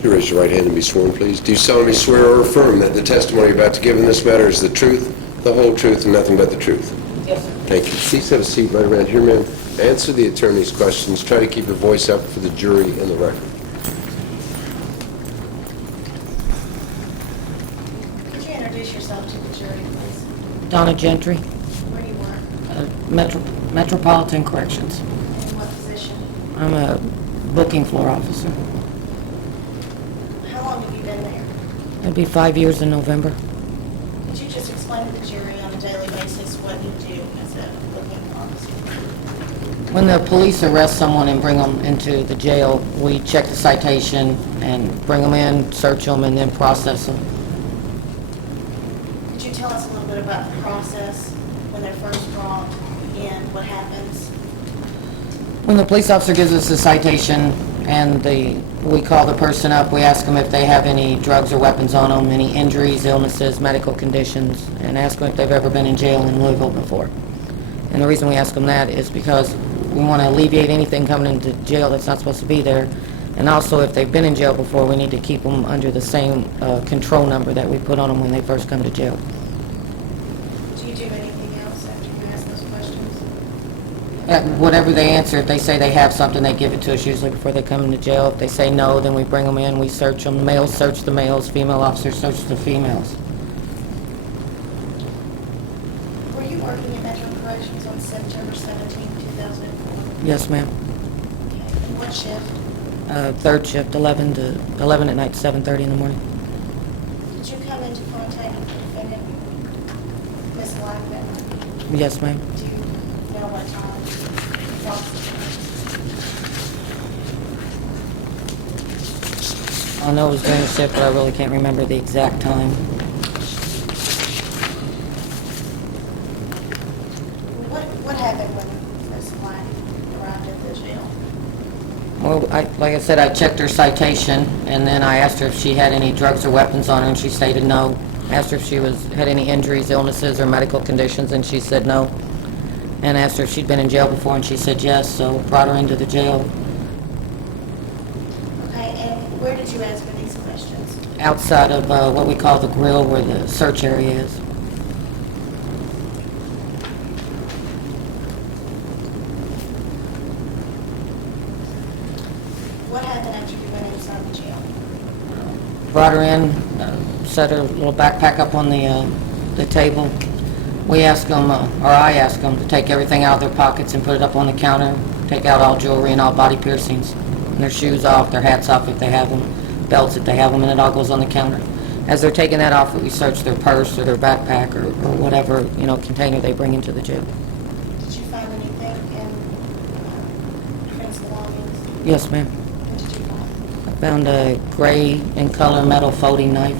You raise your right hand and be sworn, please. Do you solemnly swear or affirm that the testimony you're about to give in this matter is the truth, the whole truth, and nothing but the truth? Yes, sir. Thank you. Please have a seat right around here, ma'am. Answer the attorney's questions. Try to keep your voice up for the jury and the record. Could you introduce yourself to the jury, please? Donna Gentry, Where do you work? Metropolitan Corrections. In what position? I'm a booking floor officer. How long have you been there? It'll be 5 years in November. Could you just explain to the jury on a daily basis what you do as a booking officer? When the police arrest someone and bring them into the jail, we check the citation and bring them in, search them, and then process them. Could you tell us a little bit about the process when they're first brought in, what happens? When the police officer gives us a citation and we call the person up, we ask them if they have any drugs or weapons on them, any injuries, illnesses, medical conditions, and ask them if they've ever been in jail in Louisville before. And the reason we ask them that is because we want to alleviate anything coming into jail that's not supposed to be there. And also, if they've been in jail before, we need to keep them under the same control number that we put on them when they first come to jail. Do you do anything else after you ask those questions? Whatever they answer, if they say they have something, they give it to us usually before they come into jail. If they say no, then we bring them in, we search them. Males search the males, female officers search the females. Were you working in Metro Corrections on September 17, 2004? Yes, ma'am. Okay. And what shift? Third shift, 11 at night, 7:30 in the morning. Did you come into contact with the defendant, Ms. Blackman? Yes, ma'am. Do you know what time? I know it was during the shift, but I really can't remember the exact time. What happened when Ms. Black arrived at the jail? Well, like I said, I checked her citation, and then I asked her if she had any drugs or weapons on her, and she stated no. I asked her if she had any injuries, illnesses, or medical conditions, and she said no. And asked her if she'd been in jail before, and she said yes, so brought her into the jail. Okay, and where did you ask her these questions? Outside of what we call the grill, where the search area is. What happened after you went inside the jail? Brought her in, set her little backpack up on the table. We asked them, or I asked them, to take everything out of their pockets and put it up on the counter, take out all jewelry and all body piercings, and their shoes off, their hats off if they have them, belts if they have them, and it all goes on the counter. As they're taking that off, we search their purse or their backpack or whatever, container they bring into the jail. Did you find anything in defense belongings? Yes, ma'am. What did you find? I found a gray in color metal folding knife.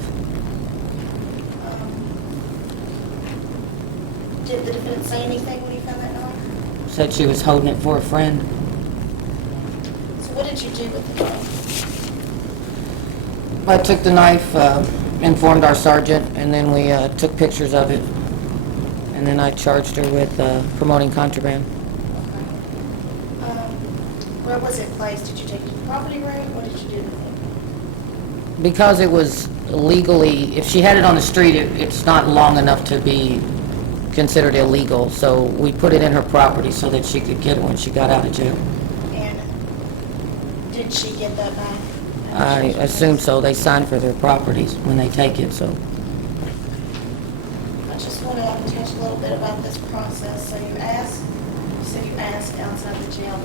Did the defendant say anything when he found that knife? Said she was holding it for a friend. So what did you do with the knife? I took the knife, informed our sergeant, and then we took pictures of it. And then I charged her with promoting contraband. Where was it placed? Did you take it to the property room? What did you do with it? Because it was legally, if she had it on the street, it's not long enough to be considered illegal. So we put it in her property so that she could get it when she got out of jail. And did she get that back? I assume so. They sign for their properties when they take it, so. I just want to touch a little bit about this process. So you said you asked outside the jail.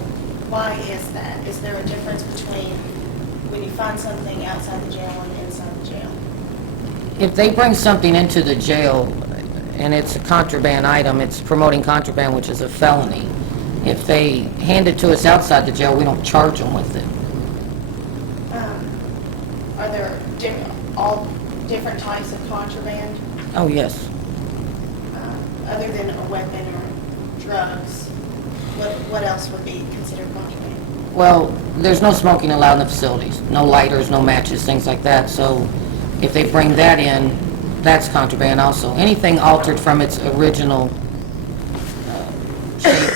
Why is that? Is there a difference between when you find something outside the jail and inside the jail? If they bring something into the jail and it's a contraband item, it's promoting contraband, which is a felony. If they hand it to us outside the jail, we don't charge them with it. Are there all different types of contraband, Oh, yes. other than a weapon or drugs? What else would be considered contraband? Well, there's no smoking allowed in the facilities. No lighters, no matches, things like that. So if they bring that in, that's contraband also. Anything altered from its original shape,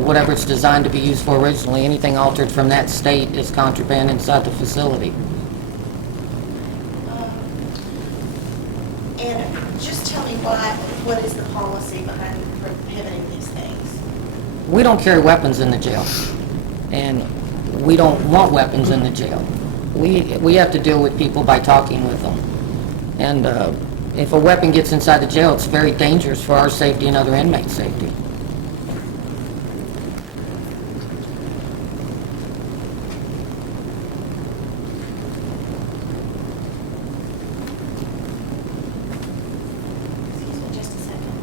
whatever it's designed to be used for originally, anything altered from that state is contraband inside the facility. And just tell me what is the policy behind prohibiting these things? We don't carry weapons in the jail, and we don't want weapons in the jail. We have to deal with people by talking with them. And if a weapon gets inside the jail, it's very dangerous for our safety and other inmates' safety. Excuse me just a second.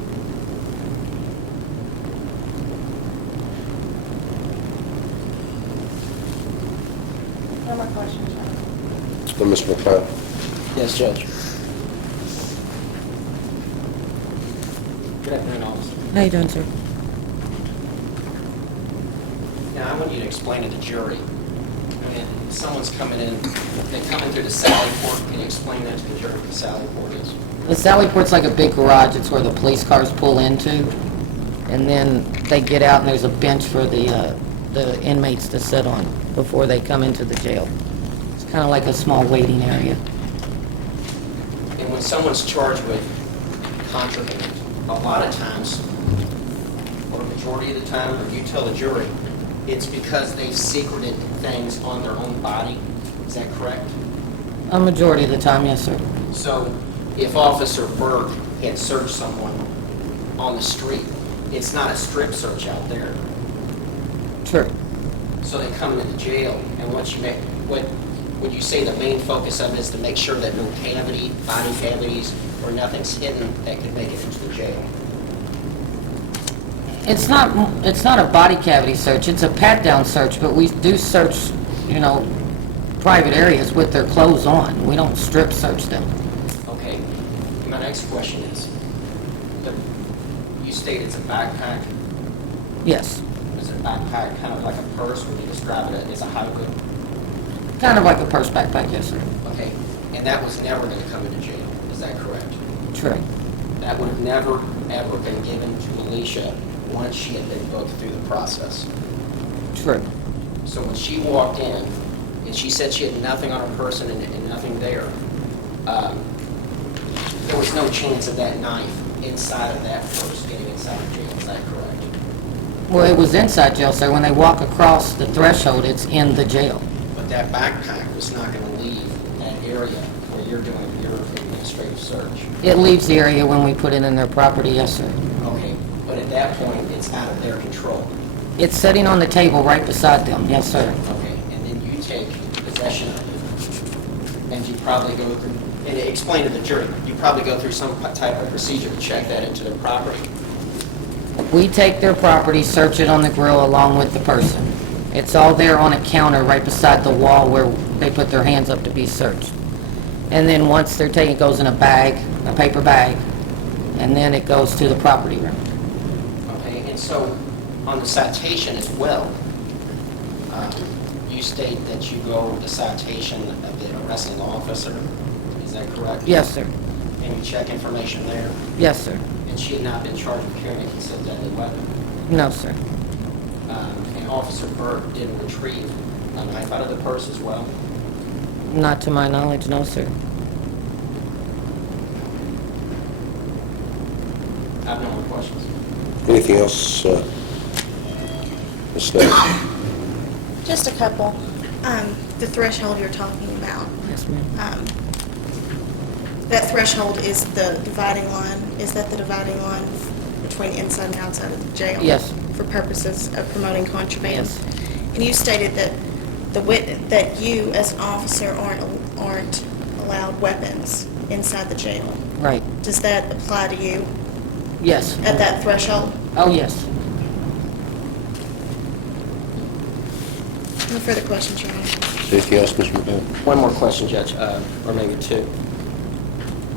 No more questions, right? Mr. McLeod? Yes, Judge. Good afternoon, officer. How you doing, sir? Now, I want you to explain to the jury. I mean, someone's coming in, they come in through the Sally Port. Can you explain that to the jury what the Sally Port is? The Sally Port's like a big garage. It's where the police cars pull into, and then they get out, and there's a bench for the inmates to sit on before they come into the jail. It's kind of like a small waiting area. And when someone's charged with contraband, a lot of times, or a majority of the time, or you tell the jury, it's because they've secreted things on their own body. Is that correct? A majority of the time, yes, sir. So if Officer Berg had searched someone on the street, it's not a strip search out there. True. So they come into the jail, and what would you say the main focus of it is to make sure that no body cavities, or nothing's hidden that could make it into the jail? It's not a body cavity search. It's a pat-down search, but we do search, private areas with their clothes on. We don't strip search them. Okay. My next question is, you state it's a backpack. Yes. Is a backpack kind of like a purse? Would you describe it as a hiker? Kind of like a purse backpack, yes, sir. Okay. And that was never going to come into jail. Is that correct? True. That would have never, ever been given to Alicia once she had been booked through the process. True. So when she walked in, and she said she had nothing on her person and nothing there, there was no chance of that knife inside of that purse getting inside of jail. Is that correct? Well, it was inside jail, sir. When they walk across the threshold, it's in the jail. But that backpack was not going to leave that area where you're doing your administrative search. It leaves the area when we put it in their property, yes, sir. Okay, but at that point, it's out of their control. It's sitting on the table right beside them, yes, sir. Okay, and then you take possession of it, and you probably go through, and explain to the jury, you probably go through some type of procedure to check that into their property. We take their property, search it on the grill along with the person. It's all there on a counter right beside the wall where they put their hands up to be searched. And then once they're taken, it goes in a bag, a paper bag, and then it goes to the property room. Okay, and so on the citation as well, you state that you go with the citation of the arresting officer. Is that correct? Yes, sir. And you check information there? Yes, sir. And she had not been charged with carrying a concealed deadly weapon? No, sir. And Officer Berg didn't retrieve a knife out of the purse as well? Not to my knowledge, no, sir. I have no more questions. Anything else, Ms. Snow? Just a couple. The threshold you're talking about. Yes, ma'am. That threshold is the dividing line. Is that the dividing line between inside and outside of the jail? Yes. For purposes of promoting contraband? Yes. And you stated that that you as an officer aren't allowed weapons inside the jail. Right. Does that apply to you Yes. at that threshold? Oh, yes. No further questions, Your Honor. Anything else, Mr. McLeod? One more question, Judge, or maybe two.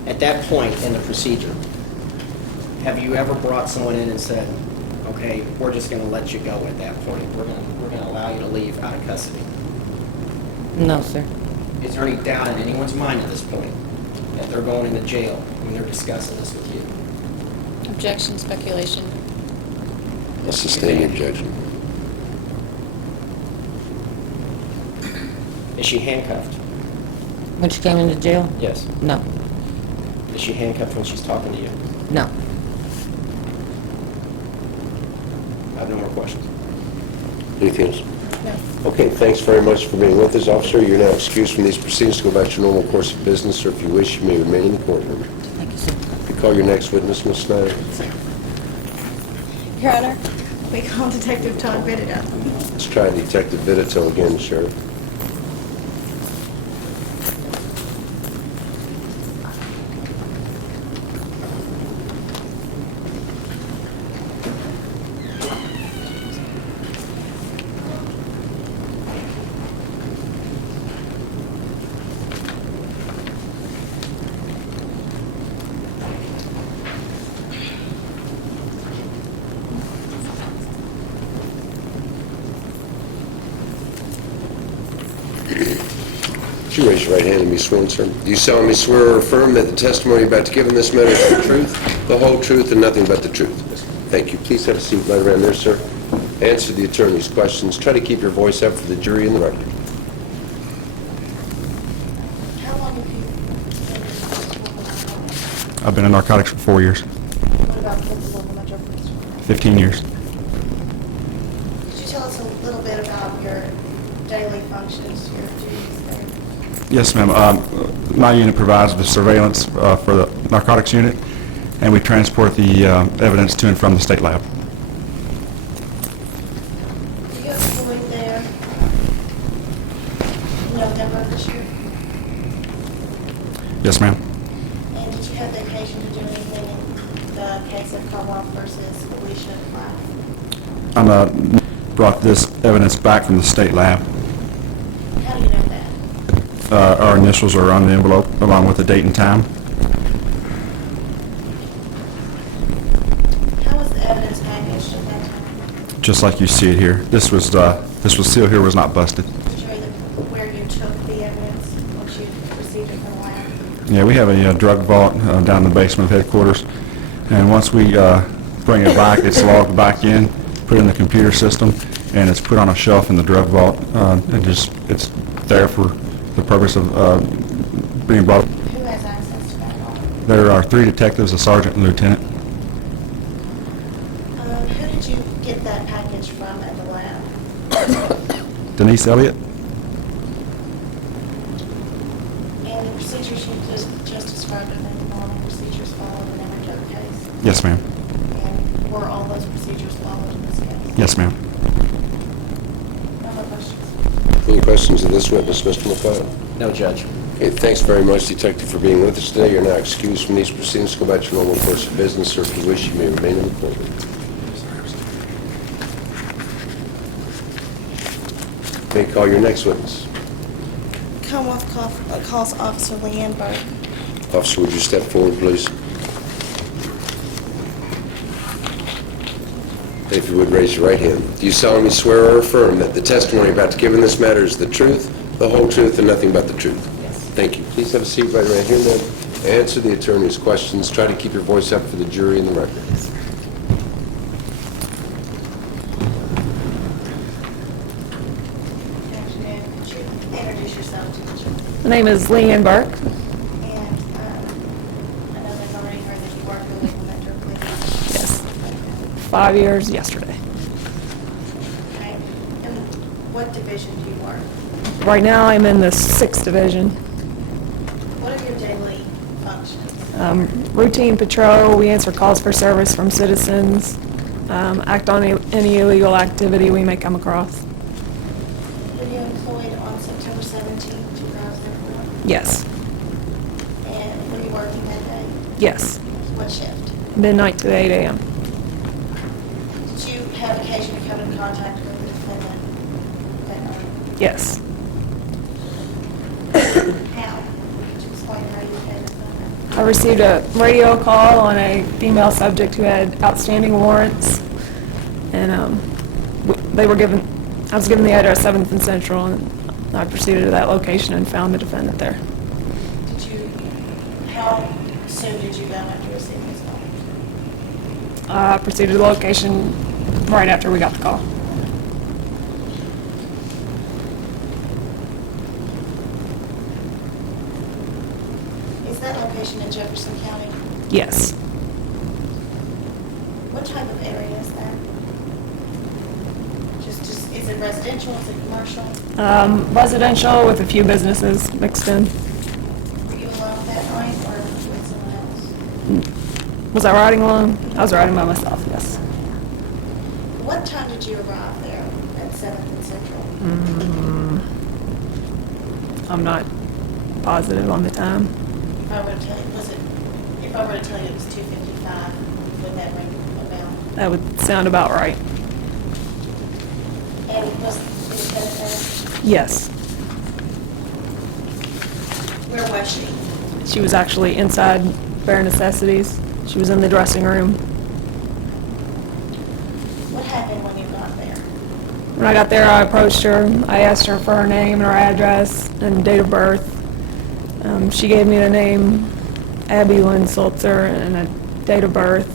At that point in the procedure, have you ever brought someone in and said, okay, we're just going to let you go at that point. We're going to allow you to leave out of custody? No, sir. Is there any doubt in anyone's mind at this point that they're going into jail when they're discussing this with you? Objection, speculation. I sustain the objection. Is she handcuffed? When she came into jail? Yes. No. Is she handcuffed when she's talking to you? No. I have no more questions. Anything else? No. Okay, thanks very much for being with us, officer. You're now excused from these proceedings to go back to your normal course of business, or if you wish, you may remain in the courtroom. Thank you, sir. You call your next witness, Ms. Snyder. Your Honor, we call Detective Todd Benedict. Let's try Detective Vitito again, Sheriff. Would you raise your right hand and be sworn, sir? Do you solemnly swear or affirm that the testimony you're about to give in this matter is the truth, the whole truth, and nothing but the truth? Thank you. Please have a seat right around there, sir. Answer the attorney's questions. Try to keep your voice up for the jury and the record. How long have you been I've been in narcotics for 4 years, What about principal of drug police? 15 years. Could you tell us a little bit about your daily functions, your duties there? Yes, ma'am. My unit provides the surveillance for the narcotics unit, and we transport the evidence to and from the state lab. Do you employed there November this year? Yes, ma'am. And did you have the occasion to do anything in the case of Caldwell versus Alicia Black? I brought this evidence back from the state lab. How do you know that? Our initials are on the envelope, along with the date and time. How was the evidence packaged at that time? Just like you see it here. This was sealed here, was not busted. To show you where you took the evidence once you received it from the lab? Yeah, we have a drug vault down in the basement of headquarters, and once we bring it back, it's logged back in, put in the computer system, and it's put on a shelf in the drug vault. It's there for the purpose of being brought. Who has access to that all? There are 3 detectives, a sergeant and lieutenant. Who did you get that package from at the lab? Denise Elliott? And the procedures you just described are the normal procedures followed in every drug case? Yes, ma'am. And were all those procedures followed in this case? Yes, ma'am. No more questions. Any questions of this witness, Mr. McLeod? No, Judge. Okay, thanks very much, Detective, for being with us today. You're now excused from these proceedings to go back to your normal course of business, or if you wish, you may remain in the courtroom. May call your next witness. Commonwealth calls Officer Leanne Berg. Officer, would you step forward, please? If you would, raise your right hand. Do you solemnly swear or affirm that the testimony about to give in this matter is the truth, the whole truth, and nothing but the truth? Yes. Thank you. Please have a seat right around here, then. Answer the attorney's questions. Try to keep your voice up for the jury and the record. Good afternoon. Could you introduce yourself to the jury? My name is Leanne Burke. And I know they've already heard that you work for Louisville Metro Police. Yes. 5 years yesterday. Okay. And what division do you work? Right now, I'm in the 6th division. What are your daily functions? Routine patrol, we answer calls for service from citizens, act on any illegal activity we may come across. Were you employed on September 17, 2004? Yes. And were you working that day? Yes. What shift? Midnight to 8 a.m. Did you have occasion to come in contact with the defendant that night? Yes. How? Could you explain how you had it done? I received a radio call on a female subject who had outstanding warrants, and I was given the address 7th and Central, and I proceeded to that location and found the defendant there. How soon did you go after receiving this call? I proceeded to the location right after we got the call. Is that location in Jefferson County? Yes. What type of area is that? Just is it residential, is it commercial? Residential with a few businesses mixed in. Were you alone that night or with someone else? Was I riding alone? I was riding by myself, yes. What time did you arrive there at 7th and Central? I'm not positive on the time. If I were to tell you, if I were to tell you it was 2:55, would that ring a bell? That would sound about right. And was the defendant Yes. there? Where was she? She was actually inside Bare Necessities. She was in the dressing room. What happened when you got there? When I got there, I approached her. I asked her for her name and her address and date of birth. She gave me the name Abby Lynn Sulzer and a date of birth.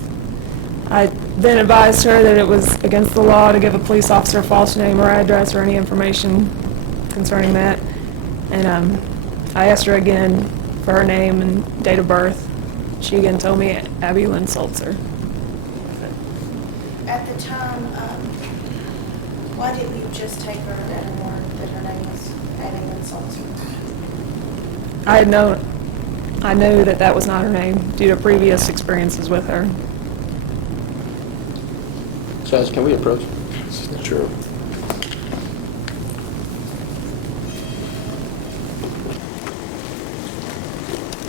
I then advised her that it was against the law to give a police officer a false name or address or any information concerning that. And I asked her again for her name and date of birth. She again told me Abby Lynn Sulzer. At the time, why didn't you just take her at a warrant that her name was Abby Lynn Sulzer? I knew that that was not her name due to previous experiences with her. Judge, can we approach? Sure.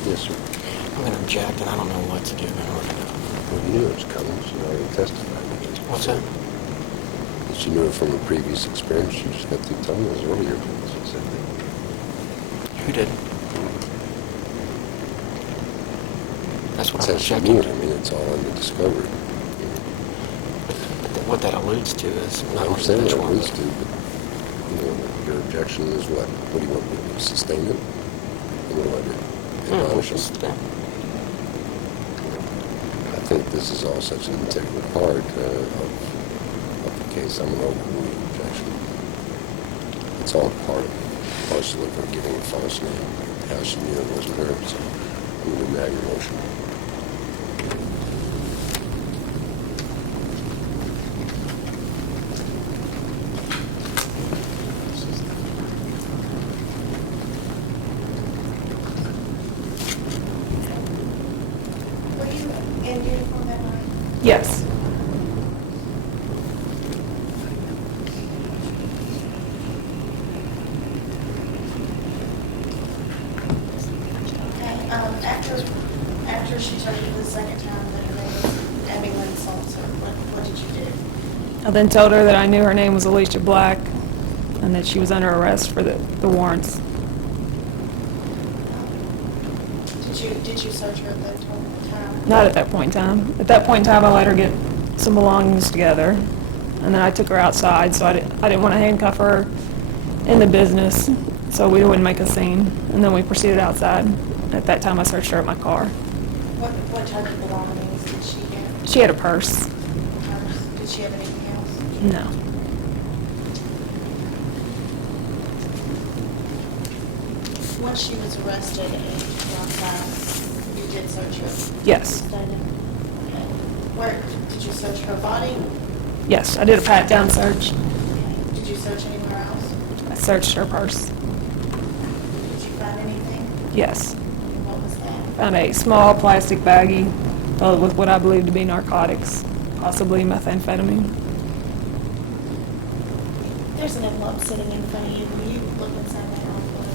Yes, sir. I'm going to object, and I don't know what to do in order to... Well, you knew it was coming. She already testified. What's that? That she knew it from a previous experience. She just got through telling us earlier. She said that. Who did? That's what I'm Says she checking. knew it. I mean, it's all in the discovery. What that alludes to is... I understand what it alludes to, but, you know, your objection is what? What do you want me to do? Sustain it? And what do I do? Admonish them? Sustain. I think this is all such an integral part of the case. I'm going to overrule the objection. It's all part of parcel of her giving a false name, how she knew it wasn't her, so I'm going to deny your motion. Were you in uniform that night? Yes. Okay, after she told you the second time that her name was Abby Lynn Sulzer, what did you do? I then told her that I knew her name was Alicia Black and that she was under arrest for the warrants. Did you search her at that time? Not at that point in time. At that point in time, I let her get some belongings together, and then I took her outside, so I didn't want to handcuff her in the business, so we wouldn't make a scene. And then we proceeded outside. At that time, I searched her at my car. What type of belongings did she have? She had a purse. Did she have anything else? No. Once she was arrested and outside, you did search her? Yes. Okay. Where, did you search her body? Yes, I did a pat-down search. Did you search anywhere else? I searched her purse. Did you find anything? Yes. What was that? Found a small plastic baggie filled with what I believe to be narcotics, possibly methamphetamine. There's an envelope sitting in front of you. Will you look inside that envelope?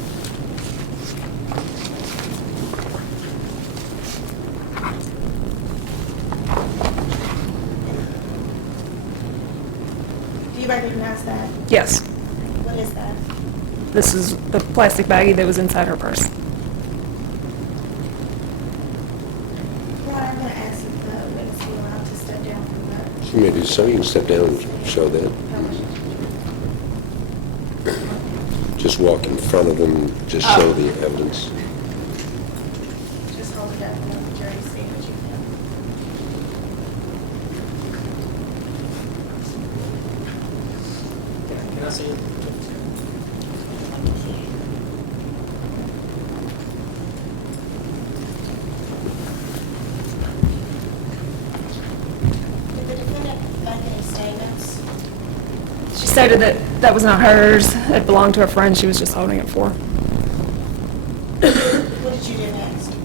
Do you recognize that? Yes. What is that? This is the plastic baggie that was inside her purse. Ron, I'm going to ask if the witness be allowed to step down from that. You may do so, you can step down and show that. Just walk in front of them, just show the evidence. Just hold it up and let the jury see what you can. Can I see it? Did the defendant make any statements? She stated that that was not hers. It belonged to a friend she was just holding it for. What did you do next?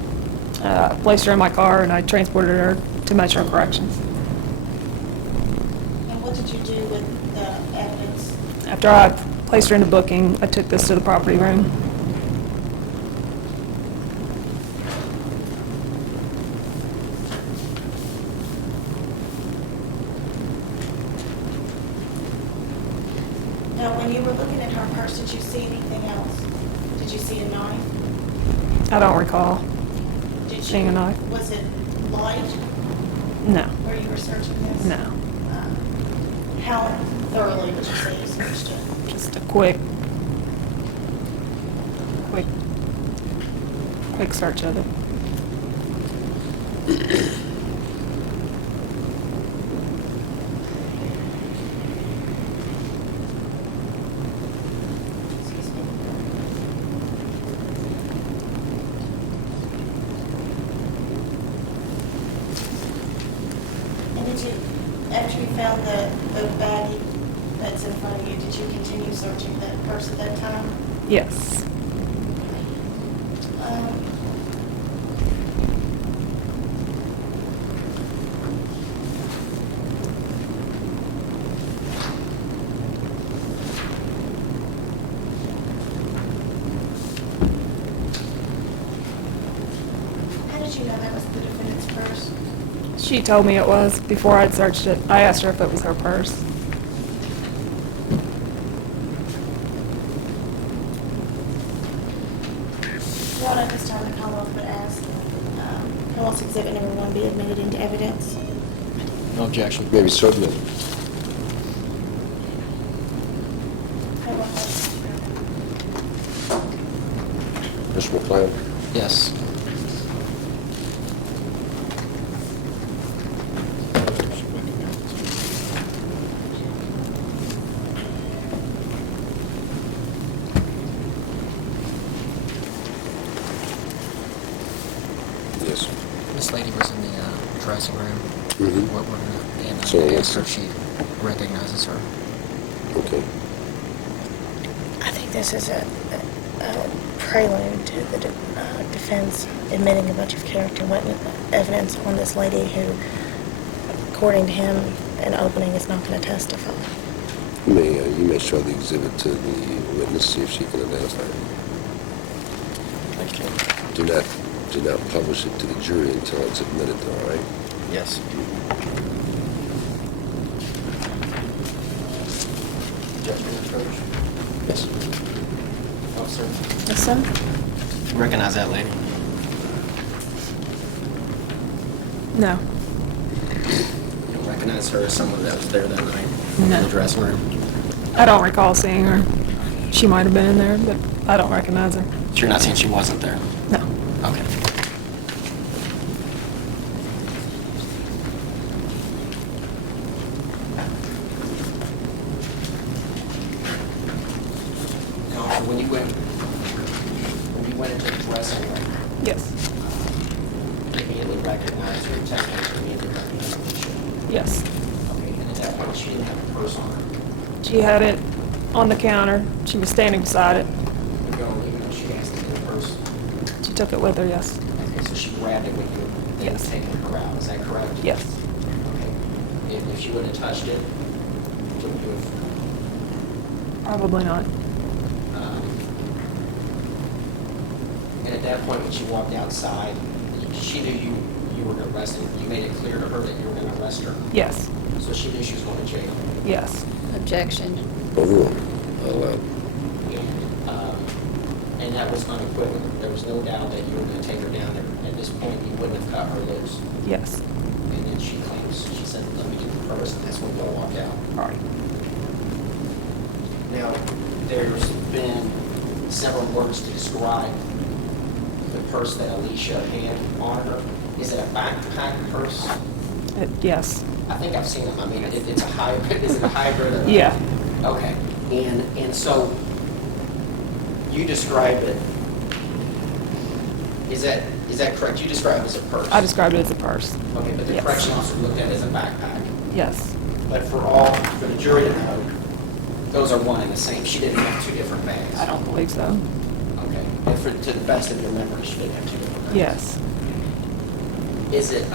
I placed her in my car and I transported her to Metro Corrections. And what did you do with the evidence? After I placed her into booking, I took this to the property room. Now, when you were looking at her purse, did you see anything else? Did you see a knife? I don't recall Did you? seeing a knife. Was it light No, where you were searching this? no. How thoroughly would you say you searched it? Just a quick search of it. Excuse me. And did you, after you found the baggie that's in front of you, did you continue searching the purse at that time? Yes. How did you know that was the defendant's purse? She told me it was before I'd searched it. I asked her if it was her purse. Ron, at this time, the Commonwealth would ask, Commonwealth's Exhibit Number 1 be admitted into evidence. No objection. Maybe certainly. Mr. McLeod? Yes. Yes. This lady was in the dressing room. Mhm. And So I what's asked her if this? she recognizes her. Okay. I think this is a prelude to the defense admitting a bunch of character witness evidence on this lady who, according to him, in opening is not going to testify. You may show the exhibit to the witness, see if she can identify it. Thank you. Do not publish it to the jury until it's admitted, all right? Yes. Judgment approach? Yes. Officer, Yes, sir? you recognize that lady? No. You don't recognize her as someone that was there that night No. in the dressing room? I don't recall seeing her. She might have been in there, but I don't recognize her. So you're not saying she wasn't there? No. Okay. Now, when you went into the dressing room, Yes. you immediately recognized her, technically immediately recognized her. Yes. Okay, and at that point, she didn't have a purse on her. She had it on the counter. She was standing beside it. Even though she asked to get a purse. She took it with her, yes. Okay, so she grabbed it when you then Yes. taken her out, is that correct? Yes. Okay. If she wouldn't have touched it, wouldn't you have, Probably not. and at that point, when she walked outside, she knew you were going to arrest her. You made it clear to her that you were going to arrest her. Yes. So she knew she was going to jail. Yes. Objection. Overruled. Allowed. And And that was unequivocal. There was no doubt that you were going to take her down there. At this point, you wouldn't have cut her loose. Yes. And then she claims, she said, let me get the purse, and that's when you'll walk out. All right. Now, there's been several words to describe the purse that Alicia had on her. Is it a backpack purse? Yes. I think I've seen them. I mean, it's a hybrid. Is it a hybrid? Yeah. Okay. And so you describe it. Is that correct? You describe it as a purse. I described it as a purse. Okay, but the Yes. correction officer looked at it as a backpack. Yes. But for the jury to know, those are one and the same. She didn't have two different bags. I don't believe so. Okay. And to the best of your memory, she didn't have two different bags. Yes. Is it,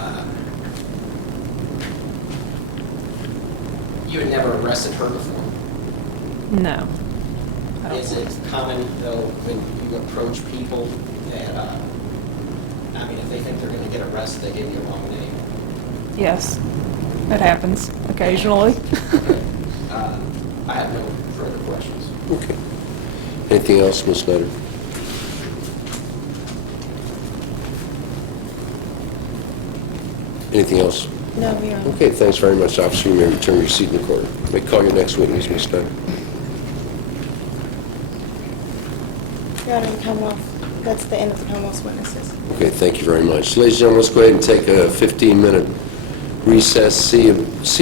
you had never arrested her before? No. I don't Is it common, though, when you approach people that, I mean, if they think they're going to get arrested, they give you a wrong name? Yes. It happens occasionally. I have no further questions. Okay. Anything else, Ms. Snyder? Anything else? No, we are. Okay, thanks very much, officer. You may return your seat in the court. May call your next witness, Ms. Snyder. Your Honor, the Commonwealth, that's the end of the Commonwealth's witnesses. Okay, thank you very much. Ladies and gentlemen, let's go ahead and take a 15-minute recess. See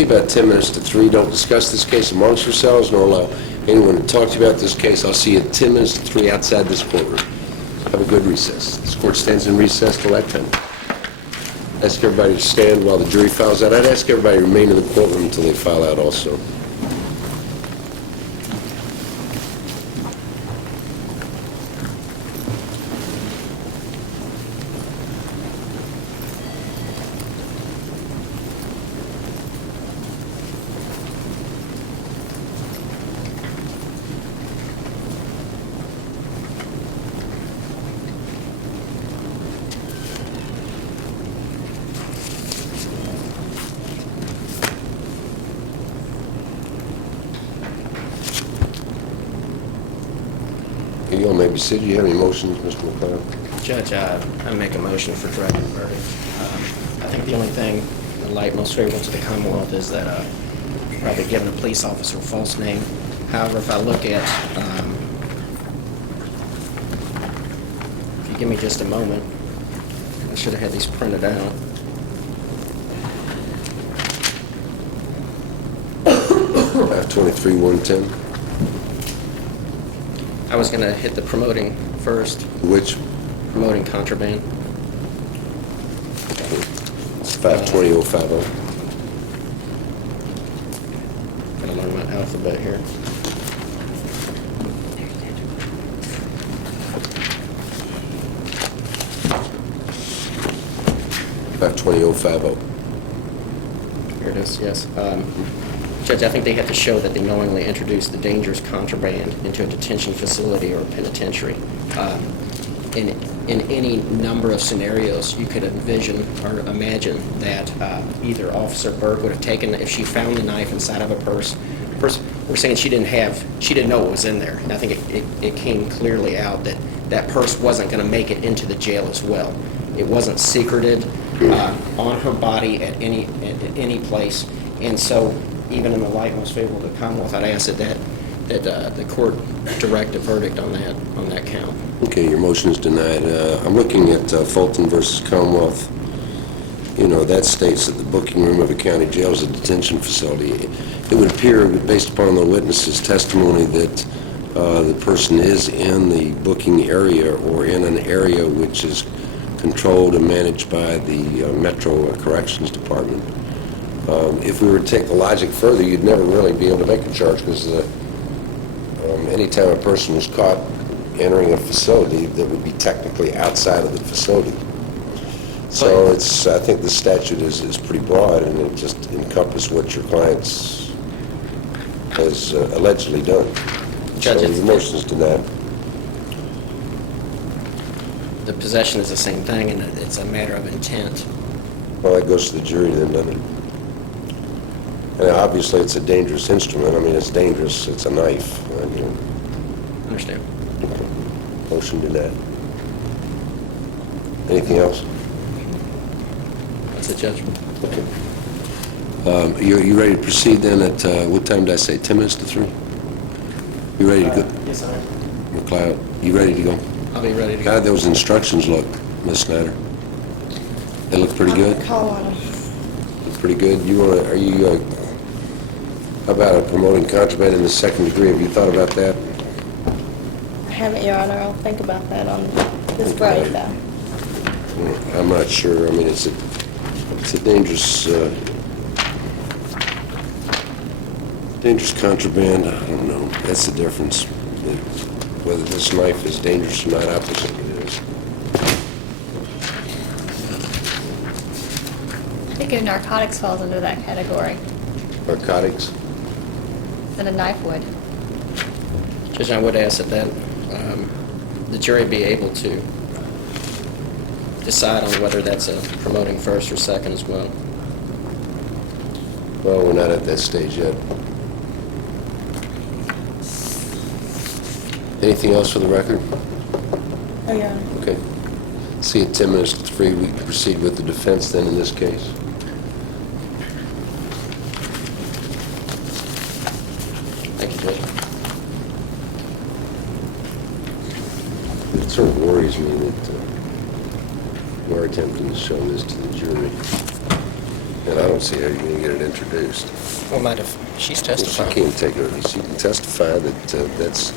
about 10 minutes to 3. Don't discuss this case amongst yourselves, nor allow anyone to talk to you about this case. I'll see you at 10 minutes to 3 outside this courtroom. Have a good recess. This court stands in recess till that time. Ask everybody to stand while the jury files out. I'd ask everybody to remain in the courtroom until they file out also. You all may be seated. Do you have any motions, Mr. McLeod? Judge, I make a motion for directed verdict. I think the only thing, the light most favorable to the Commonwealth, is that probably giving a police officer a false name. However, if I look at, if you give me just a moment, I should have had these printed out. F-23-110. I was going to hit the promoting first. Which? Promoting contraband. It's 520-050. Gotta learn my alphabet here. Here it is, yes. Judge, I think they have to show that they knowingly introduced the dangerous contraband into a detention facility or a penitentiary. In any number of scenarios, you could envision or imagine that either Officer Berg would have taken, if she found the knife inside of a purse, we're saying she didn't know what was in there. And I think it came clearly out that that purse wasn't going to make it into the jail as well. It wasn't secreted on her body at any place. And so, even in the light most favorable to the Commonwealth, I'd ask that the court direct a verdict on that count. Okay, your motion is denied. I'm looking at Fulton versus Commonwealth. You know, that states that the booking room of a county jail is a detention facility. It would appear, based upon the witness's testimony, that the person is in the booking area or in an area which is controlled and managed by the Metro Corrections Department. If we were to take the logic further, you'd never really be able to make a charge, because anytime a person was caught entering a facility, that would be technically outside of the facility. So I think the statute is pretty broad, and it just encompasses what your client has allegedly done. Judge, so the motion is denied. The possession is the same thing, and it's a matter of intent. Well, that goes to the jury then, doesn't it? And obviously, it's a dangerous instrument. I mean, it's dangerous. It's a knife. Understand. Motion denied. Anything else? That's the judgment. Okay. You ready to proceed then at, what time did I say, 10 minutes to 3? You ready to go? Yes, I am. McLeod, you ready to go? I'll be ready to go. How did those instructions look, Ms. Snyder? They look pretty good? Call on them. Look pretty good? How about promoting contraband in the second degree? Have you thought about that? I haven't, Your Honor. I'll think about that on this Friday, though. I'm not sure. I mean, it's a dangerous, dangerous contraband. I don't know. That's the difference. Whether this knife is dangerous or not, I think it is. I think if narcotics falls under that category, Narcotics? then a knife would. Judge, I would ask that the jury be able to decide on whether that's a promoting first or second as well. Well, we're not at that stage yet. Anything else for the record? Oh, yeah. Okay. See, at 10 minutes to 3, we can proceed with the defense then in this case. Thank you, Judge. It sort of worries me that you are attempting to show this to the jury. And I don't see how you're going to get it introduced. Well, might have, she's Well, testifying. she can't take it. She can testify that that's...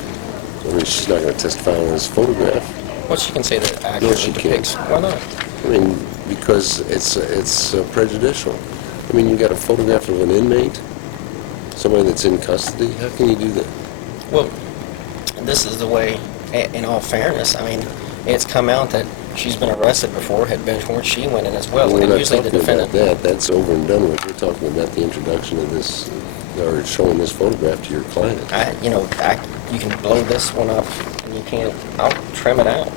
I mean, she's not going to testify on this photograph. Well, she can say that No, accurately she depicts. can't. Why not? I mean, because it's prejudicial. I mean, you got a photograph of an inmate, somebody that's in custody. How can you do that? Well, this is the way, in all fairness, I mean, it's come out that she's been arrested before, had been where she went in as well. We're And not usually the talking about defendant. that. That's over and done with. We're talking about the introduction of this, or showing this photograph to your client. You can blow this one up, and you can't. I'll trim it out.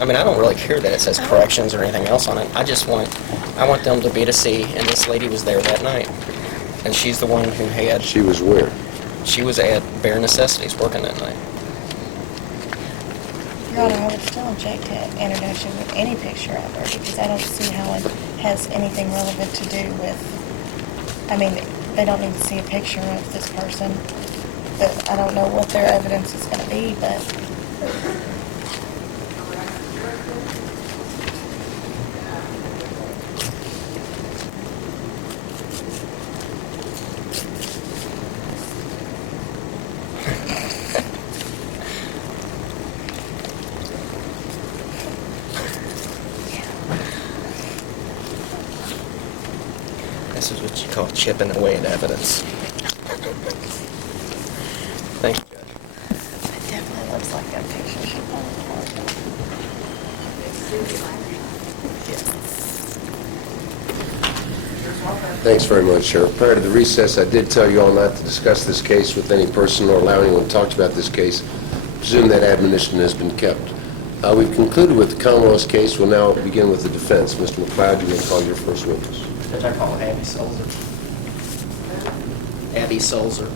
I mean, I don't really care that it says corrections or anything else on it. I want them to be to see, and this lady was there that night, and she's the one who had. She was where? She was at Bare Necessities working that night. Your Honor, I would still object to introduction with any picture of her because I don't see how it has anything relevant to do with, I mean, they don't need to see a picture of this person. But I don't know what their evidence is going to be, but This is what you call chipping away at evidence. Thank you, Judge. it definitely looks like a picture she Thanks very much, Sheriff. Prior to the recess, I did tell you all not to discuss this case with any person or allow anyone to talk about this case. Presume that admonition has been kept. We've concluded with the Commonwealth's case. We'll now begin with the defense. Mr. McLeod, you may call your first witness. Judge, I call Abby Sulzer. Abby Sulzer.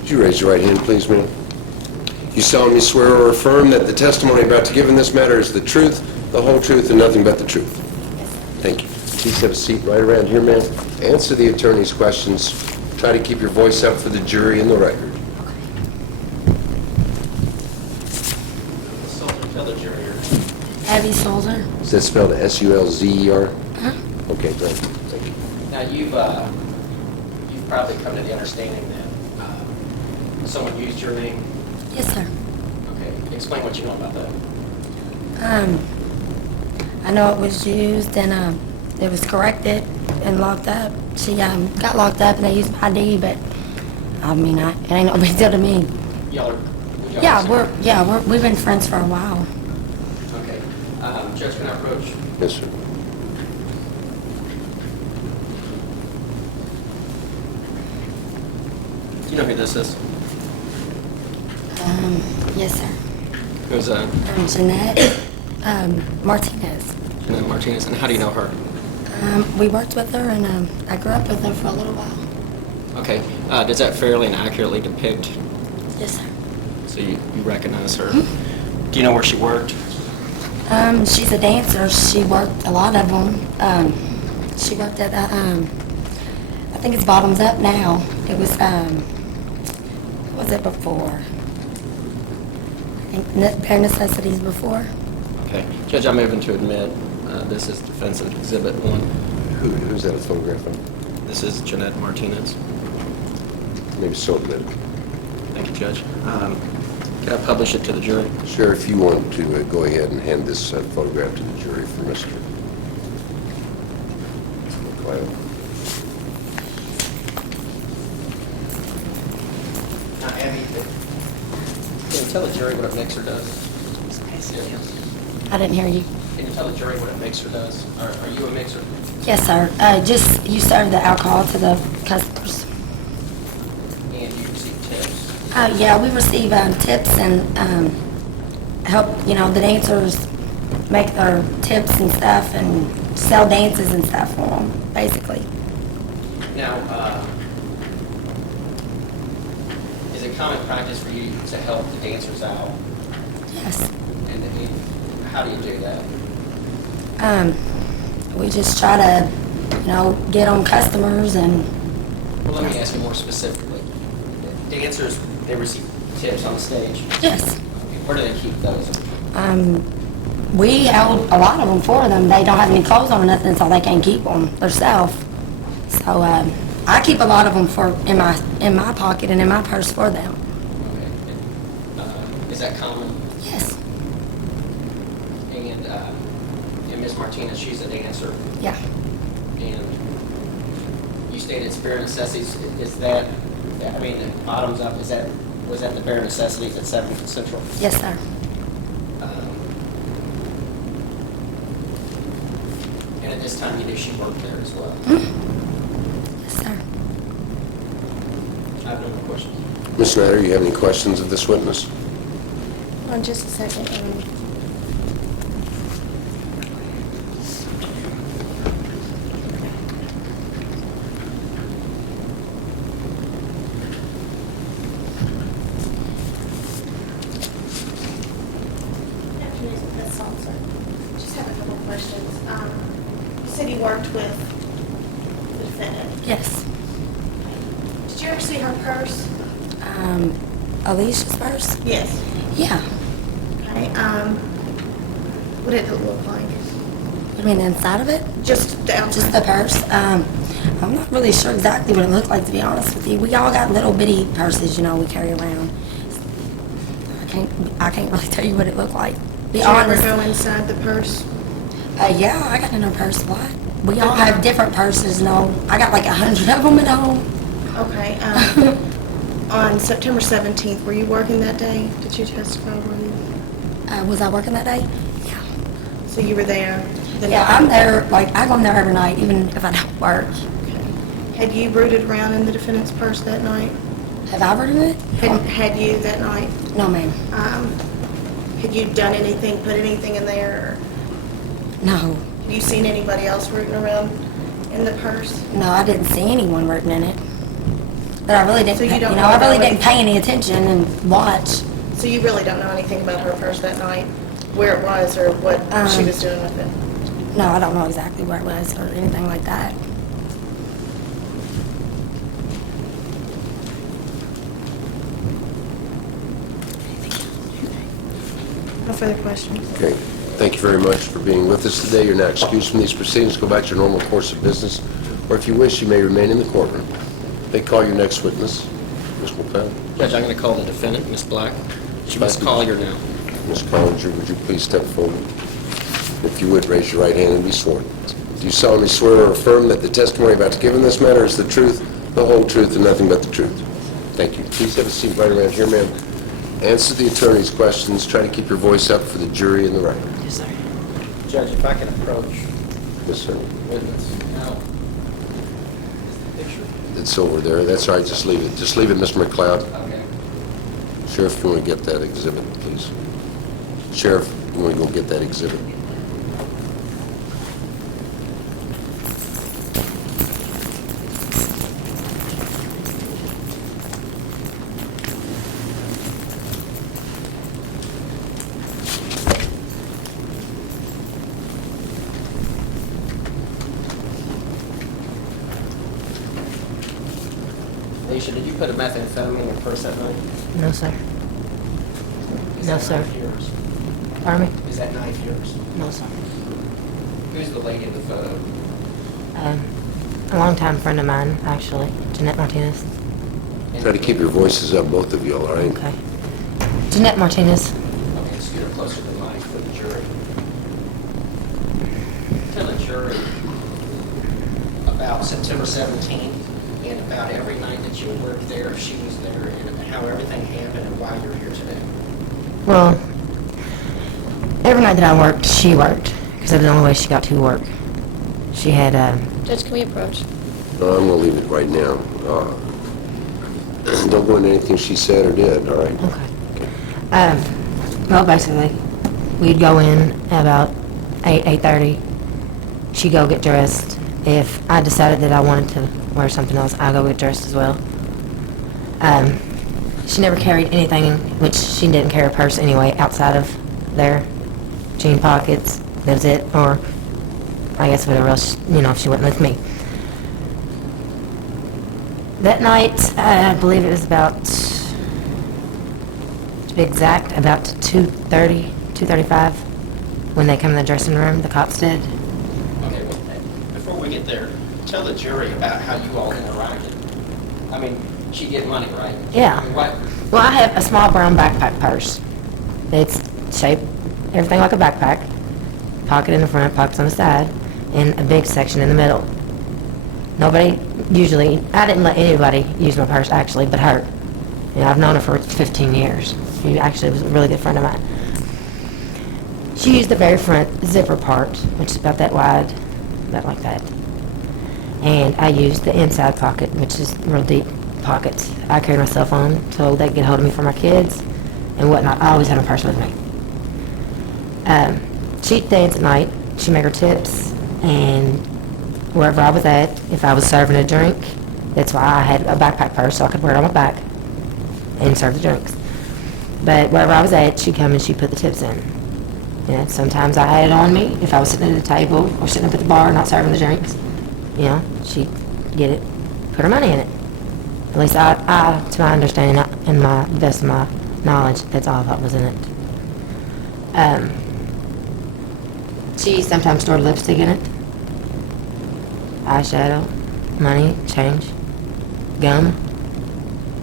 Would you raise your right hand, please, ma'am? You solemnly swear or affirm that the testimony about to give in this matter is the truth, the whole truth, and nothing but the truth? Thank you. Please have a seat right around here, ma'am. Answer the attorney's questions. Try to keep your voice up for the jury and the record. Sulzer, tell the jury your Abby Sulzer? Is that spelled S-U-L-Z-E-R? Huh? Okay, great. Thank you. Now, you've probably come to the understanding that someone used your name. Yes, sir. Okay, explain what you know about that. I know it was used and it was corrected and locked up. She got locked up and they used my ID, but I mean, it ain't no big deal to me. Y'all are? We've been friends for a while. Okay. Judge, can I approach? Yes, sir. Do you know who this is? Yes, sir. Who's Jeanette Martinez. Jeanette Martinez, and how do you know her? We worked with her, and I grew up with her for a little while. Okay. Does that fairly and accurately depict? Yes, sir. So you recognize her? Do you know where she worked? She's a dancer. She worked a lot of them. She worked at, I think it's Bottoms Up now. It was, what was it before? I think Bare Necessities before. Okay. Judge, I'm moving to admit this is Defense Exhibit 1. Who's that a photograph of? This is Jeanette Martinez. Maybe so admitted. Thank you, Judge. Can I publish it to the jury? Sure, if you want to go ahead and hand this photograph to the jury for Mr. McLeod. Now, Abby, can you tell the jury what a mixer does? I didn't hear you. Can you tell the jury what a mixer does? Are you a mixer? Yes, sir. Just, you serve the alcohol to the customers. And you receive tips? Yeah, we receive tips and help, the dancers make their tips and stuff and sell dances and stuff for them, basically. Now, is it common practice for you to help the dancers out? Yes. And how do you do that? We just try to, get on customers and... Well, let me ask you more specifically. Dancers, they receive tips on stage? Yes. Where do they keep those? We held a lot of them for them. They don't have any clothes on or nothing, so they can't keep them themselves. So I keep a lot of them in my pocket and in my purse for them. Okay. Is that common? Yes. And Ms. Martinez, she's a dancer. Yeah. And you stated it's bare necessities. Is that, Bottoms Up, was that the bare necessities at 7th Central? Yes, sir. And at this time, you knew she worked there as well? Yes, sir. I have no more questions. Ms. Snyder, you have any questions of this witness? Just a second. Just have a couple of questions. You said you worked with the defendant. Yes. Did you ever see her purse? Alicia's purse? Yes. Yeah. Okay. What did it look like? You mean the inside of it? Just the outside. Just the purse? I'm not really sure exactly what it looked like, to be honest with you. We all got little bitty purses, we carry around. I can't really tell you what it looked like. Did you ever go inside the purse? Yeah, I got in her purse a lot. We all have different purses, I got like 100 of them at home. Okay. On September 17th, were you working that day? Did you testify? Was I working that day? Yeah. So you were there? Yeah, I'm there, I go in there every night, even if I don't work. Okay. Had you rooted around in the defendant's purse that night? Have I rooted it? Had you that night? No, ma'am. Had you done anything, put anything in there? No. Have you seen anybody else rooting around in the purse? No, I didn't see anyone rooting in it. But I really didn't, So you don't I really know didn't pay any attention and watch. So you really don't know anything about her purse that night? Where it was or what she was doing with it? No, I don't know exactly where it was or anything like that. No further questions. Okay. Thank you very much for being with us today. You're now excused from these proceedings. Go back to your normal course of business, or if you wish, you may remain in the courtroom. They call your next witness, Ms. McLeod. Judge, I'm going to call the defendant, Ms. Black. She must call you now. Ms. Collinger, would you please step forward? If you would, raise your right hand and be sworn. Do you solemnly swear or affirm that the testimony about to give in this matter is the truth, the whole truth, and nothing but the truth? Thank you. Please have a seat right around here, ma'am. Answer the attorney's questions. Try to keep your voice up for the jury and the record. Yes, sir. Judge, if I can approach Yes, sir. witness. Now, is the picture? It's over there. That's all right. Just leave it. Just leave it, Mr. McLeod. Okay. Sheriff, if you want to get that exhibit, please. Sheriff, you want to go get that exhibit? Alicia, did you put a methamphetamine in your purse that night? No, sir. Is No, that sir. knife yours? Pardon me? Is that knife yours? No, sir. Who's the lady in the photo? A longtime friend of mine, actually, Jeanette Martinez. Try to keep your voices up, both of you, all right? Okay. Jeanette Martinez. Okay, scoot her closer to the mic for the jury. Tell the jury about September 17th and about every night that you worked there, if she was there, and how everything happened and why you're here today. Well, every night that I worked, she worked, because that was the only way she got to work. She had, Judge, can we approach? No, I'm going to leave it right now. Don't go into anything she said or did, all right? okay. Well, basically, we'd go in about 8:30. She'd go get dressed. If I decided that I wanted to wear something else, I'd go get dressed as well. She never carried anything, which she didn't carry a purse anyway, outside of their jean pockets. That was it, or I guess whatever else, if she wasn't with me. That night, I believe it was about, to be exact, about 2:30, 2:35, when they come in the dressing room, the cops did. Okay, well, before we get there, tell the jury about how you all interacted. I mean, she get money, right? Yeah. I mean, what? Well, I have a small brown backpack purse. It's shaped, everything like a backpack. Pocket in the front, pockets on the side, and a big section in the middle. Nobody, usually, I didn't let anybody use my purse, actually, but her. I've known her for 15 years. She actually was a really good friend of mine. She used the very front zipper part, which is about that wide, about like that. And I used the inside pocket, which is real deep pockets. I carried my cell phone so they could get hold of me for my kids and whatnot. I always had a purse with me. She'd dance at night. She'd make her tips, and wherever I was at, if I was serving a drink, that's why I had a backpack purse so I could wear it on my back and serve the drinks. But wherever I was at, she'd come and she'd put the tips in. Yeah, sometimes I had it on me if I was sitting at the table or sitting up at the bar not serving the drinks. She'd get it, put her money in it. At least I to my understanding and my best of my knowledge, that's all that was in it. She sometimes stored lipstick in it, eyeshadow, money, change, gum.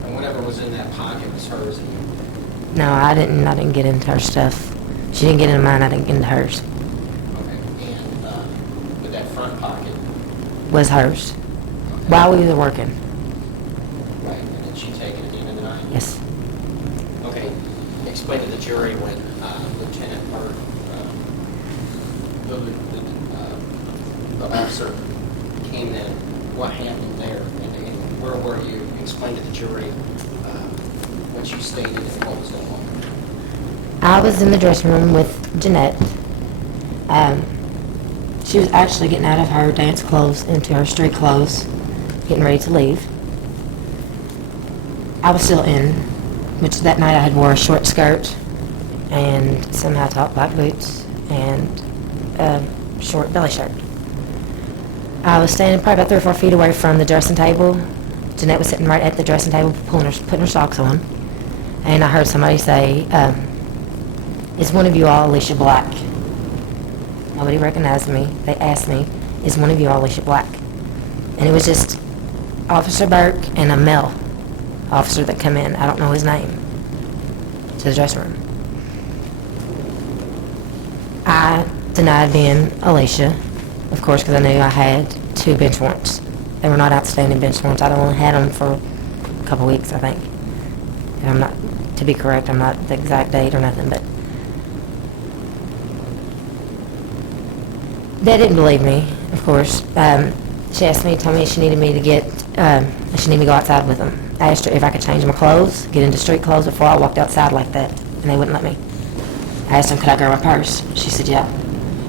And whatever was in that pocket was hers. And No, I didn't get into her stuff. She didn't get into mine, I didn't get into hers. okay, and with that front pocket, Was hers. While we were working. right? And then she take it at the end of the night. Yes. Okay, explain to the jury when Lieutenant Berg, the officer came in, what happened there, and where were you? Explain to the jury what you stated and what was going on. I was in the dressing room with Jeanette. She was actually getting out of her dance clothes into her street clothes, getting ready to leave. I was still in, which that night I had wore a short skirt and some high-top black boots and a short belly shirt. I was standing probably about 3 or 4 feet away from the dressing table. Jeanette was sitting right at the dressing table putting her socks on. And I heard somebody say, is one of you all Alicia Black? Nobody recognized me. They asked me, is one of you all Alicia Black? And it was just Officer Berg and a male officer that come in, I don't know his name, to the dressing room. I denied being Alicia. of course, because I knew I had 2 bench warrants. They were not outstanding bench warrants. I'd only had them for a couple weeks, I think. And I'm not, to be correct, I'm not the exact date or nothing, but they didn't believe me, of course. She asked me, told me she needed me to she needed me to go outside with them. I asked her if I could change my clothes, get into street clothes before I walked outside like that, and they wouldn't let me. I asked them, could I grab my purse? She said, yeah.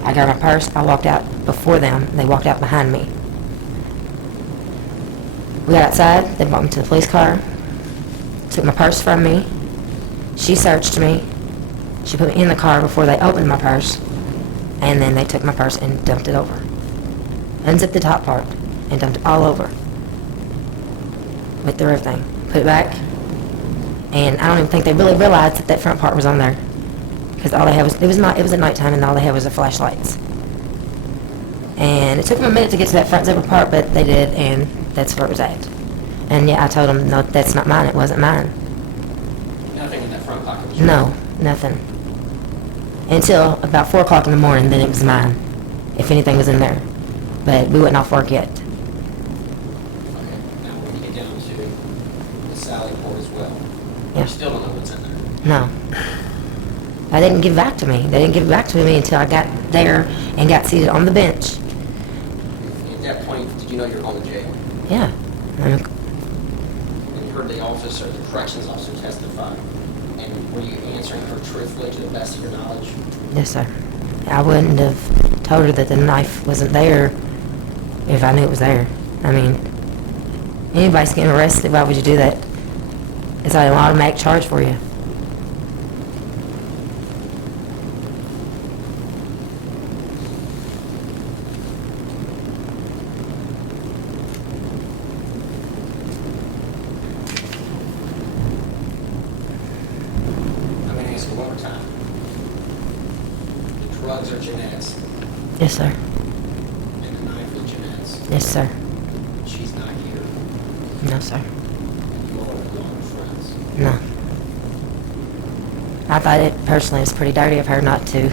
I grabbed my purse, I walked out before them, they walked out behind me. We got outside, they brought me to the police car, took my purse from me, she searched me, she put me in the car before they opened my purse, and then they took my purse and dumped it over. Unzipped the top part and dumped it all over. Went through everything, put it back, and I don't even think they really realized that that front part was on there. Because all they had was, it was at nighttime, and all they had was the flashlights. And it took them a minute to get to that front zipper part, but they did, and that's where it was at. And yeah, I told them, no, that's not mine, it wasn't mine. Nothing in that front pocket was No, nothing. Until about 4 o'clock in the morning, then it was mine, if anything was in there. But we wasn't off work yet. Okay, now when you get down to the Sally Port as well, Yeah. you still don't know what's in there. No. They didn't give it back to me. They didn't give it back to me until I got there and got seated on the bench. At that point, did you know you were going to jail? Yeah. And you heard the officer, the corrections officer testify. And were you answering her truthfully to the best of your knowledge? Yes, sir. I wouldn't have told her that the knife wasn't there if I knew it was there. I mean, anybody's getting arrested, why would you do that? It's like an automatic charge for you. I'm going to ask you one more time. The drugs are Jeanette's, Yes, sir. and the knife is Jeanette's. Yes, sir. She's not here. No, sir. You all are long friends. No. I thought it personally was pretty dirty of her not to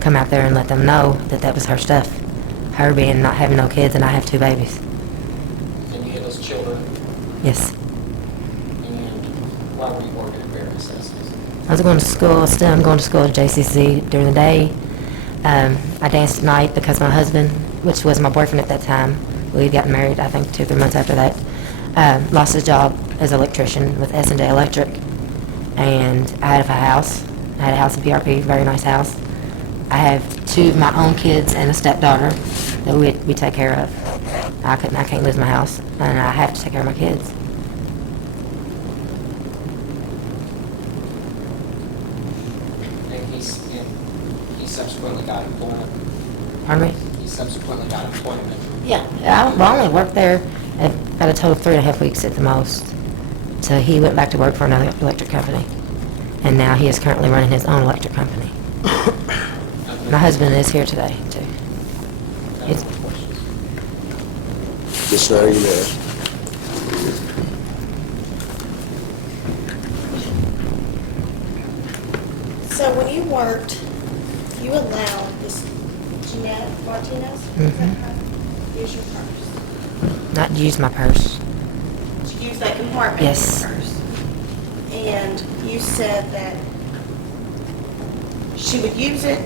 come out there and let them know that that was her stuff. Her being not having no kids, and I have 2 babies. And you had those children. Yes. And why were you working at Bare Necessities? I was going to school, still I'm going to school at JCC during the day. I danced at night because my husband, which was my boyfriend at that time, we had gotten married, I think 2 or 3 months after that, lost his job as an electrician with S&J Electric. And I had a house. I had a house in PRP, very nice house. I have 2 of my own kids and a stepdaughter that we take care of. I can't lose my house, and I have to take care of my kids. And he subsequently got employment. Pardon me? He subsequently got employment. Yeah, I only worked there about a total of 3.5 weeks at the most. So he went back to work for another electric company. And now he is currently running his own electric company. My husband is here today, too. He's- Ms. Snyder, you may ask. So when you worked, you allowed this Jeanette Martinez to use your purse? Not use my purse. To use that compartment Yes. in your purse? And you said that she would use it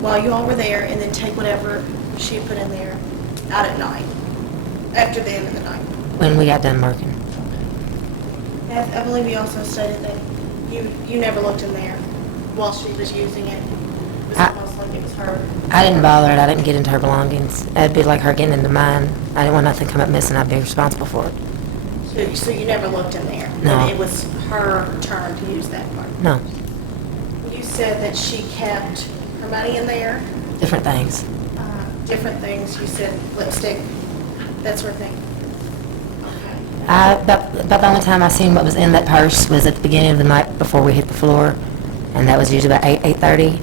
while you all were there and then take whatever she had put in there out at night, after the end of the night. When we got done working. I believe you also stated that you never looked in there while she was using it. It was almost like it was her. I didn't bother it. I didn't get into her belongings. It'd be like her getting into mine. I didn't want nothing to come up missing. I'd be responsible for it. So you never looked in there? No. And it was her turn to use that part? No. You said that she kept her money in there, Different things. different things. You said lipstick, that sort of thing. About the only time I seen what was in that purse was at the beginning of the night before we hit the floor. And that was usually about 8:30.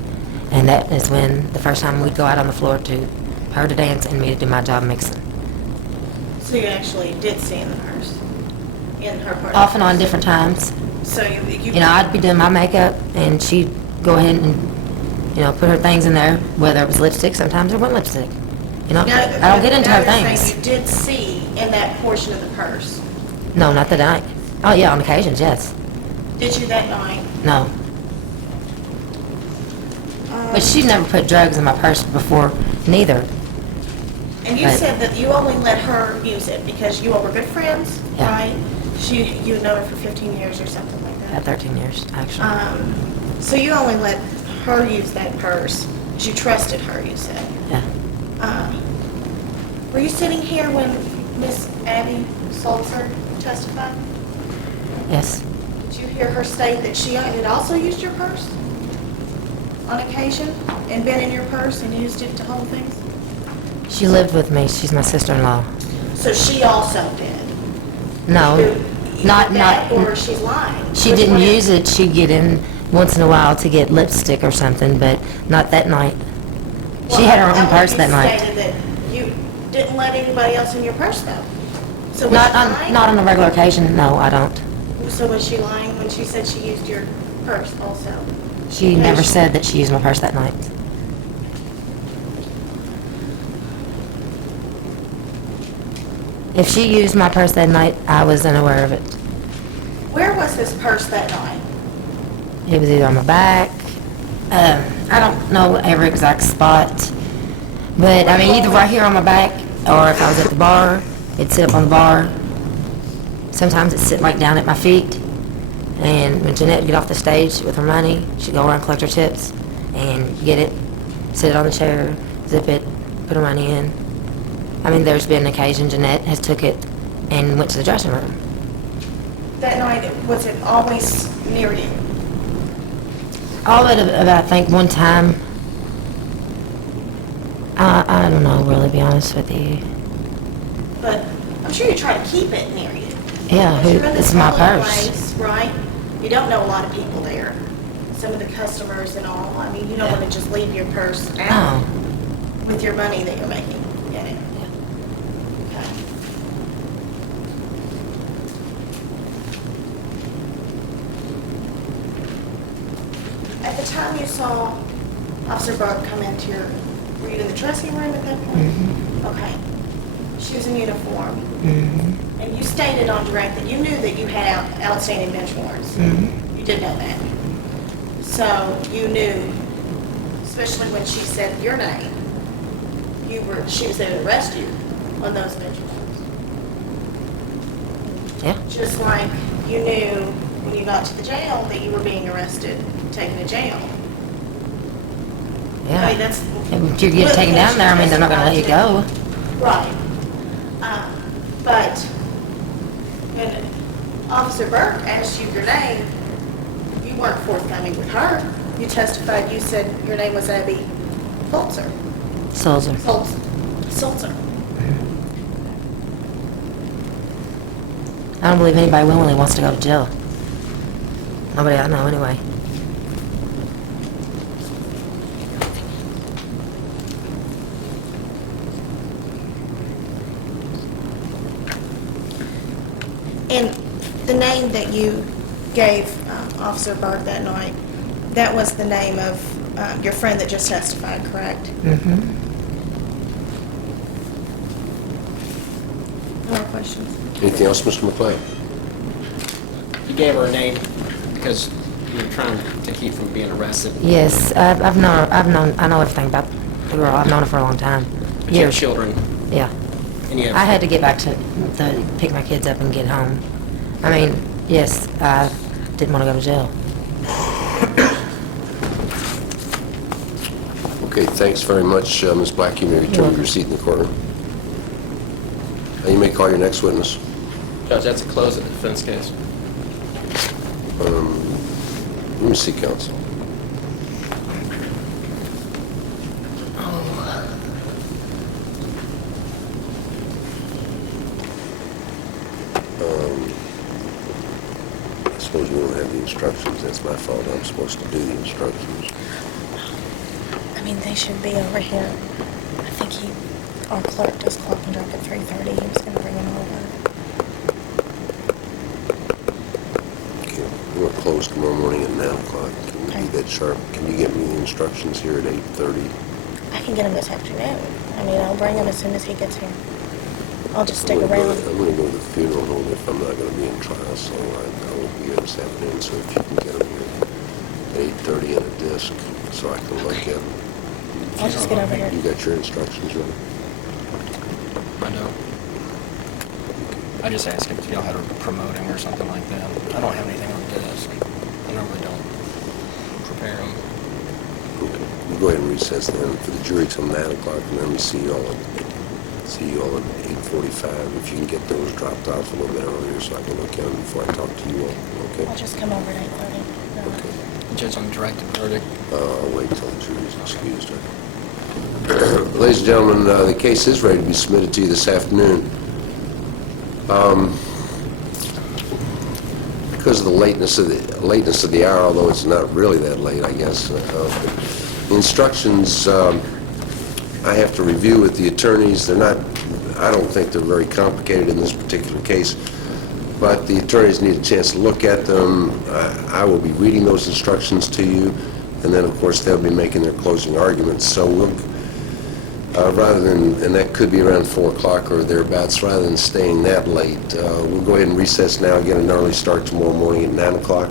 And that is when the first time we'd go out on the floor to her to dance and me to do my job mixing. So you actually did see in the purse, in her part? Off and on different times. So you You know, I'd be doing my makeup, and she'd go ahead and, put her things in there, whether it was lipstick, sometimes it wasn't lipstick. You know, No, I don't get into her now you're things. saying you did see in that portion of the purse. No, not that I, oh yeah, on occasions, yes. Did you that night? No. But she never put drugs in my purse before, neither. And you Right. said that you only let her use it because you all were good friends, Yeah. right? You had known her for 15 years or something like Yeah, that. 13 years, actually. So you only let her use that purse because you trusted her, you said. Yeah. Were you sitting here when Miss Abby Salzer testified? Yes. Did you hear her state that she had also used your purse on occasion and been in your purse and used it to hold things? She lived with me. She's my sister-in-law. So she also did? No, Either not, that not, or she's lying? she Which didn't one is- use it. She'd get in once in a while to get lipstick or something, but not that night. She had her own purse that You night. stated that you didn't let anybody else in your purse though. So was Not she on, lying? not on a regular occasion, no, I don't. So was she lying when she said she used your purse also? She never said that she used my purse that night. If she used my purse that night, I was unaware of it. Where was this purse that night? It was either on my back, I don't know every exact spot, but I mean either right here on my back, or if I was at the bar, it'd sit up on the bar. Sometimes it'd sit like down at my feet, and when Jeanette would get off the stage with her money, she'd go around and collect her tips, and get it, sit it on the chair, zip it, put her money in. I mean, there's been an occasion Jeanette has took it and went to the dressing room. That night, was it always near you? All but about, I think, one time. I don't know, really, to be honest with you. But I'm sure you try to keep it near you. Yeah, Because you're in it's this my public purse. place, right? You don't know a lot of people there. Some of the customers and all. I mean, you don't want to just leave your purse out with your money that you're making. Get it? Okay. At the time you saw Officer Berg come into your, were you in the dressing room at that point? Mm-hmm. Okay. She was in uniform. Mm-hmm. And you stated on direct that you knew that you had outstanding bench warrants. Mm-hmm. You did know that. So you knew, especially when she said your name, she was there to arrest you on those bench warrants. Yeah. Just like you knew when you got to the jail that you were being arrested, taken to jail. Yeah. I mean, that's. If you get taken down there, I mean, they're not gonna let you go. Right. But when Officer Berg asked you your name, you weren't forthcoming with her. You testified, you said your name was Abby Fultzer. Sulzer. Sulzer. I don't believe anybody willingly wants to go to jail. Nobody I know, anyway. And the name that you gave Officer Berg that night, that was the name of your friend that just testified, correct? Mm-hmm. No more questions? Anything else, Mr. McLeod? You gave her a name because you were trying to keep from being arrested. Yes, I know everything about the girl. I've known her for a long time. You have children. Yeah. And you have, I had to get back to pick my kids up and get home. I mean, yes, I didn't want to go to jail. Okay, thanks very much, Ms. Black. You may return to your seat in the courtroom. You may call your next witness. Judge, that's a close of the defense case. Let me see, counsel. I suppose you don't have the instructions. That's my fault. I'm supposed to do the instructions. I mean, they should be over here. I think our clerk does clock and drop at 3:30. He was going to bring them over. Okay. We're closed tomorrow morning at 9 o'clock. Can we do that sharp? Can you get me the instructions here at 8:30? I can get him this afternoon. I mean, I'll bring him as soon as he gets here. I'll just stick I'm around. gonna go to the funeral home if I'm not gonna be in trial, so I won't be here this afternoon, so if you can get him here at 8:30 in a disc, so I can look at him. I'll just get over here. You got your instructions ready? I don't. I just asked if y'all had a promoting or something like that. I don't have anything on the desk. I normally don't prepare them. We'll go ahead and recess then for the jury till 9 o'clock, and then we'll see you all at 8:45. If you can get those dropped off a little bit earlier so I can look at them before I talk to you all, okay? I'll just come over at 8:30. Okay. Judge, on directed verdict. I'll wait till the jury's excused. Ladies and gentlemen, the case is ready to be submitted to you this afternoon. Because of the lateness of the hour, although it's not really that late, I guess. The instructions I have to review with the attorneys. They're not. I don't think they're very complicated in this particular case, but the attorneys need a chance to look at them. I will be reading those instructions to you, and then of course they'll be making their closing arguments. So we'll. And that could be around 4 o'clock or thereabouts, rather than staying that late. We'll go ahead and recess now, get an early start tomorrow morning at 9 o'clock.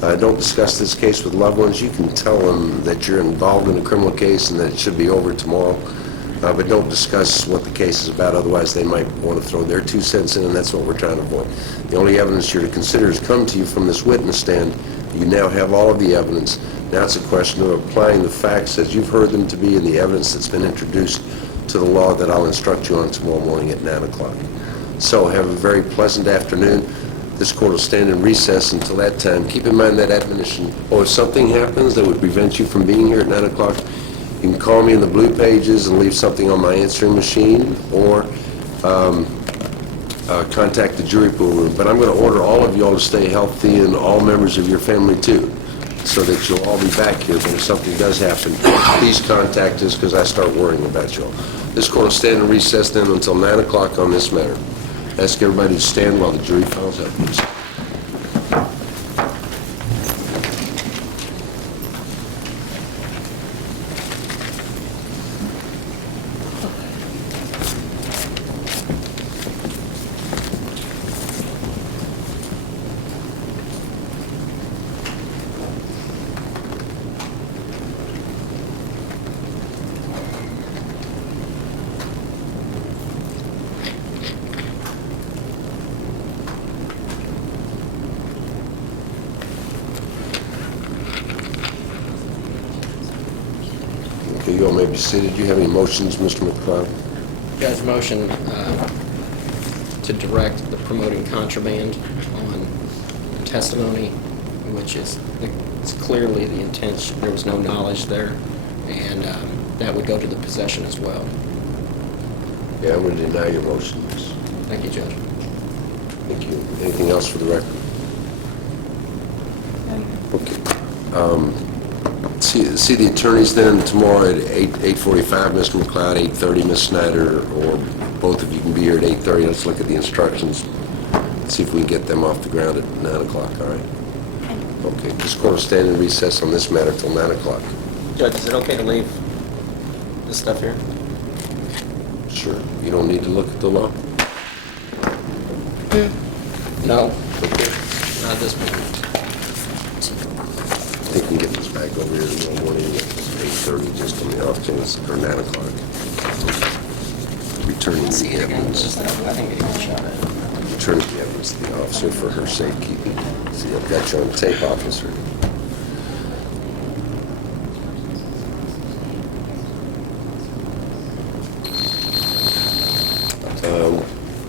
Don't discuss this case with loved ones. You can tell them that you're involved in a criminal case and that it should be over tomorrow, but don't discuss what the case is about, otherwise they might want to throw their 2 cents in, and that's what we're trying to avoid. The only evidence you're to consider has come to you from this witness stand. You now have all of the evidence. Now it's a question of applying the facts as you've heard them to be and the evidence that's been introduced to the law that I'll instruct you on tomorrow morning at 9 o'clock. So have a very pleasant afternoon. This court will stand in recess until that time. Keep in mind that admonition. If something happens that would prevent you from being here at 9 o'clock, you can call me in the blue pages and leave something on my answering machine, or contact the jury pool room. But I'm going to order all of you all to stay healthy, and all members of your family too, so that you'll all be back here. But if something does happen, please contact us, because I start worrying about you all. This court will stand in recess then until 9 o'clock on this matter. Ask everybody to stand while the jury files up, please. Okay, you all may be seated. Do you have any motions, Mr. McLeod? Judge, motion to direct the promoting contraband on testimony, which is it's clearly the intent. There was no knowledge there, and that would go to the possession as well. Yeah, I'm going to deny your motions. Thank you, Judge. Thank you. Anything else for the record? Okay. See the attorneys then tomorrow at 8:45, Mr. McLeod, 8:30, Ms. Snyder, or both of you can be here at 8:30. Let's look at the instructions. See if we can get them off the ground at 9 o'clock, all right? Okay, this court will stand in recess on this matter till 9 o'clock. Judge, is it okay to leave this stuff here? Sure. You don't need to look at the law? No. Okay. Not at this point. I think we can get this back over here tomorrow morning at 8:30, just on the off chance, or 9 o'clock. Returning the evidence. I think it got shot at. Returning the evidence to the officer for her safekeeping. See, I've got you on tape, officer.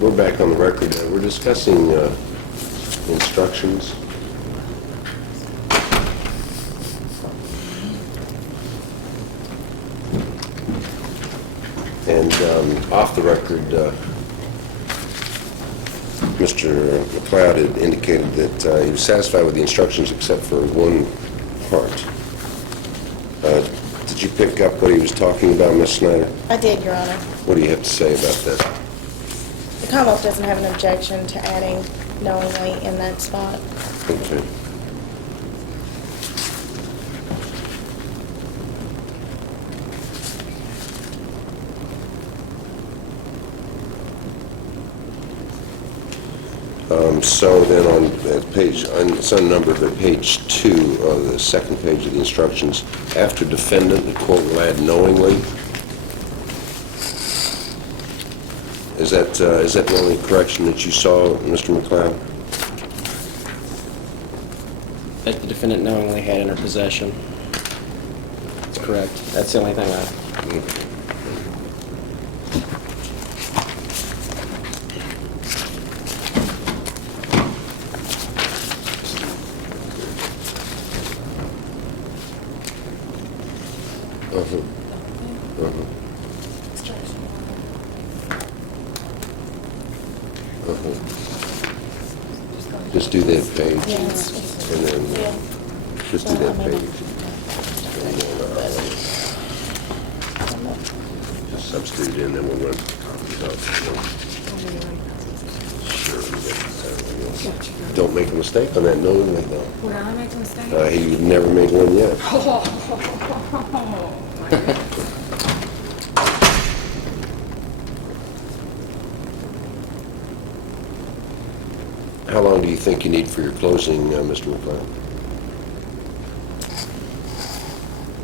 We're back on the record now. We're discussing instructions. And off the record, Mr. McLeod had indicated that he was satisfied with the instructions except for one part. Did you pick up what he was talking about, Ms. Snyder? I did, Your Honor. What do you have to say about that? The Commonwealth doesn't have an objection to adding knowingly in that spot. Okay. So then on that page, it's unnumbered, but page 2 of the second page of the instructions, after defendant, the court will add knowingly. Is that the only correction that you saw, Mr. McLeod? That the defendant knowingly had in her possession. That's correct. That's the only thing I... Just do that page, and then, just do that page. And then, just substitute it in, then we'll run copies out. Sure. Don't make a mistake on that knowingly, though. Would I make a mistake? He never made one yet. How long do you think you need for your closing, Mr. McLeod?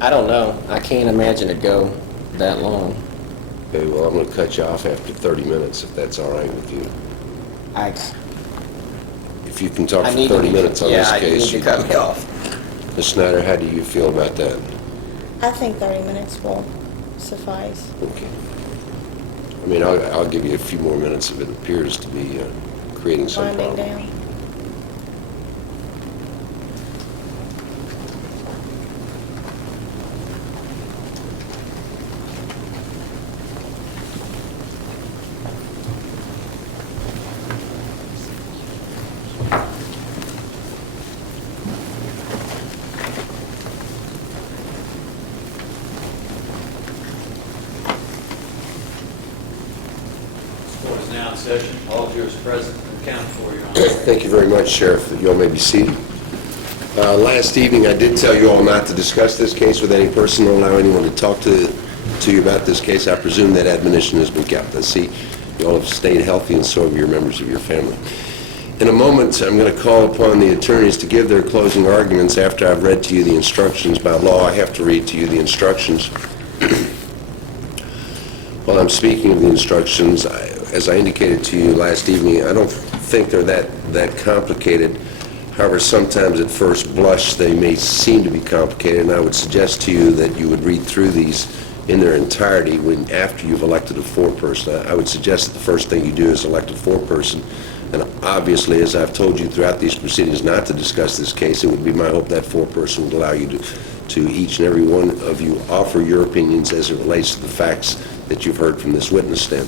I don't know. I can't imagine it go that long. Okay, well, I'm going to cut you off after 30 minutes, if that's all right with you. If you can talk for 30 minutes on this case. Yeah, you need to cut me off. Ms. Snyder, how do you feel about that? I think 30 minutes will suffice. Okay. I mean, I'll give you a few more minutes if it appears to be creating some Winding problem. down. Court is now in session. All jurors present and accounted for, Your Honor. Thank you very much, Sheriff. You all may be seated. Last evening, I did tell you all not to discuss this case with any person or allow anyone to talk to you about this case. I presume that admonition has been kept. I see you all have stayed healthy, and so have your members of your family. In a moment, I'm going to call upon the attorneys to give their closing arguments after I've read to you the instructions. By law, I have to read to you the instructions. While I'm speaking of the instructions, as I indicated to you last evening, I don't think they're that complicated. However, sometimes at first blush they may seem to be complicated, and I would suggest to you that you would read through these in their entirety after you've elected a foreperson. I would suggest that the first thing you do is elect a foreperson, and obviously, as I've told you throughout these proceedings not to discuss this case, it would be my hope that foreperson would allow you to each and every one of you offer your opinions as it relates to the facts that you've heard from this witness stand.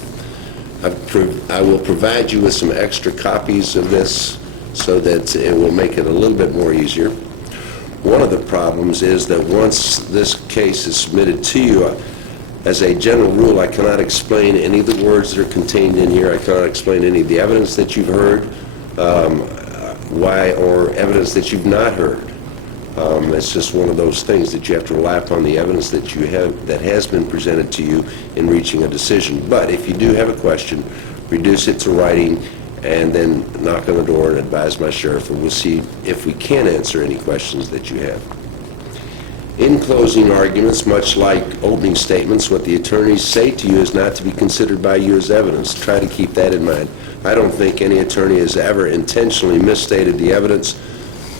I will provide you with some extra copies of this so that it will make it a little bit more easier. One of the problems is that once this case is submitted to you, as a general rule, I cannot explain any of the words that are contained in here. I cannot explain any of the evidence that you've heard, or evidence that you've not heard. It's just one of those things that you have to rely upon the evidence that you have that has been presented to you in reaching a decision. But if you do have a question, reduce it to writing and then knock on the door and advise my sheriff, and we'll see if we can answer any questions that you have. In closing arguments, much like opening statements, what the attorneys say to you is not to be considered by you as evidence. Try to keep that in mind. I don't think any attorney has ever intentionally misstated the evidence,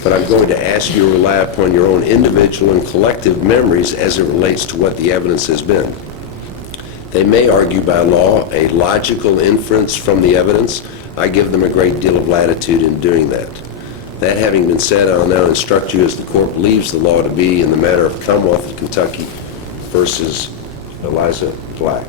but I'm going to ask you to rely upon your own individual and collective memories as it relates to what the evidence has been. They may argue by law a logical inference from the evidence. I give them a great deal of latitude in doing that. That having been said, I'll now instruct you as the court believes the law to be in the matter of Commonwealth of Kentucky versus Eliza Black.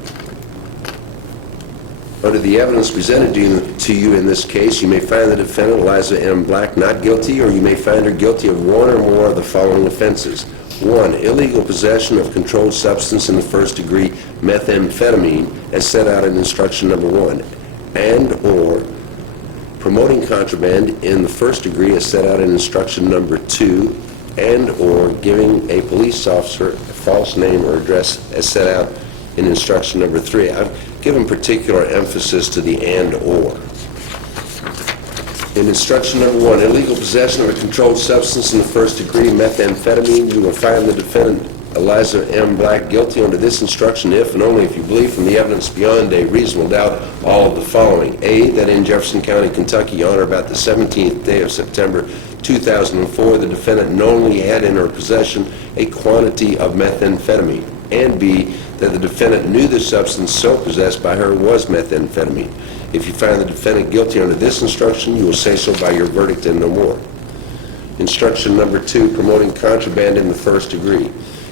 Under the evidence presented to you in this case, you may find the defendant, Eliza M. Black, not guilty, or you may find her guilty of one or more of the following offenses. 1, illegal possession of controlled substance in the first degree, methamphetamine, as set out in instruction number 1, and/or promoting contraband in the first degree as set out in instruction number 2, and/or giving a police officer a false name or address as set out in instruction number 3. I've given particular emphasis to the and/or. In instruction number 1, illegal possession of a controlled substance in the first degree, methamphetamine, you will find the defendant, Eliza M. Black, guilty under this instruction if and only if you believe from the evidence beyond a reasonable doubt all of the following. A, that in Jefferson County, Kentucky, on or about the 17th day of September 2004, the defendant knowingly had in her possession a quantity of methamphetamine. And B, that the defendant knew the substance so possessed by her was methamphetamine. If you find the defendant guilty under this instruction, you will say so by your verdict and no more. Instruction number 2, promoting contraband in the first degree.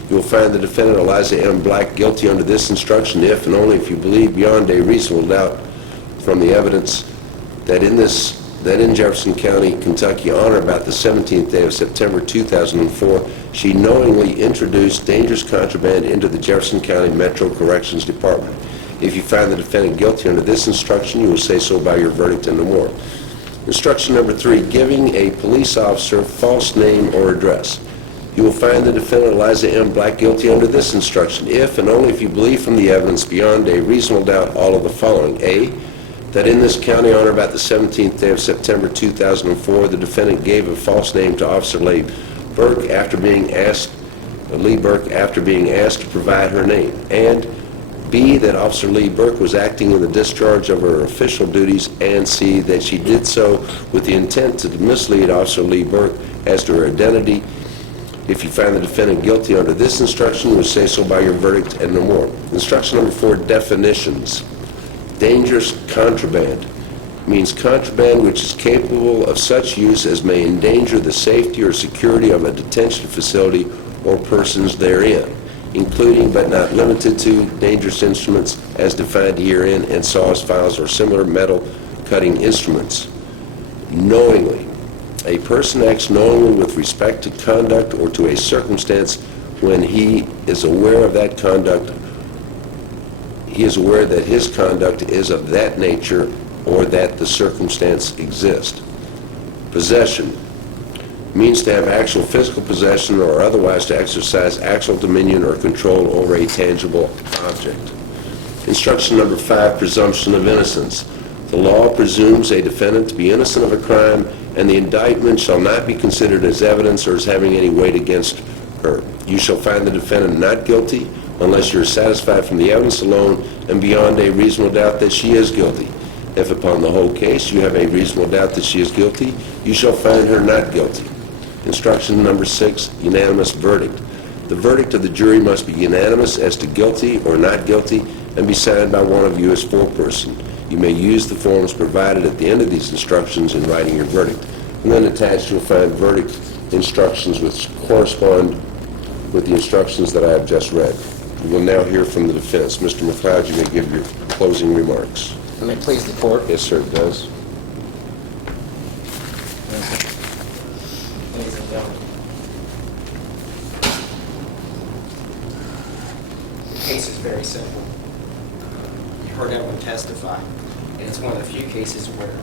You will find the defendant, Eliza M. Black, guilty under this instruction if and only if you believe beyond a reasonable doubt from the evidence that in Jefferson County, Kentucky, on or about the 17th day of September 2004, she knowingly introduced dangerous contraband into the Jefferson County Metro Corrections Department. If you find the defendant guilty under this instruction, you will say so by your verdict and no more. Instruction number 3, giving a police officer false name or address. You will find the defendant, Eliza M. Black, guilty under this instruction if and only if you believe from the evidence beyond a reasonable doubt all of the following. A, that in this county on or about the 17th day of September 2004, the defendant gave a false name to Officer Berg after being asked to provide her name. And B, that Officer Lee Burke was acting in the discharge of her official duties, and C, that she did so with the intent to mislead Officer Lee Burke as to her identity. If you find the defendant guilty under this instruction, you will say so by your verdict and no more. Instruction number 4, definitions. Dangerous contraband means contraband which is capable of such use as may endanger the safety or security of a detention facility or persons therein, including but not limited to dangerous instruments as defined herein and saws, files, or similar metal cutting instruments. Knowingly. A person acts knowingly with respect to conduct or to a circumstance when he is aware of that conduct. He is aware that his conduct is of that nature or that the circumstance exists. Possession means to have actual physical possession or otherwise to exercise actual dominion or control over a tangible object. Instruction number 5, presumption of innocence. The law presumes a defendant to be innocent of a crime, and the indictment shall not be considered as evidence or as having any weight against her. You shall find the defendant not guilty unless you are satisfied from the evidence alone and beyond a reasonable doubt that she is guilty. If upon the whole case you have a reasonable doubt that she is guilty, you shall find her not guilty. Instruction number 6, unanimous verdict. The verdict of the jury must be unanimous as to guilty or not guilty and be signed by one of you as foreperson. You may use the forms provided at the end of these instructions in writing your verdict. And then attached you'll find verdict instructions which correspond with the instructions that I have just read. We will now hear from the defense. Mr. McLeod, you may give your closing remarks. May it please the court? Yes, sir, it does. Ladies and gentlemen. The case is very simple. You heard everyone testify, and it's one of the few cases where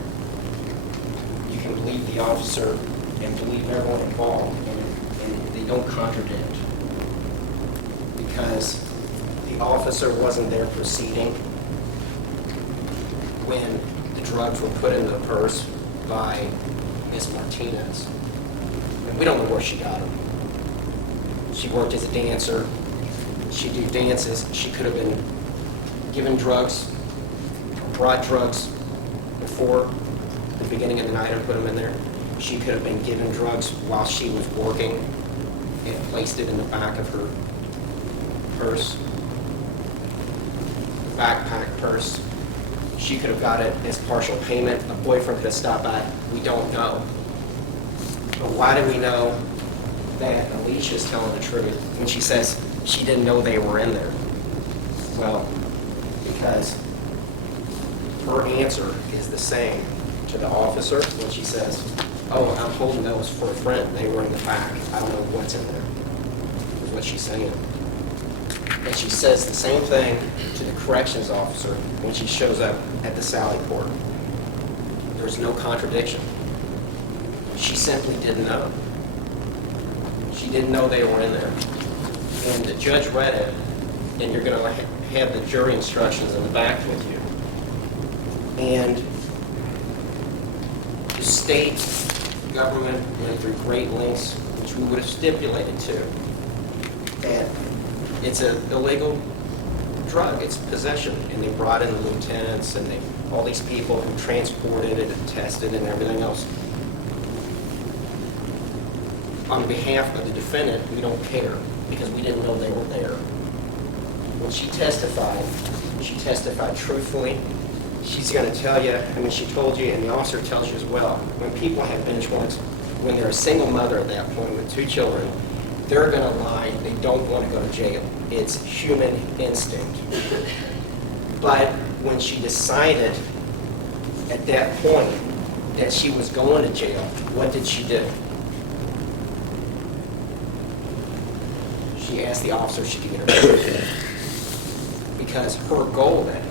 you can believe the officer and believe everyone involved, and they don't contradict. Because the officer wasn't there proceeding when the drugs were put in the purse by Miss Martinez. And we don't know where she got them. She worked as a dancer. She'd do dances. She could have been given drugs, brought drugs before the beginning of the night and put them in there. She could have been given drugs while she was working and placed it in the back of her purse, backpack purse. She could have got it as partial payment. A boyfriend could have stopped by. We don't know. But why do we know that Alicia's telling the truth when she says she didn't know they were in there? Well, because her answer is the same to the officer when she says, "Oh, I'm holding those for a friend. They were in the back. I don't know what's in there," is what she's saying. And she says the same thing to the corrections officer when she shows up at the Sally Port. There's no contradiction. She simply didn't know. She didn't know they were in there. And the judge read it, and you're going to have the jury instructions in the back with you. And The state government went through great lengths, which we would have stipulated to, that it's an illegal drug, it's possession, and they brought in the lieutenants and all these people who transported it and tested and everything else. On behalf of the defendant, we don't care, because we didn't know they were there. When she testified truthfully. She's going to tell you, I mean, she told you, and the officer tells you as well, when people have binge warrants, when they're a single mother at that point with 2 children, they're going to lie. They don't want to go to jail. It's human instinct. But when she decided at that point that she was going to jail, what did she do? She asked the officer if she could get her. Because her goal that night,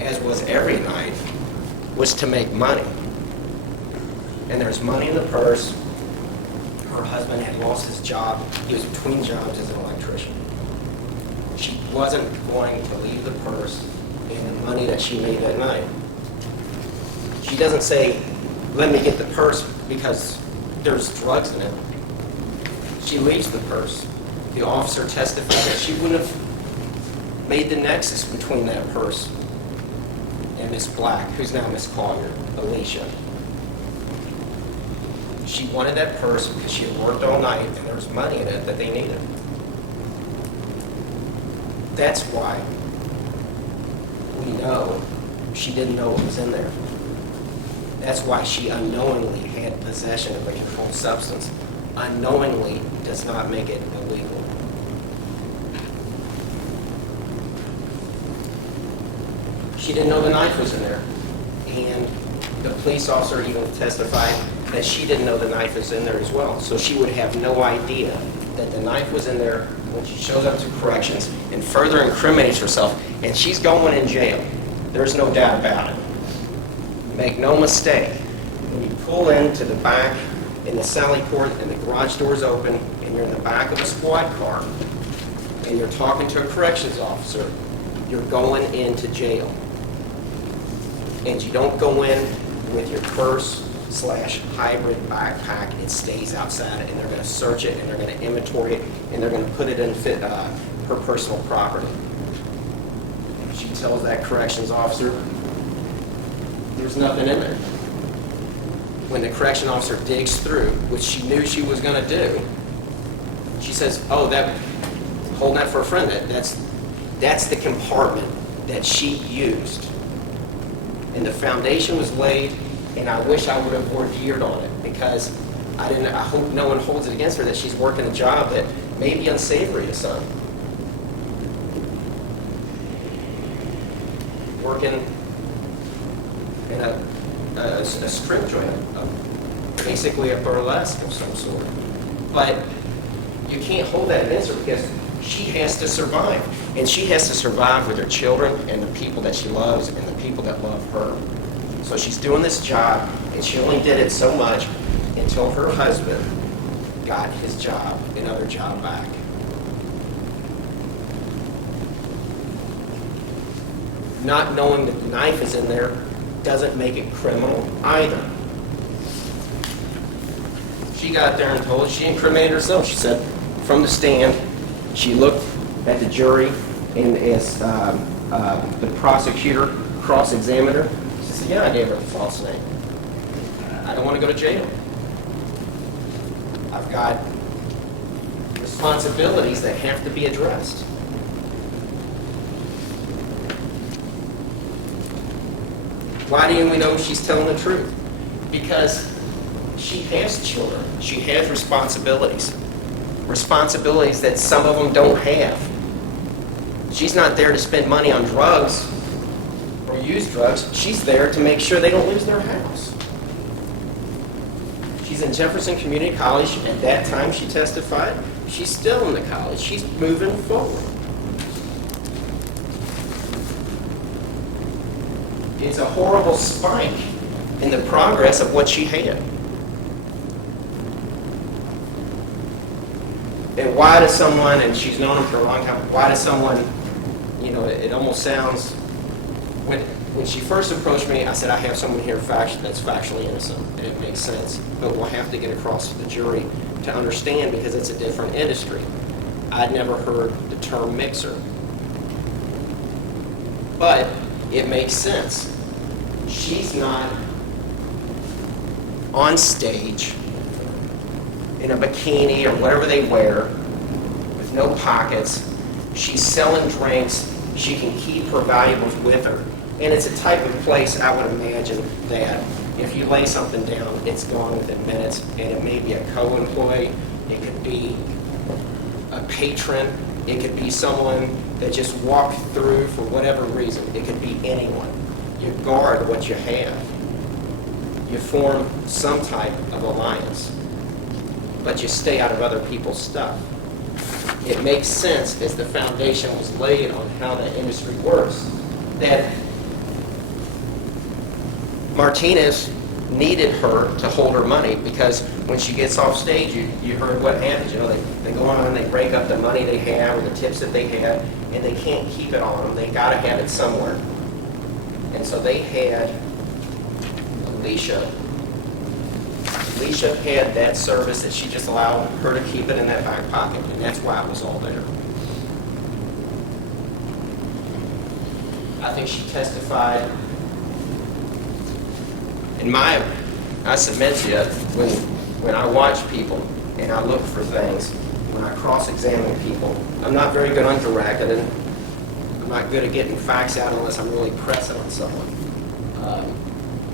as was every night, was to make money. And there's money in the purse. Her husband had lost his job. He was between jobs as an electrician. She wasn't going to leave the purse and the money that she made that night. She doesn't say, let me get the purse because there's drugs in it. She leaves the purse. The officer testified that she wouldn't have made the nexus between that purse and Miss Black, who's now Miss Collier, Alicia. She wanted that purse because she had worked all night and there was money in it that they needed. That's why we know she didn't know what was in there. That's why she unknowingly had possession of a controlled substance. Unknowingly does not make it illegal. She didn't know the knife was in there. And the police officer even testified that she didn't know the knife was in there as well. So she would have no idea that the knife was in there when she shows up to corrections and further incriminates herself. And she's going in jail. There's no doubt about it. Make no mistake. When you pull into the back in the Sally Port and the garage door's open and you're in the back of a squad car and you're talking to a corrections officer, you're going into jail. And you don't go in with your purse/hybrid backpack. It stays outside and they're going to search it and they're going to inventory it and they're going to put it in her personal property. She tells that corrections officer, there's nothing in there. When the correction officer digs through, which she knew she was going to do, she says, oh, holding that for a friend, that's the compartment that she used. And the foundation was laid, and I wish I would have more geared on it, because I hope no one holds it against her that she's working a job that may be unsavory to some. Working in a strip joint, basically a burlesque of some sort. But you can't hold that against her because she has to survive. And she has to survive with her children and the people that she loves and the people that love her. So she's doing this job, and she only did it so much until her husband got his job, another job back. Not knowing that the knife is in there doesn't make it criminal either. She got there and told, she incriminated herself. She said, from the stand, she looked at the jury, and as the prosecutor cross-examined her, she said, yeah, I gave her the false name. I don't want to go to jail. I've got responsibilities that have to be addressed. Why do we know she's telling the truth? Because she has children. She has responsibilities. Responsibilities that some of them don't have. She's not there to spend money on drugs or use drugs. She's there to make sure they don't lose their house. She's in Jefferson Community College. At that time she testified. She's still in the college. She's moving forward. It's a horrible spike in the progress of what she had. And why does someone, and she's known him for a long time, why does someone, it almost sounds, when she first approached me, I said, I have someone here that's factually innocent, and it makes sense, but we'll have to get across to the jury to understand because it's a different industry. I'd never heard the term mixer. But it makes sense. She's not on stage in a bikini or whatever they wear with no pockets. She's selling drinks. She can keep her valuables with her. And it's a type of place I would imagine that if you lay something down, it's gone within minutes. And it may be a co-employee. It could be a patron. It could be someone that just walked through for whatever reason. It could be anyone. You guard what you have. You form some type of alliance, but you stay out of other people's stuff. It makes sense as the foundation was laid on how the industry works that Martinez needed her to hold her money because when she gets off stage, you heard what happens. You know, they go on and they break up the money they have or the tips that they have, and they can't keep it on them. They got to have it somewhere. And so they had Alicia. Alicia had that service that she just allowed her to keep it in that back pocket, and that's why it was all there. I think she testified. I submit to you, when I watch people and I look for things, when I cross-examine people, I'm not very good on direct, and I'm not good at getting facts out unless I'm really pressing on someone.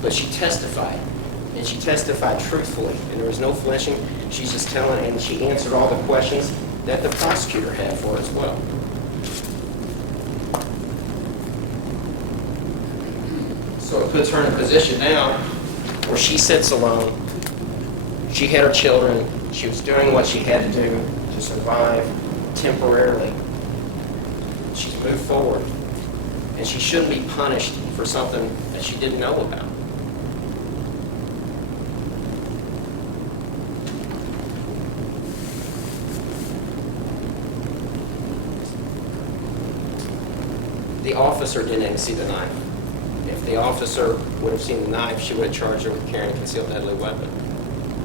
But she testified, and she testified truthfully, and there was no flinching. She's just telling, and she answered all the questions that the prosecutor had for her as well. So it puts her in a position now where she sits alone. She had her children. She was doing what she had to do to survive temporarily. She's moved forward, and she shouldn't be punished for something that she didn't know about. The officer didn't even see the knife. If the officer would have seen the knife, she would have charged her with carrying a concealed deadly weapon.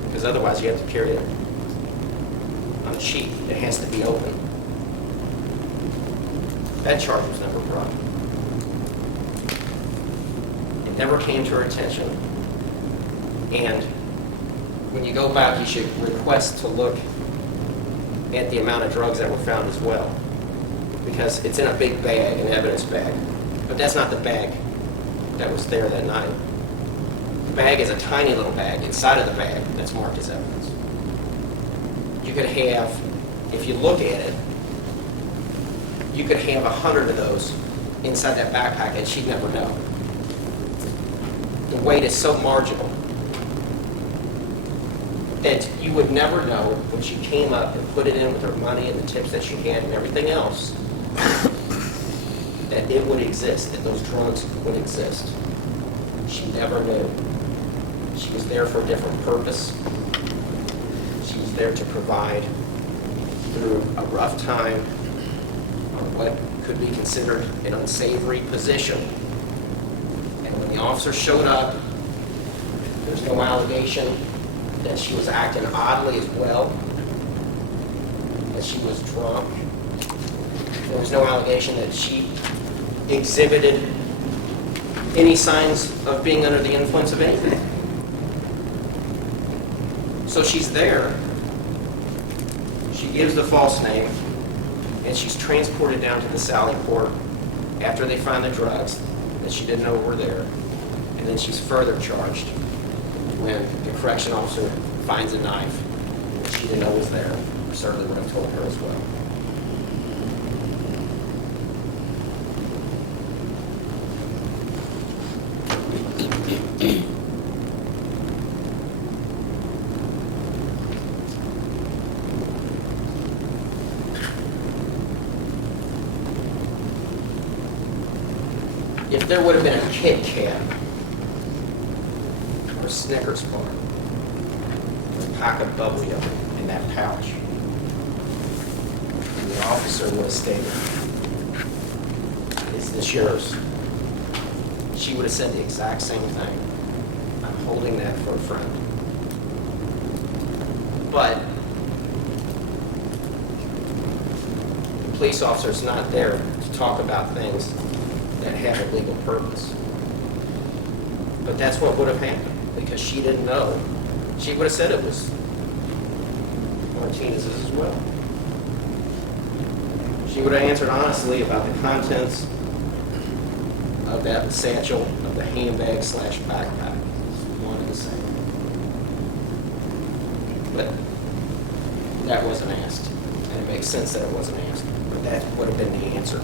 Because otherwise, you have to carry it on a sheet. It has to be open. That charge was never brought. It never came to her attention. And when you go back, you should request to look at the amount of drugs that were found as well. Because it's in a big bag, an evidence bag. But that's not the bag that was there that night. The bag is a tiny little bag inside of the bag that's marked as evidence. You could have, if you look at it, you could have 100 of those inside that backpack and she'd never know. The weight is so marginal that you would never know when she came up and put it in with her money and the tips that she had and everything else that it would exist, that those drugs would exist. She never knew. She was there for a different purpose. She was there to provide through a rough time on what could be considered an unsavory position. And when the officer showed up, there's no allegation that she was acting oddly as well, that she was drunk. There was no allegation that she exhibited any signs of being under the influence of anything. So she's there. She gives the false name, and she's transported down to the Sally Port after they find the drugs that she didn't know were there. And then she's further charged when the correction officer finds a knife that she didn't know was there. Or certainly would have told her as well. If there would have been a Kit Kat or a Snickers bar or a pack of bubblegum in that pouch, and the officer would have stated, "Is this yours?" she would have said the exact same thing. I'm holding that for a friend. But the police officer's not there to talk about things that have a legal purpose. But that's what would have happened, because she didn't know. She would have said it was Martinez's as well. She would have answered honestly about the contents of that satchel, of the handbag / backpack. One and the same. But that wasn't asked. And it makes sense that it wasn't asked. But that would have been the answer.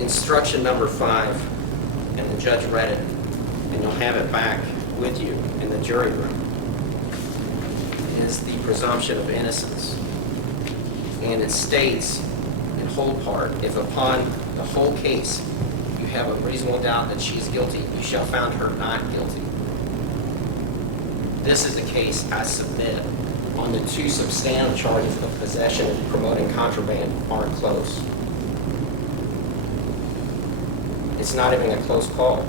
Instruction number 5, and the judge read it, and you'll have it back with you in the jury room, is the presumption of innocence. And it states in whole part, if upon the whole case you have a reasonable doubt that she is guilty, you shall find her not guilty. This is the case I submit on the 2 substantive charges of possession and promoting contraband aren't close. It's not even a close call,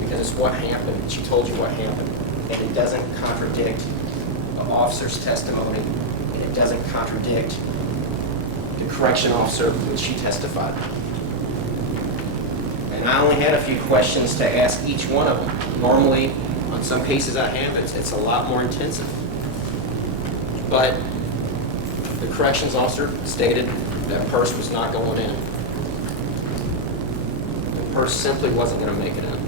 because it's what happened. She told you what happened, and it doesn't contradict the officer's testimony, and it doesn't contradict the correction officer when she testified. And I only had a few questions to ask each one of them. Normally, on some cases I have, it's a lot more intensive. But the corrections officer stated that purse was not going in. The purse simply wasn't going to make it in.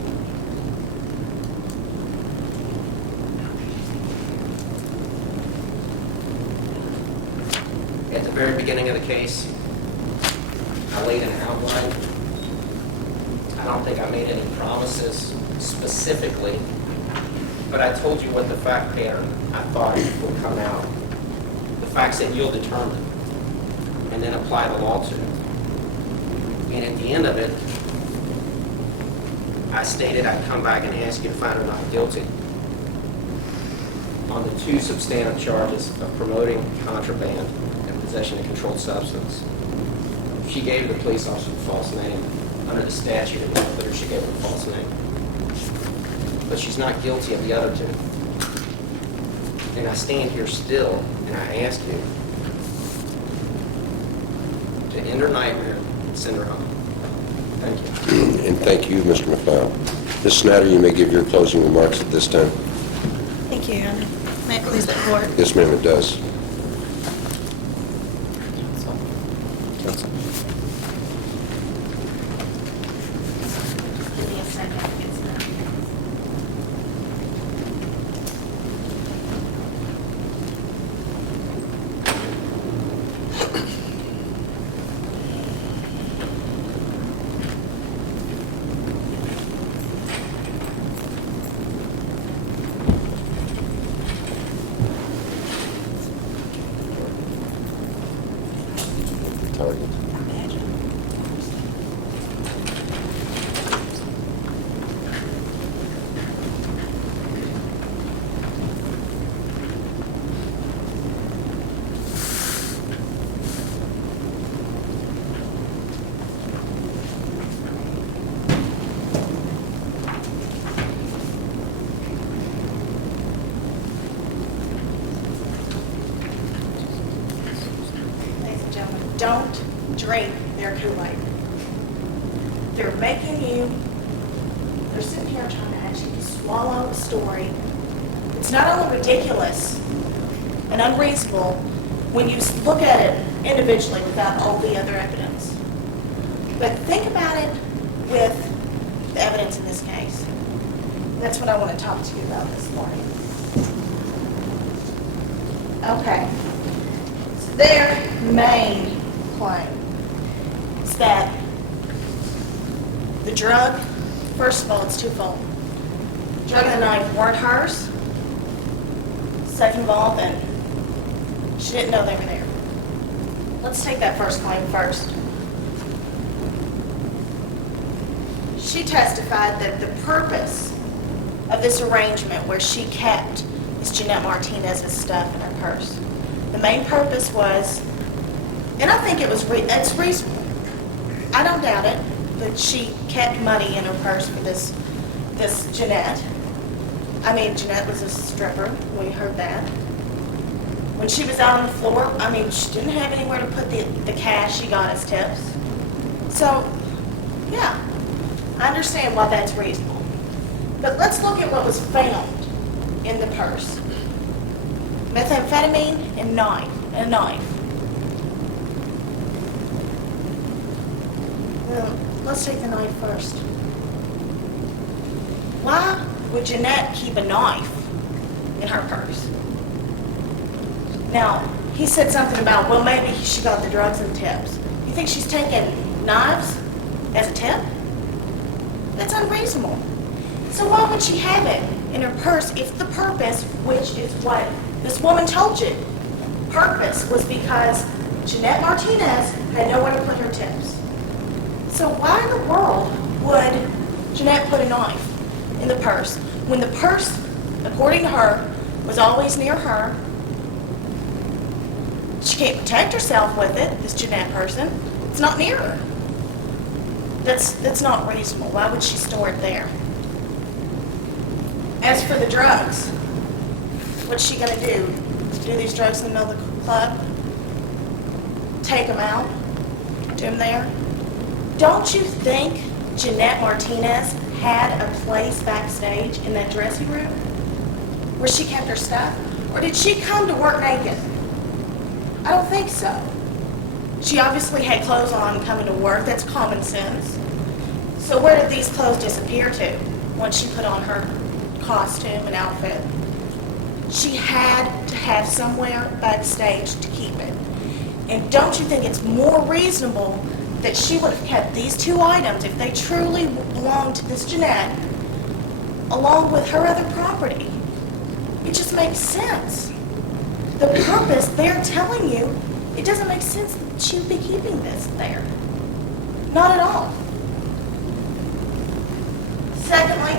At the very beginning of the case, I laid an outline. I don't think I made any promises specifically, but I told you what the fact pattern I thought would come out. The facts that you'll determine, and then apply the law to. And at the end of it, I stated I'd come back and ask you to find her not guilty on the 2 substantive charges of promoting contraband and possession of controlled substance. She gave the police officer a false name. Under the statute, it was clear she gave him a false name. But she's not guilty of the other 2. And I stand here still, and I ask you to end her nightmare and send her home. Thank you. And thank you, Mr. McLeod. Ms. Snyder, you may give your closing remarks at this time. Thank you, Your Honor. May it please the court? Yes, ma'am, it does. Give me a second. Target. Ladies and gentlemen, don't drink their Kool-Aid. They're making you, they're sitting here trying to ask you to swallow a story. It's not only ridiculous and unreasonable when you look at it individually without all the other evidence, but think about it with the evidence in this case. That's what I want to talk to you about this morning. Okay. So their main claim is that the drug, first of all, it's twofold. The drug and the knife weren't hers. Second of all, that she didn't know they were there. Let's take that first claim first. She testified that the purpose of this arrangement where she kept is Jeanette Martinez's stuff in her purse. The main purpose was, and I think it's reasonable. I don't doubt it, that she kept money in her purse for this Jeanette. I mean, Jeanette was a stripper, we heard that. When she was out on the floor, I mean, she didn't have anywhere to put the cash she got as tips. So, yeah, I understand why that's reasonable. But let's look at what was found in the purse. Methamphetamine and a knife. Well, let's take the knife first. Why would Jeanette keep a knife in her purse? Now, he said something about, well, maybe she got the drugs and tips. You think she's taking knives as a tip? That's unreasonable. So why would she have it in her purse if the purpose, which is what this woman told you, purpose was because Jeanette Martinez had nowhere to put her tips. So why in the world would Jeanette put a knife in the purse when the purse, according to her, was always near her? She can't protect herself with it, this Jeanette person. It's not near her. That's not reasonable. Why would she store it there? As for the drugs, what's she gonna do? Do these drugs in the middle of the club? Take them out? Do them there? Don't you think Jeanette Martinez had a place backstage in that dressing room where she kept her stuff? Or did she come to work naked? I don't think so. She obviously had clothes on coming to work. That's common sense. So where did these clothes disappear to once she put on her costume and outfit? She had to have somewhere backstage to keep it. And don't you think it's more reasonable that she would have kept these two items, if they truly belonged to this Jeanette, along with her other property? It just makes sense. The purpose they're telling you, it doesn't make sense that she would be keeping this there. Not at all. Secondly,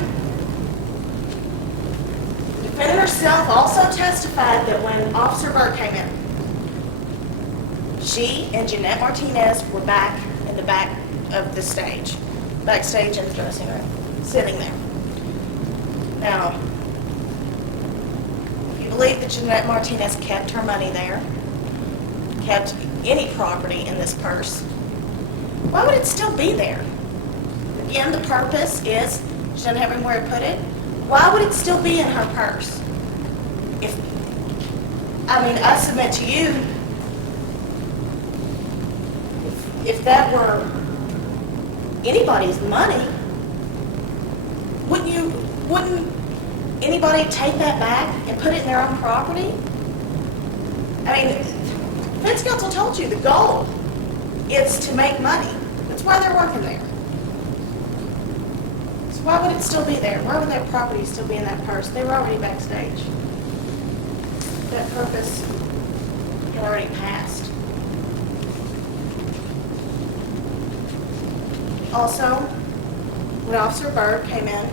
the defendant herself also testified that when Officer Berg came in, she and Jeanette Martinez were back in the back of the stage, backstage in the dressing room, sitting there. Now, if you believe that Jeanette Martinez kept her money there, kept any property in this purse, why would it still be there? Again, the purpose is she doesn't have anywhere to put it. Why would it still be in her purse? I submit to you, if that were anybody's money, wouldn't anybody take that back and put it in their own property? I mean, defense counsel told you the goal is to make money. That's why they're working there. So why would it still be there? Why would that property still be in that purse? They were already backstage. That purpose had already passed. Also, when Officer Berg came in,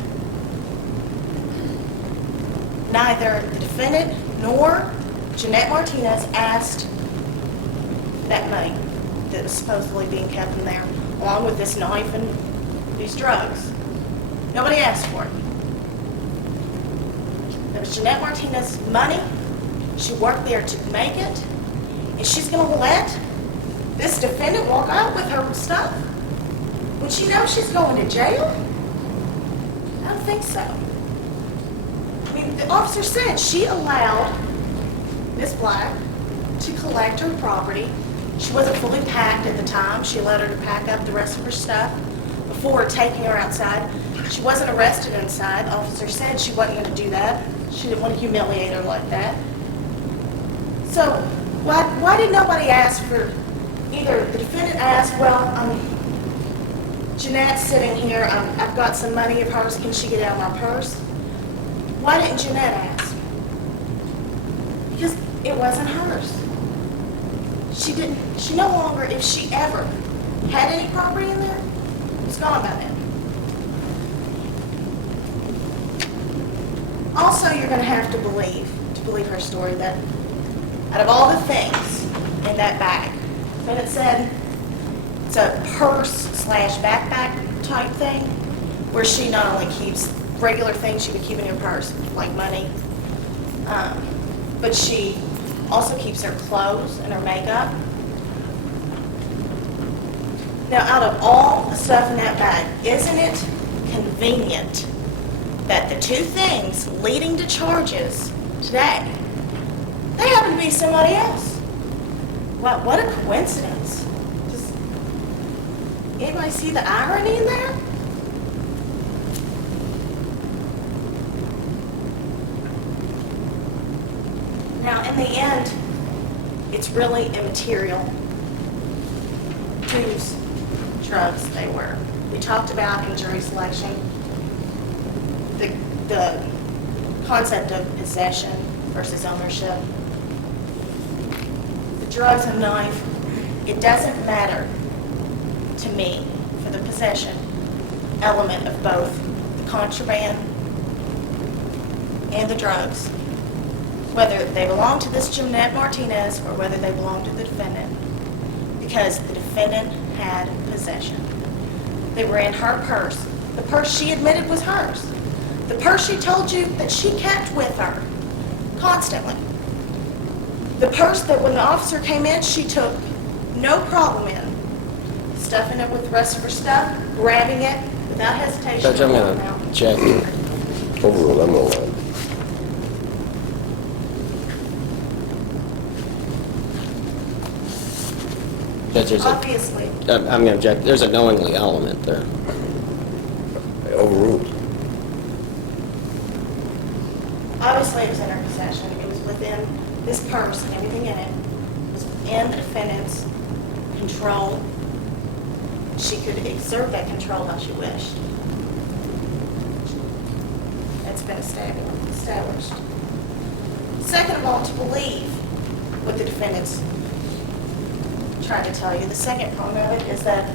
neither the defendant nor Jeanette Martinez asked for that money that was supposedly being kept in there, along with this knife and these drugs. Nobody asked for it. That was Jeanette Martinez's money. She worked there to make it, and she's going to let this defendant walk out with her stuff when she knows she's going to jail? I don't think so. I mean, the officer said she allowed Miss Black to collect her property. She wasn't fully packed at the time. She allowed her to pack up the rest of her stuff before taking her outside. She wasn't arrested inside. The officer said she wasn't going to do that. She didn't want to humiliate her like that. So why did nobody ask for, either the defendant asked, well, Jeanette's sitting here, I've got some money of hers, can she get out of my purse? Why didn't Jeanette ask? Because it wasn't hers. She no longer, if she ever had any property in there, it's gone by then. Also, you're going to have to believe to believe her story that out of all the things in that bag, and it said it's a purse/backpack type thing, where she not only keeps regular things she would keep in her purse, like money, but she also keeps her clothes and her makeup. Now, out of all the stuff in that bag, isn't it convenient that the two things leading to charges today, they happen to be somebody else? What a coincidence. Just, anybody see the irony in there? Now, in the end, it's really immaterial whose drugs they were. We talked about in jury selection the concept of possession versus ownership. The drugs and knife, it doesn't matter to me for the possession element of both the contraband and the drugs, whether they belong to this Jeanette Martinez or whether they belong to the defendant, because the defendant had possession. They were in her purse. The purse she admitted was hers. The purse she told you that she kept with her constantly. The purse that when the officer came in, she took no problem in, stuffing it with the rest of her stuff, grabbing it without hesitation. Judge, I'm going to check. Overruled, I'm going to lie. Judge, Obviously. I'm going to object. There's a knowingly element there. Overruled. Obviously, it was in her possession. It was within this purse and everything in it. It was within the defendant's control. She could exert that control how she wished. That's been established. Second of all, to believe what the defendant's trying to tell you, the second part of it is that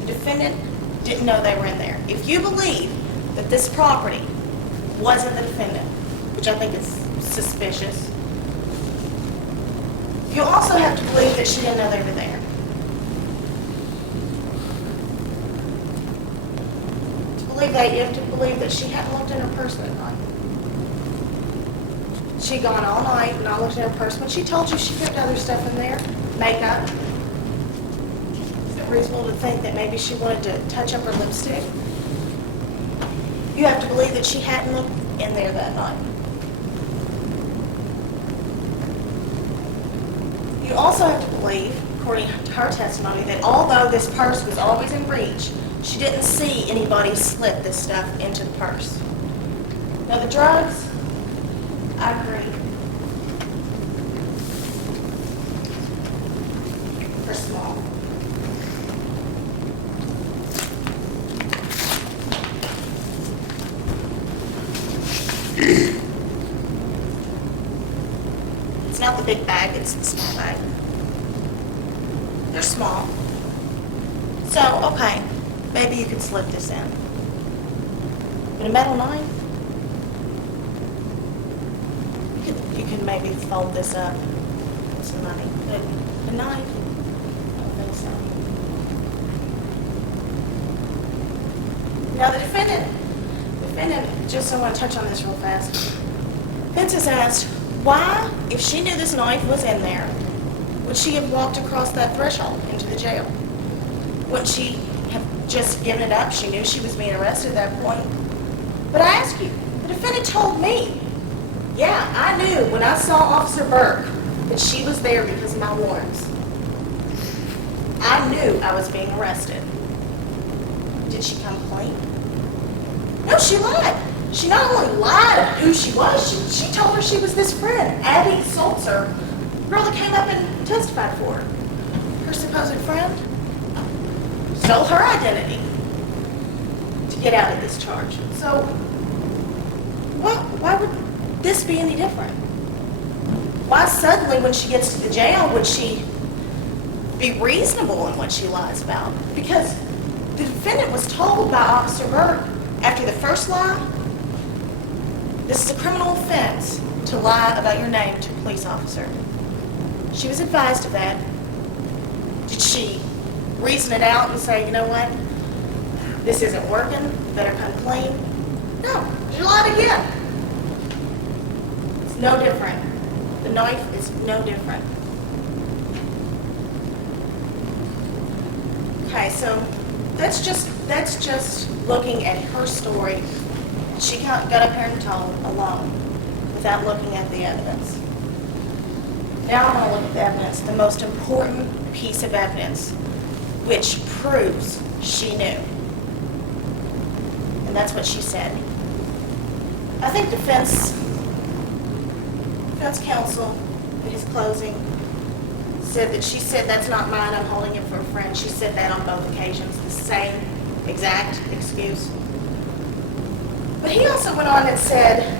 the defendant didn't know they were in there. If you believe that this property wasn't the defendant, which I think is suspicious, you also have to believe that she didn't know they were there. To believe that, you have to believe that she hadn't looked in her purse that night. She'd gone all night and not looked in her purse. When she told you she kept other stuff in there, makeup, is it reasonable to think that maybe she wanted to touch up her lipstick? You have to believe that she hadn't looked in there that night. You also have to believe, according to her testimony, that although this purse was always in reach, she didn't see anybody slip this stuff into the purse. Now the drugs, I agree, are small. It's not the big bag, it's the small bag. They're small. So, okay, maybe you could slip this in. But a metal knife? You could maybe fold this up with some money. But a knife? I don't think so. Now the defendant, just I want to touch on this real fast. Vince has asked, why, if she knew this knife was in there, would she have walked across that threshold into the jail? Wouldn't she have just given it up? She knew she was being arrested at that point. But I ask you, the defendant told me, yeah, I knew when I saw Officer Berg that she was there because of my warrants. I knew I was being arrested. Did she come clean? No, she lied. She not only lied who she was, she told her she was this friend, Abby Salzer, the girl that came up and testified for her. Her supposed friend stole her identity to get out of this charge. So, why would this be any different? Why suddenly, when she gets to the jail, would she be reasonable in what she lies about? Because the defendant was told by Officer Berg after the first lie, this is a criminal offense. to lie about your name to a police officer. She was advised of that. Did she reason it out and say, you know what, this isn't working, you better come clean? No, she lied again. It's no different. The knife is no different. Okay, so that's just looking at her story. She got up here and told alone without looking at the evidence. Now I want to look at the evidence, the most important piece of evidence, which proves she knew. And that's what she said. I think defense counsel in his closing said that she said, that's not mine, I'm holding it for a friend. She said that on both occasions, the same exact excuse. But he also went on and said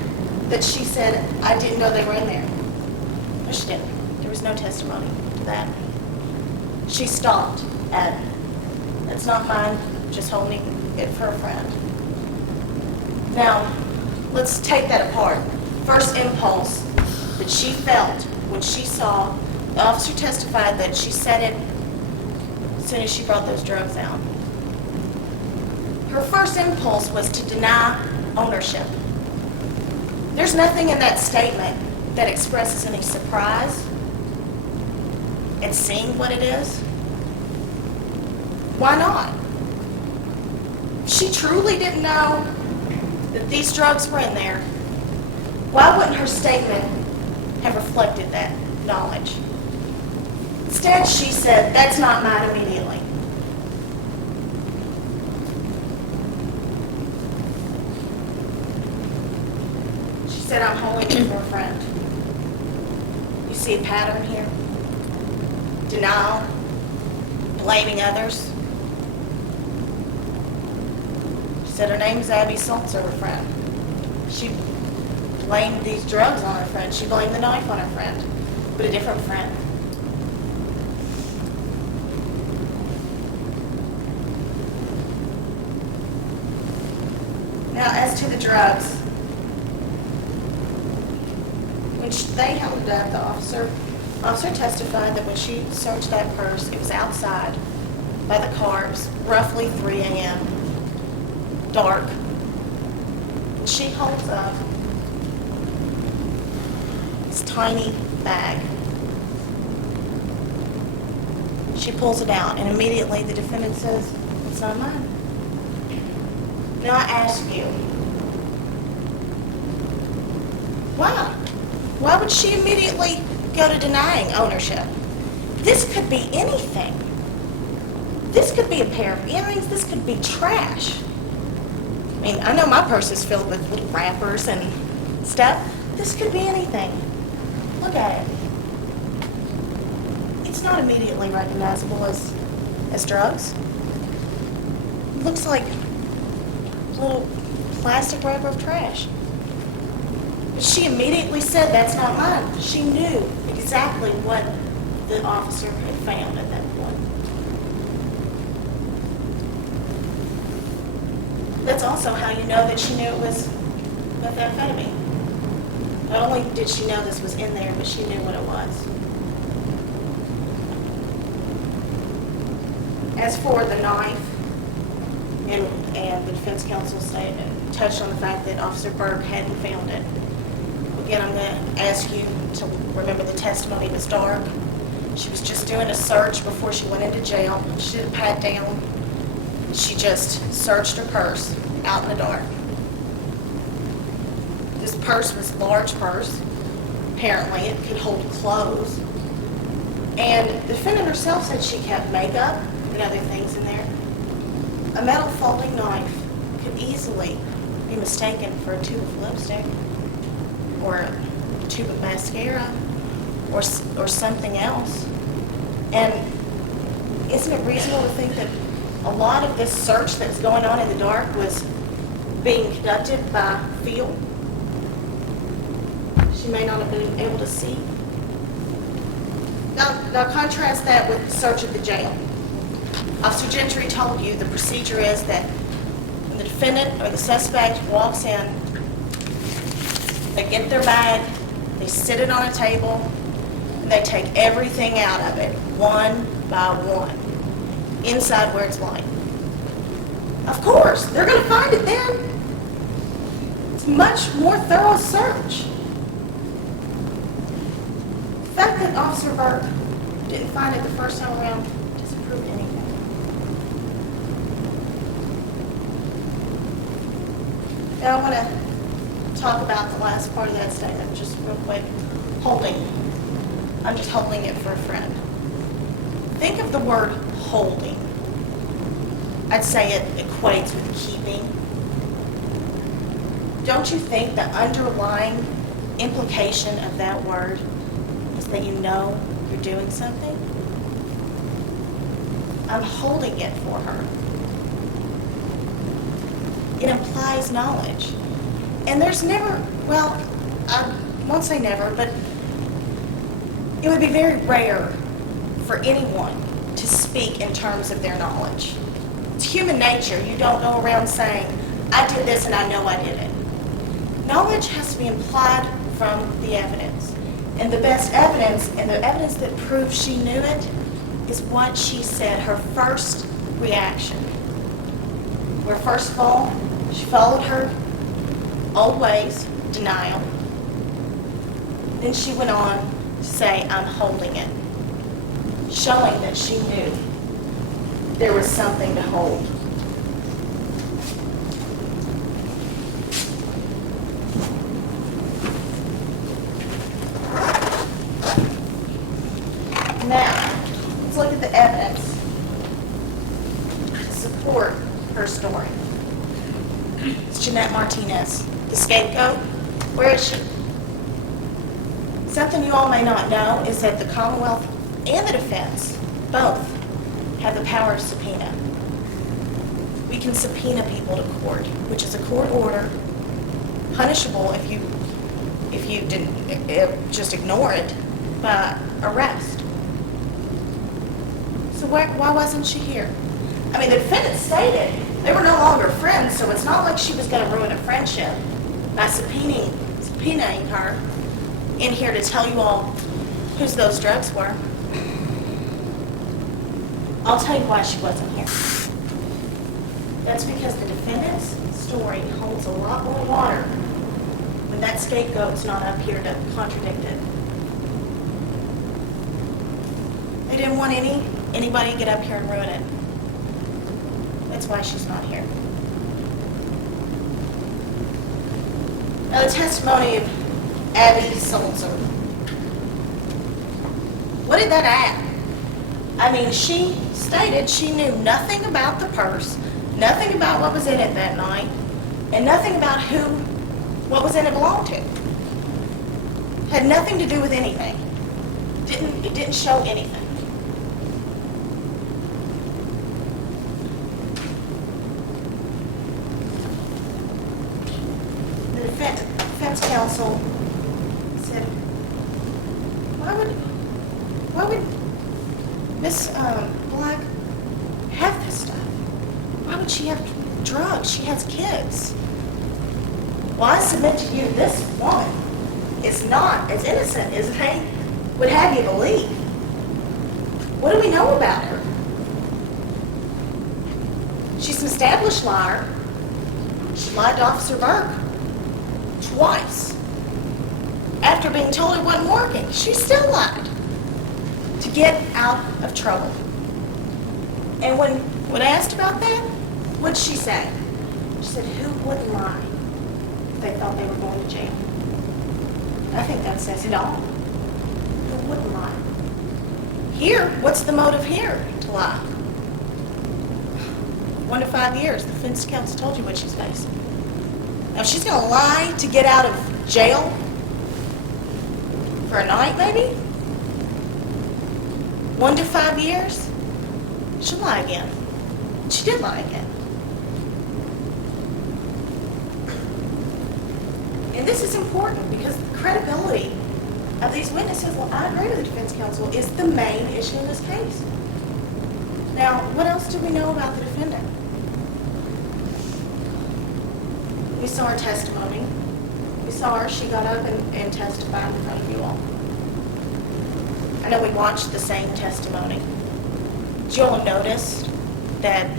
that she said, I didn't know they were in there. No, she didn't. There was no testimony to that. She stopped at, that's not mine, just holding it for a friend. Now, let's take that apart. First impulse that she felt when she saw, the officer testified that she said it as soon as she brought those drugs out. Her first impulse was to deny ownership. There's nothing in that statement that expresses any surprise at seeing what it is. Why not? She truly didn't know that these drugs were in there. Why wouldn't her statement have reflected that knowledge? Instead, she said, that's not mine immediately. She said, I'm holding it for a friend. You see a pattern here? Denial, blaming others. She said her name is Abby Saltzer, her friend. She blamed these drugs on her friend. She blamed the knife on her friend, but a different friend. Now, as to the drugs, when they held it up, the officer testified that when she searched that purse, it was outside by the car. It was roughly 3 a.m., dark. And she holds up this tiny bag. She pulls it out, and immediately the defendant says, it's not mine. Now I ask you, why? Why would she immediately go to denying ownership? This could be anything. This could be a pair of earrings. This could be trash. I mean, I know my purse is filled with little wrappers and stuff. This could be anything. Look at it. It's not immediately recognizable as drugs. It looks like a little plastic wrapper of trash. But she immediately said, that's not mine. She knew exactly what the officer had found at that point. That's also how you know that she knew it was methamphetamine. Not only did she know this was in there, but she knew what it was. As for the knife, and the defense counsel touched on the fact that Officer Berg hadn't found it. Again, I'm going to ask you to remember the testimony was dark. She was just doing a search before she went into jail. She did a pat down. She just searched her purse out in the dark. This purse was a large purse. Apparently, it could hold clothes. And the defendant herself said she kept makeup and other things in there. A metal folding knife could easily be mistaken for a tube of lipstick or a tube of mascara or something else. And isn't it reasonable to think that a lot of this search that's going on in the dark was being conducted by feel? She may not have been able to see. Now contrast that with the search of the jail. Officer Gentry told you the procedure is that when the defendant or the suspect walks in, they get their bag, They sit it on a table, and they take everything out of it, one by one, inside where it's lying. Of course, they're going to find it then. It's a much more thorough search. The fact that Officer Berg didn't find it the first time around doesn't prove anything. Now I want to talk about the last part of that statement, just real quick. Holding. I'm just holding it for a friend. Think of the word holding. I'd say it equates with keeping. Don't you think the underlying implication of that word is that you know you're doing something? I'm holding it for her. It implies knowledge. And there's never, well, I won't say never, but it would be very rare for anyone to speak in terms of their knowledge. It's human nature. You don't go around saying, I did this and I know I did it. Knowledge has to be implied from the evidence. And the best evidence, and the evidence that proves she knew it, is what she said, her first reaction. Where first of all, she followed her old ways, denial. Then she went on to say, I'm holding it, showing that she knew there was something to hold. Now, let's look at the evidence to support her story. It's Jeanette Martinez, the scapegoat. Where is she? Something you all may not know is that the Commonwealth and the defense both have the power of subpoena. We can subpoena people to court, which is a court order, punishable if you didn't just ignore it, by arrest. So why wasn't she here? I mean, the defendant stated they were no longer friends, so it's not like she was going to ruin a friendship by subpoenaing her in here to tell you all whose those drugs were. I'll tell you why she wasn't here. That's because the defendant's story holds a lot more water when that scapegoat's not up here to contradict it. They didn't want anybody to get up here and ruin it. That's why she's not here. Now, the testimony of Abby Sulzer. What did that add? I mean, she stated she knew nothing about the purse, nothing about what was in it that night, and nothing about what was in it belonged to. Had nothing to do with anything. It didn't show anything. The defense counsel said, why would Miss Black have this stuff? Why would she have drugs? She has kids. Well, I submit to you, this woman is not as innocent as they would have you believe. What do we know about her? She's an established liar. She lied to Officer Berg twice. After being told it wasn't working, she still lied to get out of trouble. And when asked about that, what did she say? She said, who wouldn't lie if they thought they were going to jail? I think that says it all. Who wouldn't lie? Here, what's the motive here to lie? 1 to 5 years. The defense counsel told you what she's facing. Now, she's going to lie to get out of jail for a night, maybe? 1 to 5 years? She'll lie again. She did lie again. And this is important because the credibility of these witnesses, well, I agree with the defense counsel, is the main issue in this case. Now, what else do we know about the defendant? We saw her testimony. We We saw her, she got up and testified in front of you all. I know we watched the same testimony. Did you all notice that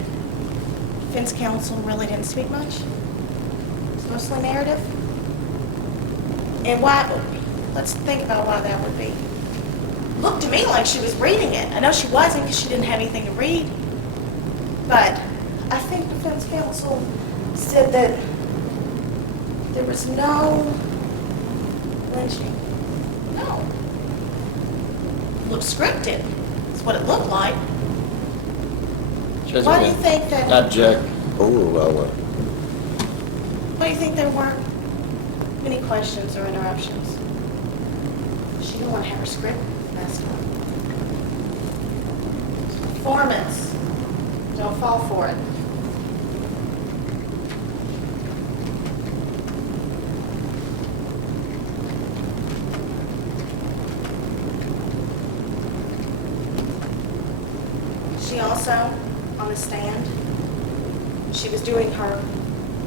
defense counsel really didn't speak much? It's mostly narrative. And why, let's think about why that would be. Looked to me like she was reading it. I know she wasn't because she didn't have anything to read. But I think defense counsel said that there was no lynching. No. It looked scripted. That's what it looked like. Why do you think that? Object. Oh, well, Why do you think there weren't many questions or interruptions? She didn't want to have her script messed up. Performance. Don't fall for it. She also, on the stand, she was doing her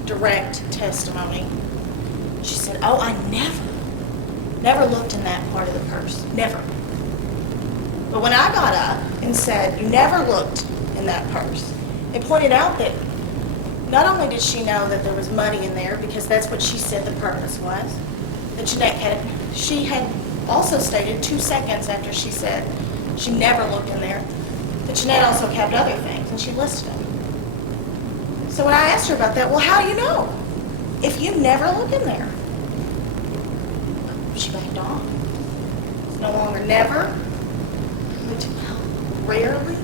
direct testimony. She said, oh, I never looked in that part of the purse. Never. But when I got up and said, you never looked in that purse, it pointed out that not only did she know that there was money in there, because that's what she said the purpose was, that she had also stated 2 seconds after she said she never looked in there, that Jeanette also kept other things, and she listed them. So when I asked her about that, well, how do you know if you never look in there? She backed off. It's no longer never. Rarely.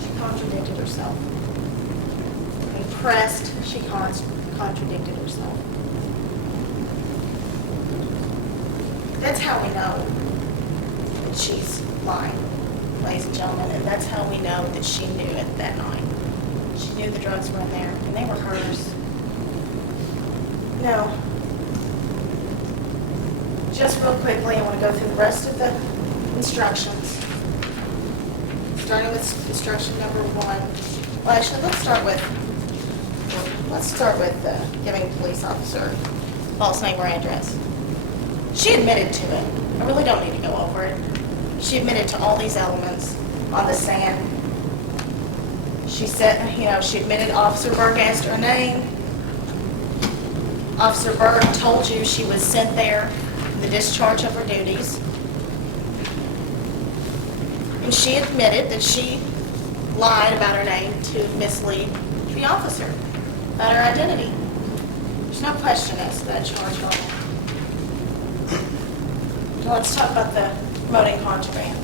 She contradicted herself. Impressed, she contradicted herself. That's how we know that she's lying, ladies and gentlemen, and that's how we know that she knew it that night. She knew the drugs were in there, and they were hers. No. Just real quickly, I want to go through the rest of the instructions. Starting with instruction number 1. Well, actually, let's start with giving the police officer false name or address. She admitted to it. I really don't need to go over it. She admitted to all these elements on the stand. She said, she admitted Officer Berg asked her name. Officer Berg told you she was sent there in the discharge of her duties. And she admitted that she lied about her name to mislead the officer about her identity. There's no question as to that charge at all. Now let's talk about the promoting contraband.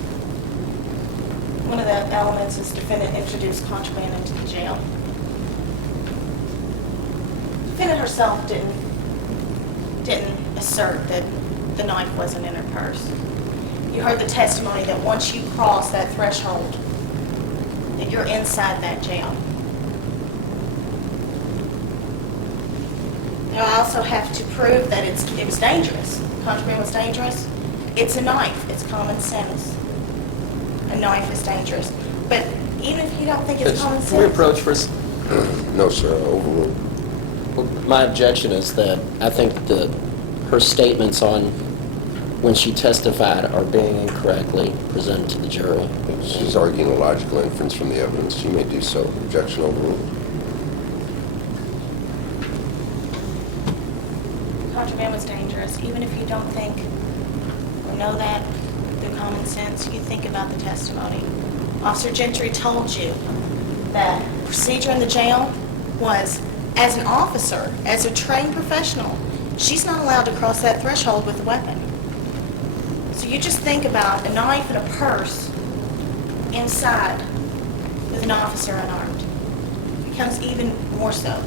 One of the elements is defendant introduced contraband into the jail. Defendant herself didn't assert that the knife wasn't in her purse. You heard the testimony that once you cross that threshold, that you're inside that jail. Now I also have to prove that it was dangerous. Contraband was dangerous. It's a knife. It's common sense. A knife is dangerous. But even if you don't think it's common sense... Can we approach first? no, sir, overruled. Well, my objection is that I think her statements on when she testified are being incorrectly presented to the jury. She's arguing a logical inference from the evidence. She may do so. Objection overruled. Contraband was dangerous. Even if you don't think or know that through common sense, you think about the testimony. Officer Gentry told you that procedure in the jail was, as an officer, as a trained professional, she's not allowed to cross that threshold with a weapon. So you just think about a knife and a purse inside with an officer unarmed. It becomes even more so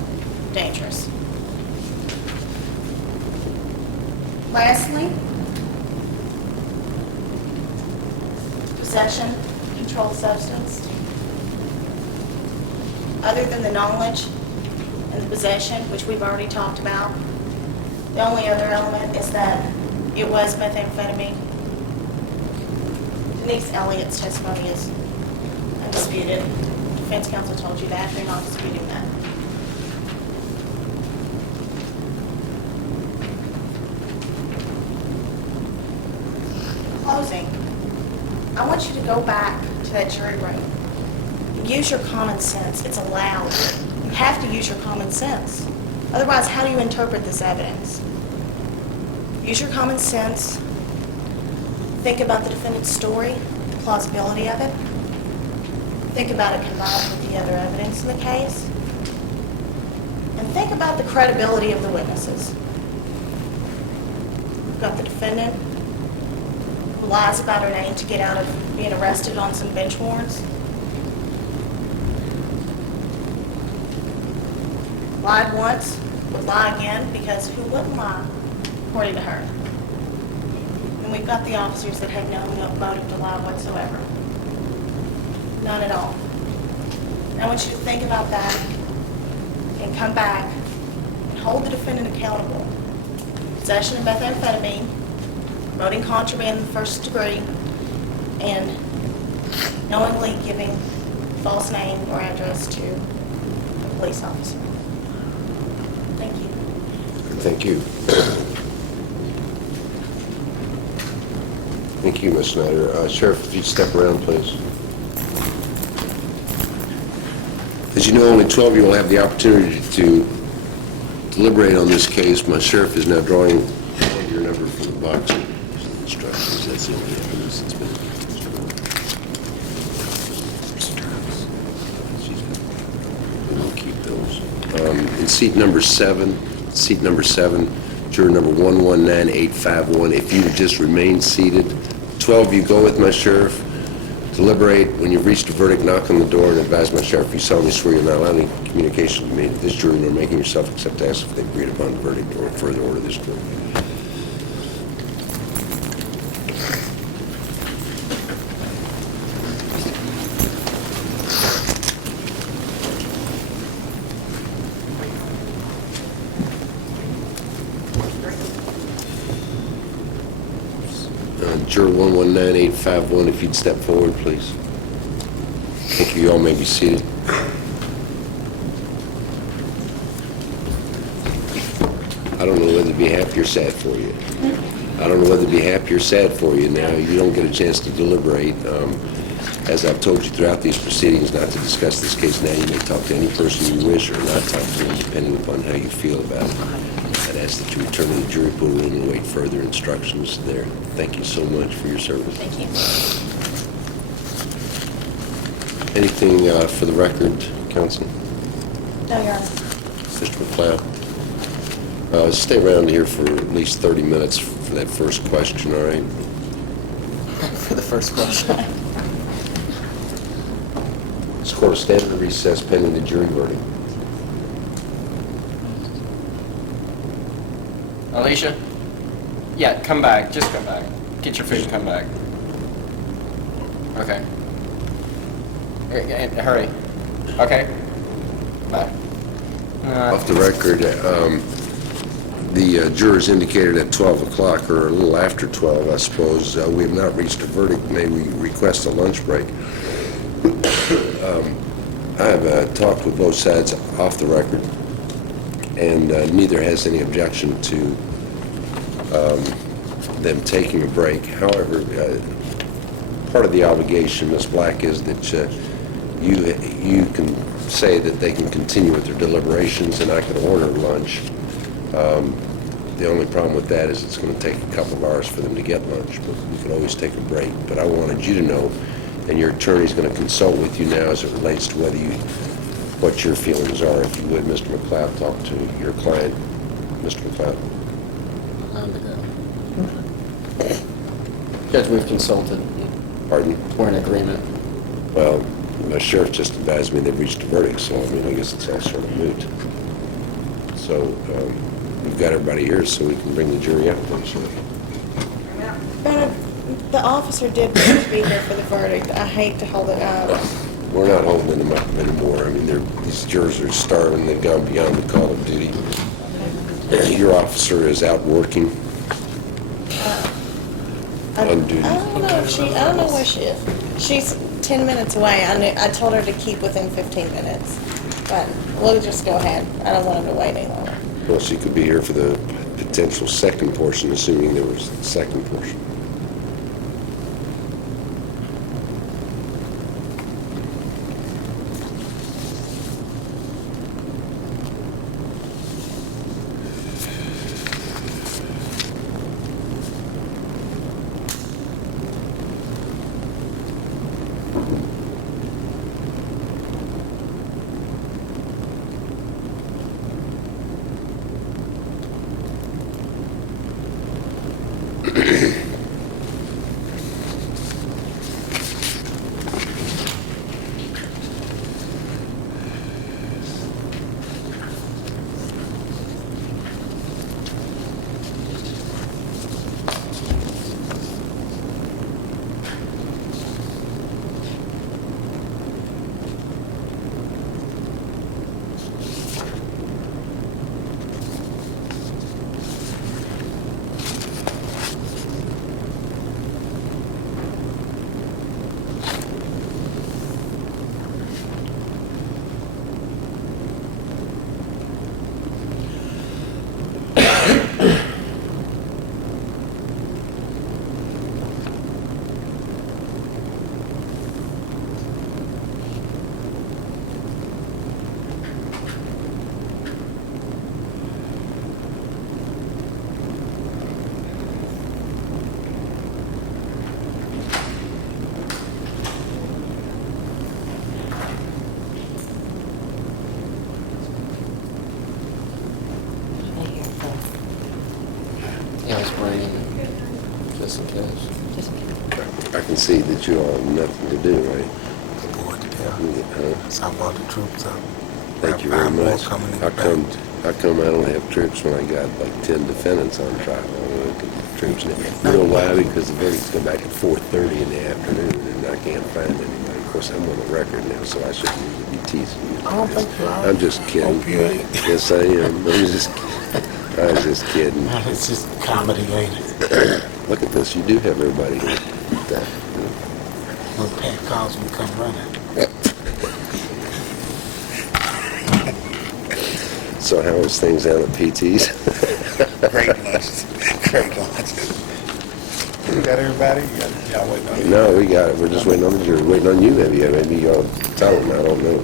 dangerous. Lastly, possession, controlled substance. Other than the knowledge and the possession, which we've already talked about, the only other element is that it was methamphetamine. Denise Elliott's testimony is undisputed. Defense counsel told you that. They're not disputing that. I want you to go back to that jury room. Use your common sense. It's allowed. You have to use your common sense. Otherwise, how do you interpret this evidence? Use your common sense. Think about the defendant's story, the plausibility of it. Think about it combined with the other evidence in the case. And think about the credibility of the witnesses. We've got the defendant who lies about her name to get out of being arrested on some bench warrants. Lied once, would lie again, because who wouldn't lie, according to her? And we've got the officers that had no motive to lie whatsoever. None at all. And I want you to think about that and come back and hold the defendant accountable. Possession of methamphetamine, promoting contraband in the first degree, and knowingly giving false name or address to a police officer. Thank you. Thank you. Thank you, Ms. Snyder. Sheriff, if you'd step around, please. As you know, only 12 of you will have the opportunity to deliberate on this case. My sheriff is now drawing your number from the box of instructions. That's the only evidence that's been. We'll keep those. In seat number seven, juror number 119851, if you would just remain seated. 12 of you go with my sheriff. Deliberate. When you've reached a verdict, knock on the door and advise my sheriff you solemnly swear you'll not allow any communication to be made with this jury nor making yourself except to ask if they agreed upon the verdict or further order this court. Juror 119851, if you'd step forward, please. Thank you. You all may be seated. I don't know whether to be happy or sad for you. I don't know whether to be happy or sad for you. Now, you don't get a chance to deliberate. As I've told you throughout these proceedings, not to discuss this case now, you may talk to any person you wish or not talk to them, depending upon how you feel about it. I'd ask that you return to the jury pool room and await further instructions there. Thank you so much for your service. Thank you. Anything for the record, counsel? No, Your Honor. Mr. McLeod? Stay around here for at least 30 minutes for that first question, all right? For the first question. This court will stand in recess pending the jury verdict. Alicia? Yeah, come back. Just come back. Get your food and come back. Okay. Hurry. Okay. Bye. Off the record, the jurors indicated at 12 o'clock, or a little after 12, I suppose. We have not reached a verdict. May we request a lunch break? I have talked with both sides off the record, and neither has any objection to them taking a break. However, part of the obligation, Ms. Black, is that you can say that they can continue with their deliberations, and I can order lunch. The only problem with that is it's going to take a couple of hours for them to get lunch, but we can always take a break. But I wanted you to know, and your attorney's going to consult with you now as it relates to what your feelings are. If you would, Mr. McLeod, talk to your client. Mr. McLeod. Judge, we've consulted. Pardon? We're in agreement. Well, my sheriff just advised me they've reached a verdict, so I mean, I guess it's all sort of moot. So we've got everybody here so we can bring the jury out. The officer did want to be here for the verdict. I hate to hold it up. We're not holding them up anymore. I mean, these jurors are starving. They've gone beyond the call of duty. Your officer is out working on duty. I don't know where she is. She's 10 minutes away. I told her to keep within 15 minutes. But we'll just go ahead. I don't want him to wait any longer. Well, she could be here for the potential second portion, assuming there was a second portion. Yeah, it's waiting, just in case. I can see that you all have nothing to do, right? I'm going to tell. So I brought the troops up. Thank you very much. How come I don't have troops when I got like 10 defendants on trial? I don't look at the troops now. You know why? Because the verdicts go back at 4:30 in the afternoon, and I can't find anybody. Of course, I'm on the record now, so I shouldn't really be teasing you. I don't think you are. I'm just kidding. Hope you ain't. Yes, I am. I was just kidding. It's just comedy, ain't it? Look at this. You do have everybody here. When Pat calls me, come running. So how is things down at PT's? Great lunches. Great lunches. You got everybody? Y'all waiting on you? No, we got it. We're just waiting on the jury. Waiting on you, maybe. Maybe y'all tell them. I don't know.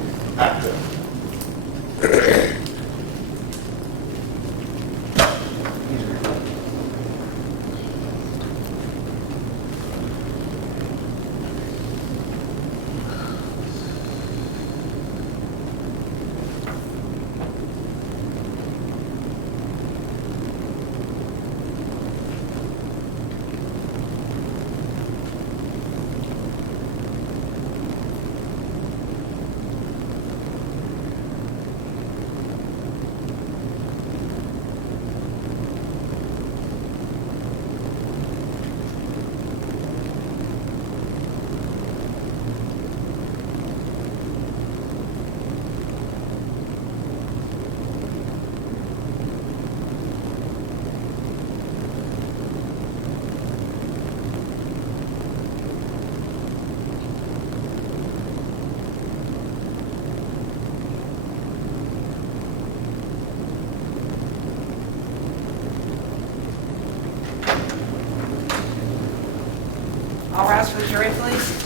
All rise for the jury, please.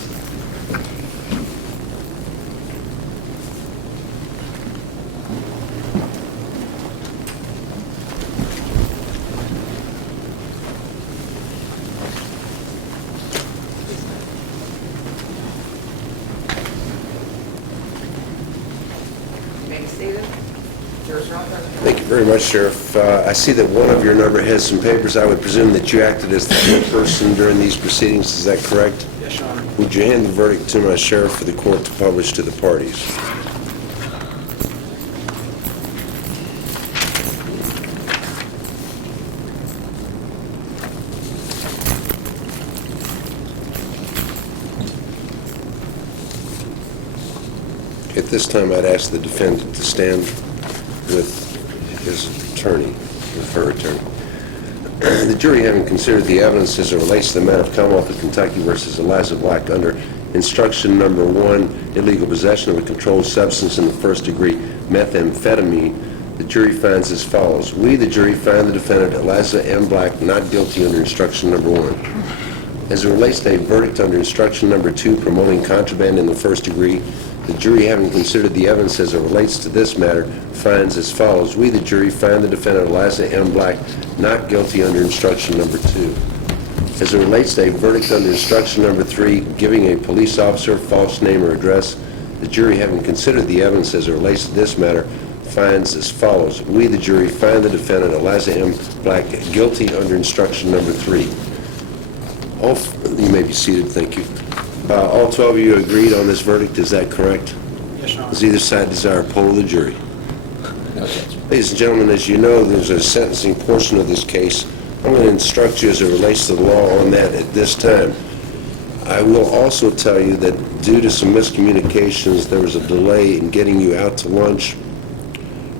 You may be seated. Jurors are on first. Thank you very much, Sheriff. I see that one of your number has some papers. I would presume that you acted as the foreperson during these proceedings. Is that correct? Yes, Your Honor. Would you hand the verdict to my sheriff for the court to publish to the parties? At this time, I'd ask the defendant to stand with his attorney, with her attorney. The jury, having considered the evidence as it relates to the matter of Commonwealth of Kentucky versus Eliza Black under instruction number 1, illegal possession of a controlled substance in the first degree, methamphetamine, the jury finds as follows. We, the jury, find the defendant Eliza M. Black not guilty under instruction number 1. As it relates to a verdict under instruction number 2, promoting contraband in the first degree, the jury, having considered the evidence as it relates to this matter, finds as follows. We, the jury, find the defendant Eliza M. Black not guilty under instruction number 2. As it relates to a verdict under instruction number 3, giving a police officer false name or address, the jury, having considered the evidence as it relates to this matter, finds as follows. We, the jury, find the defendant Eliza M. Black guilty under instruction number 3. You may be seated, thank you. All 12 of you agreed on this verdict, is that correct? Yes, Your Honor. Does either side desire a poll of the jury? Ladies and gentlemen, as you know, there's a sentencing portion of this case. I'm going to instruct you as it relates to the law on that at this time. I will also tell you that due to some miscommunications, there was a delay in getting you out to lunch.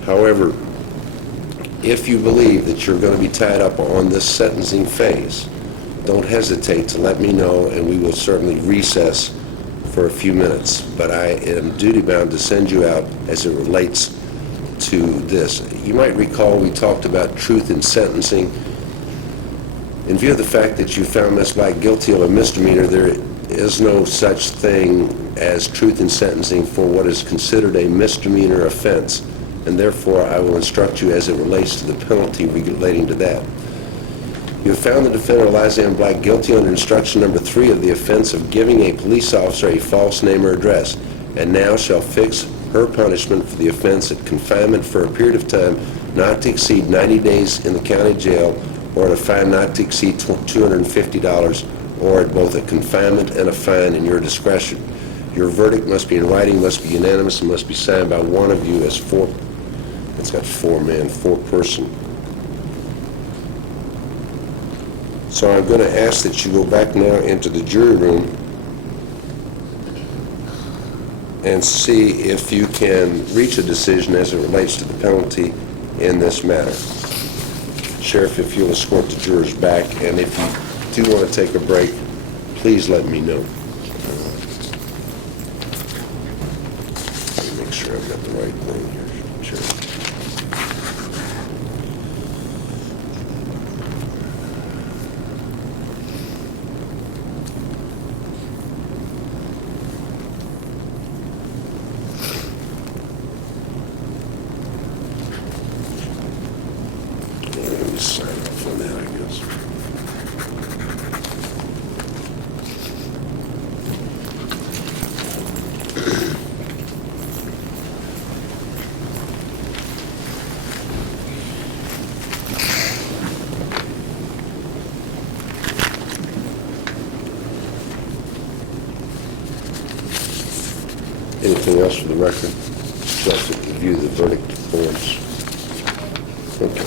However, if you believe that you're going to be tied up on this sentencing phase, don't hesitate to let me know, and we will certainly recess for a few minutes. But I am duty-bound to send you out as it relates to this. You might recall we talked about truth in sentencing. In view of the fact that you found Ms. Black guilty of a misdemeanor, there is no such thing as truth in sentencing for what is considered a misdemeanor offense, and therefore I will instruct you as it relates to the penalty relating to that. You have found the defendant Eliza Black guilty under instruction number 3 of the offense of giving a police officer a false name or address, and now shall fix her punishment for the offense at confinement for a period of time not to exceed 90 days in the county jail, or at a fine not to exceed $250, or at both a confinement and a fine in your discretion. Your verdict must be in writing, must be unanimous, and must be signed by one of you as four-person. So I'm going to ask that you go back now into the jury room and see if you can reach a decision as it relates to the penalty in this matter. Sheriff, if you'll escort the jurors back, and if you do want to take a break, please let me know. Let me make sure I've got the right thing here, Sheriff. Let me sign off on that, I guess. Anything else for the record? Just to review the verdict forms. Okay.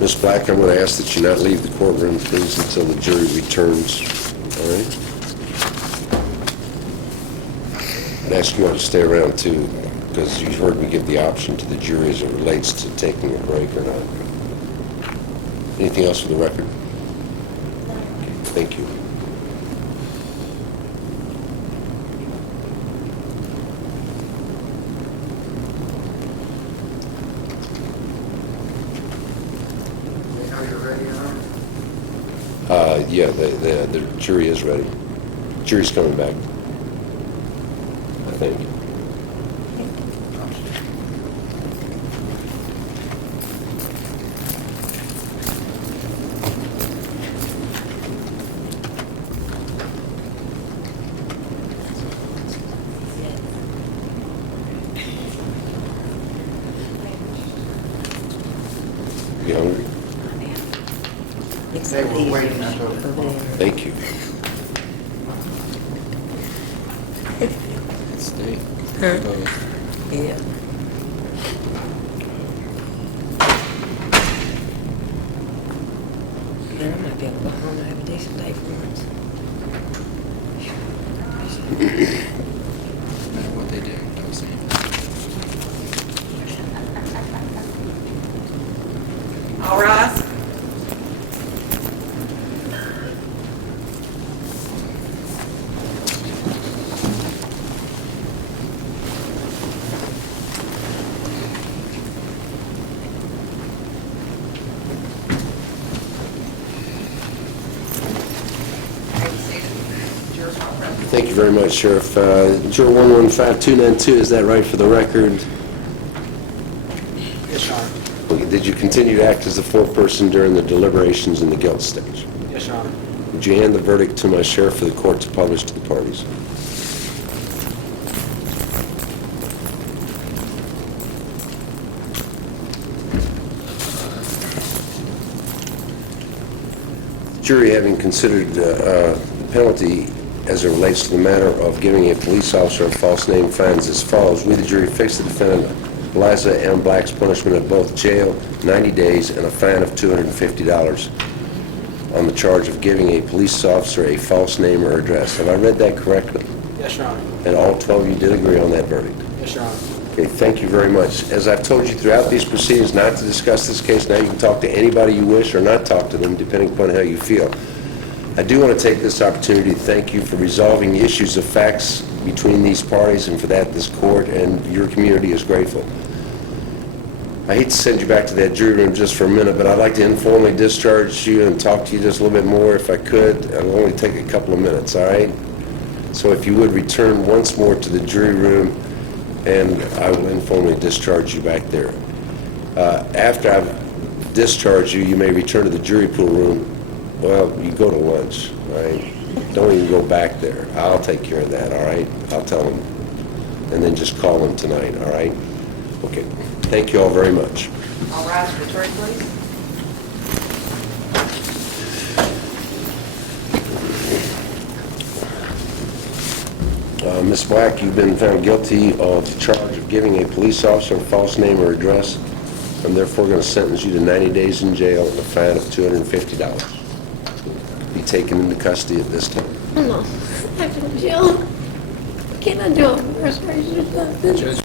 Ms. Black, I'm going to ask that you not leave the courtroom, please, until the jury returns. All right? I'd ask you all to stay around, too, because you heard me give the option to the jury as it relates to taking a break or not. Anything else for the record? Thank you. Yeah, the jury is ready. Jury's coming back, I think. You hungry? They were waiting until... Thank you. Stay. Yeah. Man, I might be able to go home and have a decent day for once. What they do, I was saying. All rise. Thank you very much, Sheriff. Juror 115292, is that right for the record? Yes, Your Honor. Okay, did you continue to act as the foreperson during the deliberations in the guilt stage? Yes, Your Honor. Would you hand the verdict to my sheriff for the court to publish to the parties? jury, having considered the penalty as it relates to the matter of giving a police officer a false name, finds as follows. We, the jury, fix the defendant Liza M. Black's punishment of both jail, 90 days, and a fine of $250 on the charge of giving a police officer a false name or address. Have I read that correctly? Yes, Your Honor. And all 12 of you did agree on that verdict? Yes, Your Honor. Okay, thank you very much. As I've told you throughout these proceedings not to discuss this case, now you can talk to anybody you wish or not talk to them, depending upon how you feel. I do want to take this opportunity to thank you for resolving issues of facts between these parties, and for that this court and your community is grateful. I hate to send you back to that jury room just for a minute, but I'd like to informally discharge you and talk to you just a little bit more if I could. It'll only take a couple of minutes, all right? So if you would return once more to the jury room, and I will informally discharge you back there. After I've discharged you, you may return to the jury pool room. Well, you go to lunch, all right? Don't even go back there. I'll take care of that, all right? I'll tell them. And then just call them tonight, all right? Okay. Thank you all very much. All rise for return, please. Ms. Black, you've been found guilty of the charge of giving a police officer a false name or address. I'm therefore going to sentence you to 90 days in jail and a fine of $250. Be taken into custody at this time. No, I can jail. Can I do a restoration or something? Judge,